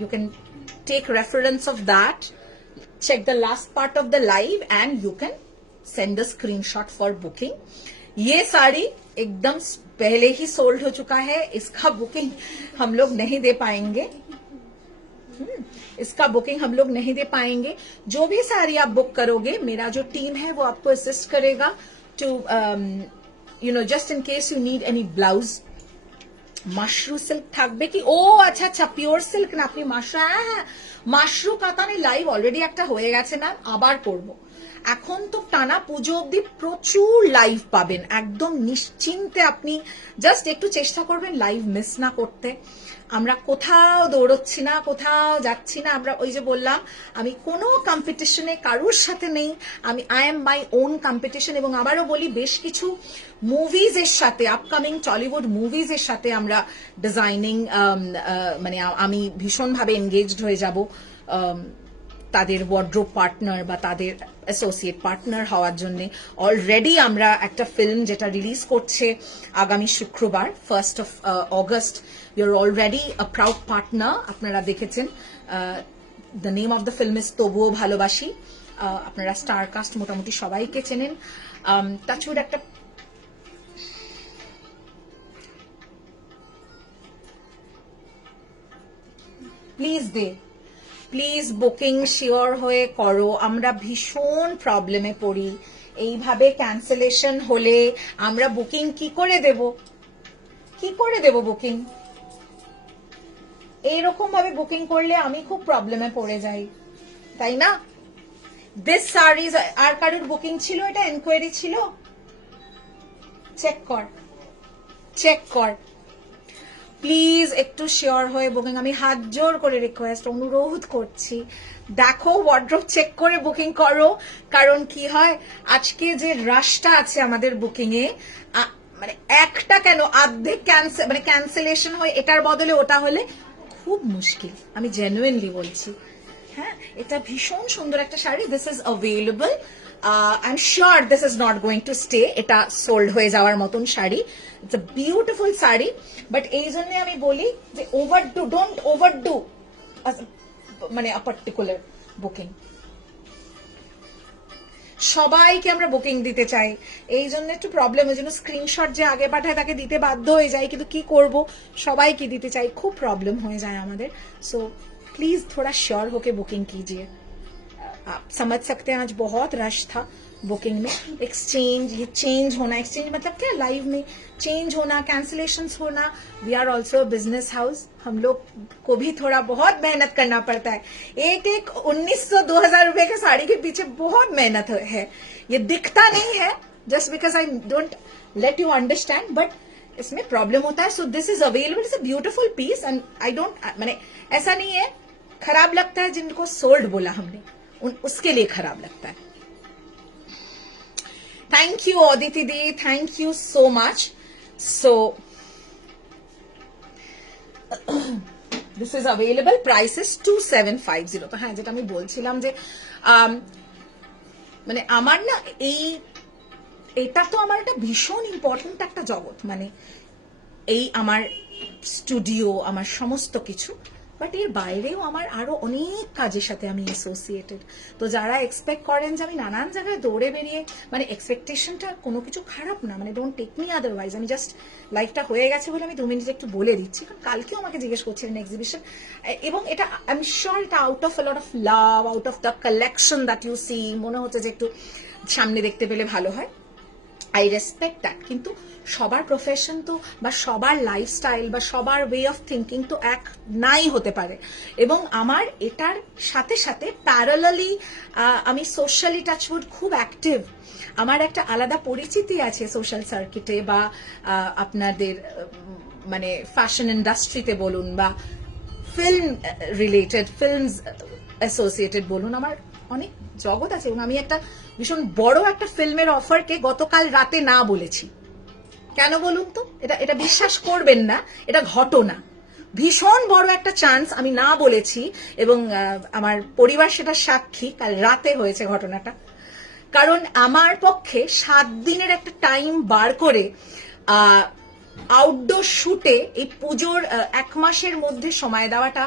you can take reference of that, check the last part of the live and you can send a screenshot for booking. ये साड़ी एकदम पहले ही सोल्ड हो चुका है, इसका बुकिंग हम लोग नहीं दे पाएंगे। इसका बुकिंग हम लोग नहीं दे पाएंगे। जो भी साड़ी आप बुक करोगे, मेरा जो टीम है वो आपको असिस्ट करेगा to just in case you need any blouse. Mashru silk থাকবে কি? ও আচ্ছা আচ্ছা, পিওর সিল্ক না আপনি মাশরু কাতানে লাইভ অলরেডি একটা হয়ে গেছে ম্যাম, আবার করব। এখন তো টানা পুজো অবধি প্রচুর লাইভ পাবেন, একদম নিশ্চিন্তে আপনি জাস্ট একটু চেষ্টা করবেন লাইভ মিস না করতে। আমরা কোথাও দৌড়চ্ছি না, কোথাও যাচ্ছি না। আমরা ওই যে বললাম, আমি কোনো কম্পিটিশনে কারোর সাথে নেই, আমি I M my own competition. এবং আবারও বলি, বেশ কিছু মুভিজের সাথে, আপকামিং টলিউড মুভিজের সাথে আমরা ডিজাইনিং মানে আমি ভীষণভাবে এনগেজড হয়ে যাব। তাদের ওয়ার্ড্রোব পার্টনার বা তাদের অ্যাসোসিয়েট পার্টনার হওয়ার জন্য অলরেডি আমরা একটা ফিল্ম যেটা রিলিজ করছে আগামী শুক্রবার 1st of August, you are already a proud partner. আপনারা দেখেছেন, the name of the film is Tobuo Bhalobashi. আপনারা স্টার কাস্ট মোটামুটি সবাইকে চেনেন। টাচউড একটা প্লিজ বুকিং শিওর হয়ে করো। আমরা ভীষণ প্রবলেমে পড়ি, এইভাবে ক্যান্সেলেশন হলে আমরা বুকিং কি করে দেব বুকিং? এইরকম ভাবে বুকিং করলে আমি খুব প্রবলেমে পড়ে যাই, তাই না? দিস সারিজ আর কারোর বুকিং ছিল? এটা এনকোয়ারি ছিল? চেক কর প্লিজ, একটু শিওর হয়ে বুকিং। আমি হাত জোর করে রিকোয়েস্ট, অনুরোধ করছি, দেখো ওয়ার্ড্রোব চেক করে বুকিং করো। কারণ কি হয়, আজকে যে রাশটা আছে আমাদের বুকিং এ, মানে একটা কেন অর্ধেক ক্যান্সেলেশন হয়, এটার বদলে ওটা হলে খুব মুশকিল। আমি জেনুইনলি বলছি। হ্যাঁ, এটা ভীষণ সুন্দর একটা sari. This is available. I am sure this is not going to stay. এটা সোল্ড হয়ে যাওয়ার মতন sari. It's a beautiful sari. But এই জন্য আমি বলি যে ডোন্ট ওভারডু মানে আ পার্টিকুলার বুকিং। সবাইকে আমরা বুকিং দিতে চাই, এই জন্য একটু প্রবলেম। ওই জন্য স্ক্রিনশট যে আগে পাঠায় তাকে দিতে বাধ্য হয়ে যায়, কিন্তু কি করব, সবাইকে দিতে চাই, খুব प्रॉब्लम हो जाए আমাদের। सो प्लीज थोड़ा श्योर होके बुकिंग कीजिए। आप समझ सकते हैं आज बहुत रश था बुकिंग में। एक्सचेंज, ये चेंज होना, एक्सचेंज मतलब क्या, लाइव में चेंज होना, कैंसिलेशंस होना। We are also business house, हम लोग को भी थोड़ा बहुत मेहनत करना पड़ता है। एक 1900-2000 रुपए के साड़ी के पीछे बहुत मेहनत है। ये दिखता नहीं है, just because I don't let you understand, but इसमें प्रॉब्लम होता है। So this is available, it's a beautiful piece and I don't, मैंने ऐसा नहीं है खराब लगता है जिनको सोल्ड बोला हमने, उसके लिए खराब लगता है। Thank you Aditi the, thank you so much. So this is available, price is 2750। तो हाँ, যেটা আমি বলছিলাম যে মানে আমার না এটা তো আমার একটা ভীষণ ইম্পর্টেন্ট একটা জগৎ, মানে এই আমার স্টুডিও, আমার সমস্ত কিছু। বাট এর বাইরেও আমার আরো অনেক কাজের সাথে আমি অ্যাসোসিয়েটেড। তো যারা এক্সপেক্ট করেন যে আমি নানান জায়গায় দৌড়ে বেরিয়ে, মানে এক্সপেকটেশনটা কোনো কিছু খারাপ না, মানে ডোন্ট টেক মি আদারওয়াইজ। আমি জাস্ট লাইফটা হয়ে গেছে বলে আমি 2 মিনিট একটু বলে দিচ্ছি, কারণ কালকেও আমাকে জিজ্ঞেস করছিলেন এক্সিবিশন, এবং এটা আই এম শিওর এটা out of a lot of love, out of the collection that you see, মনে হচ্ছে যে একটু সামনে দেখতে পেলে ভালো হয়। আই রেসপেক্ট দ্যাট, কিন্তু সবার প্রফেশন তো বা সবার লাইফস্টাইল বা সবার ওয়ে অফ থিঙ্কিং তো এক নাই হতে পারে। এবং আমার এটার সাথে সাথে প্যারালালি আমি সোশ্যালি টাচউড খুব অ্যাক্টিভ। আমার একটা আলাদা পরিচিতি আছে সোশ্যাল সার্কিটে বা আপনাদের মানে ফ্যাশন ইন্ডাস্ট্রিতে বলুন বা ফিল্ম রিলেটেড, ফিল্মস অ্যাসোসিয়েটেড বলুন, আমার অনেক জগৎ আছে। এবং আমি একটা ভীষণ বড় একটা ফিল্মের অফারকে গতকাল রাতে না বলেছি। কেন বলুন তো? এটা বিশ্বাস করবেন না, এটা ঘটনা। ভীষণ বড় একটা চান্স আমি না বলেছি, এবং আমার পরিবার সেটা সাক্ষী। কাল রাতে হয়েছে ঘটনাটা। কারণ আমার পক্ষে 7 দিনের একটা টাইম বার করে আউটডোর শুটে এই পুজোর 1 মাসের মধ্যে সময় দেওয়াটা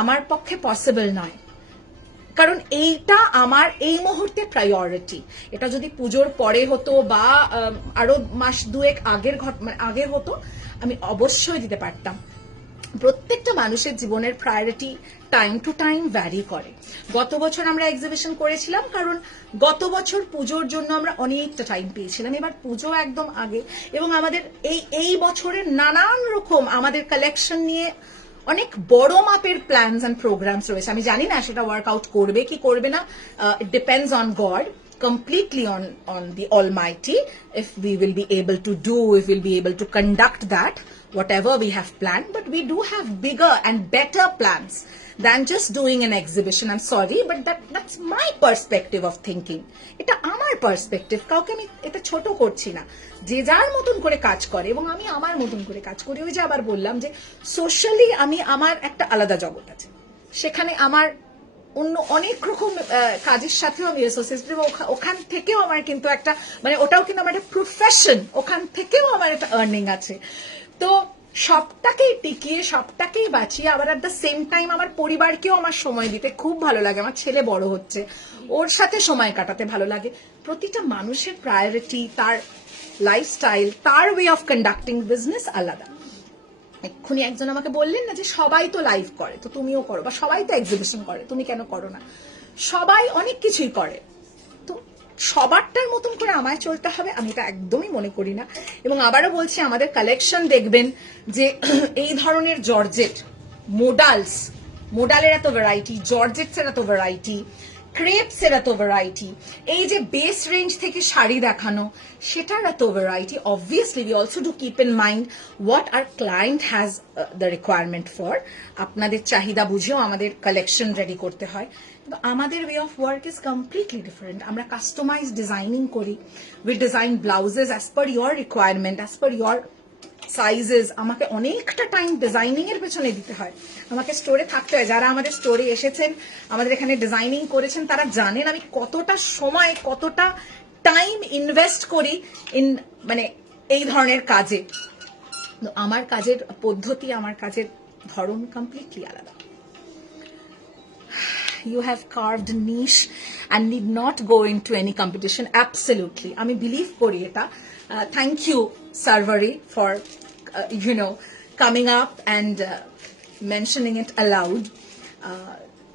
আমার পক্ষে পসিবল নয়। কারণ এইটা আমার এই মুহূর্তে প্রায়োরিটি। এটা যদি পুজোর পরে হতো বা আরো মাস 2-1 আগে হতো, আমি অবশ্যই দিতে পারতাম। প্রত্যেকটা মানুষের জীবনের priority time to time vary করে। গত বছর আমরা এক্সিবিশন করেছিলাম, কারণ গত বছর পুজোর জন্য আমরা অনেকটা টাইম পেয়েছিলাম। এবার পুজো একদম আগে, এবং আমাদের এই বছরের নানান রকম আমাদের কালেকশন নিয়ে অনেক বড় মাপের প্ল্যানস এন্ড প্রোগ্রামস রয়েছে। আমি জানি না সেটা ওয়ার্কআউট করবে কি করবে না, it depends on god, completely on the Almighty, if we will be able to do, if we'll be able to conduct that, whatever we have planned. But we do have bigger and better plans than just doing an exhibition. I'm sorry, but that's my perspective of thinking. এটা আমার perspective, কাউকে আমি এটা ছোট করছি না। যে যার মতন করে কাজ করে, এবং আমি আমার মতন করে কাজ করি। ওই যে আবার বললাম যে সোশ্যালি আমার একটা আলাদা জগৎ আছে, সেখানে আমার অন্য অনেক রকম কাজের সাথেও আমি অ্যাসোসিয়েটেড, ওখান থেকেও আমার কিন্তু একটা মানে ওটাও কিন্তু আমার একটা প্রফেশন, ওখান থেকেও আমার একটা আর্নিং আছে। তো সবটাকেই টিকিয়ে সবটাকেই বাঁচিয়ে আবার অ্যাট দ্য সেম টাইম আমার পরিবারকেও আমার সময় দিতে খুব ভালো লাগে। আমার ছেলে বড় হচ্ছে, ওর সাথে সময় কাটাতে ভালো লাগে। প্রতিটা মানুষের প্রায়োরিটি, তার লাইফস্টাইল, তার ওয়ে অফ কন্ডাক্টিং বিজনেস আলাদা। এক্ষুনি একজন আমাকে বললেন না যে সবাই তো লাইভ করে, তো তুমিও করো, বা সবাই তো এক্সিবিশন করে, তুমি কেন করো না? সবাই অনেক কিছুই করে, তো সবারটার মতন করে আমায় চলতে হবে আমি এটা একদমই মনে করি না। এবং আবারও বলছি, আমাদের কালেকশন দেখবেন যে এই ধরনের জর্জেট, মোডালের এত ভ্যারাইটি, জর্জেটসের এত ভ্যারাইটি, ক্রেপসের এত ভ্যারাইটি, এই যে বেস রেঞ্জ থেকে শাড়ি দেখানো সেটার এত variety. Obviously we also do keep in mind what are client has the requirement for. আপনাদের চাহিদা বুঝেও আমাদের কালেকশন রেডি করতে হয়, কিন্তু আমাদের way of work is completely different. আমরা কাস্টমাইজ ডিজাইনিং করি, we design blouses as per your requirement, as per your sizes. আমাকে অনেকটা টাইম ডিজাইনিং এর পেছনে দিতে হয়, আমাকে স্টোরে থাকতে হয়। যারা আমাদের স্টোরে এসেছেন, আমাদের এখানে ডিজাইনিং করেছেন, তারা জানেন আমি কতটা সময়, কতটা টাইম ইনভেস্ট করি ইন মানে এই ধরনের কাজে। আমার কাজের পদ্ধতি, আমার কাজের ধরন কমপ্লিটলি আলাদা। You have carved a niche and need not go into any competition. Absolutely, আমি believe করি এটা। Thank you, Sarvari, for coming up and mentioning it aloud.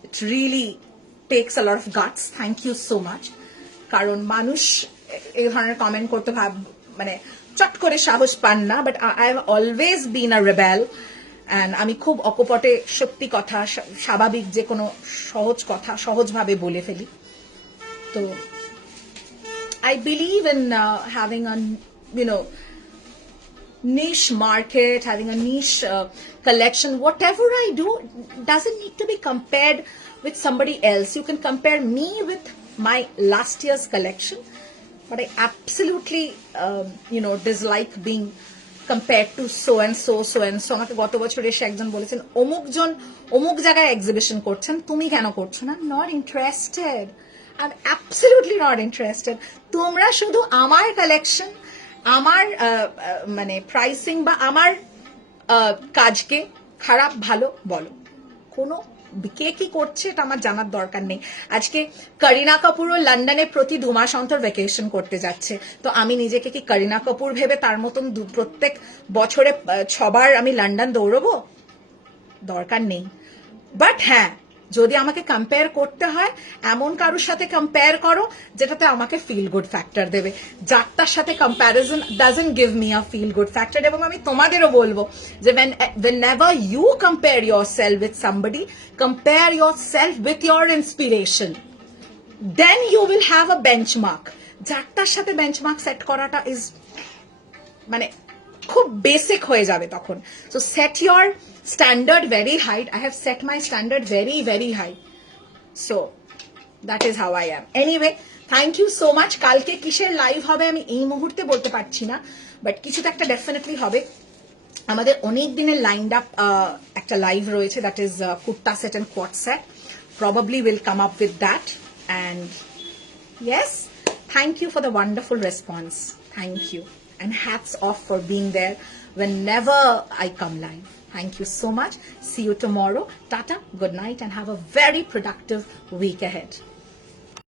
It really takes a lot of guts. Thank you so much. কারণ মানুষ এই ধরনের comment করতে মানে চট করে সাহস পান না, but I have always been a rebel. আমি খুব অকপটে সত্যি কথা, স্বাভাবিক যে কোনো সহজ কথা সহজভাবে বলে ফেলি। তো I believe in having a niche market, having a niche collection. Whatever I do doesn't need to be compared with somebody else. You can compare me with my last year's collection, but I absolutely dislike being compared to so and so. আমাকে গত বছর এসে একজন বলেছেন অমুকজন অমুক জায়গায় exhibition করছেন, তুমি কেন করছো না? Not interested, I am absolutely not interested. তোমরা শুধু আমার কালেকশন, আমার মানে প্রাইসিং বা আমার কাজকে খারাপ ভালো বলো, কোনো কে কি করছে এটা আমার জানার দরকার নেই। আজকে করিনা কাপুরও লন্ডনে প্রতি 2 মাস অন্তর ভ্যাকেশন করতে যাচ্ছে, তো আমি নিজেকে কি করিনা কাপুর ভেবে তার মতন প্রত্যেক বছরে 6 বার আমি লন্ডন দৌড়বো? দরকার নেই। বাট হ্যাঁ, যদি আমাকে কম্পেয়ার করতে হয়, এমন কারোর সাথে কম্পেয়ার করো যেটাতে আমাকে ফিল গুড ফ্যাক্টর দেবে। যারটার সাথে comparison doesn't give me a feel good factor. এবং আমি তোমাদেরও বলবো যে whenever you compare yourself with somebody, compare yourself with your inspiration, then you will have a benchmark. যারটার সাথে বেঞ্চমার্ক সেট করাটা ইজ মানে খুব বেসিক হয়ে যাবে তখন। So set your standard very high. I have set my standard very, very high. So that is how I am. Anyway, thank you so much. কালকে কিসের live হবে আমি এই মুহূর্তে বলতে পারছি না, বাট কিছু তো একটা ডেফিনেটলি হবে। আমাদের অনেক দিনের লাইনড আপ একটা লাইভ রয়েছে, that is kurta set and co-ord set. Probably will come up with that. And yes, thank you for the wonderful response. Thank you. And hats off for being there whenever I come live. Thank you so much. See you tomorrow. Tata, good night, and have a very productive week ahead.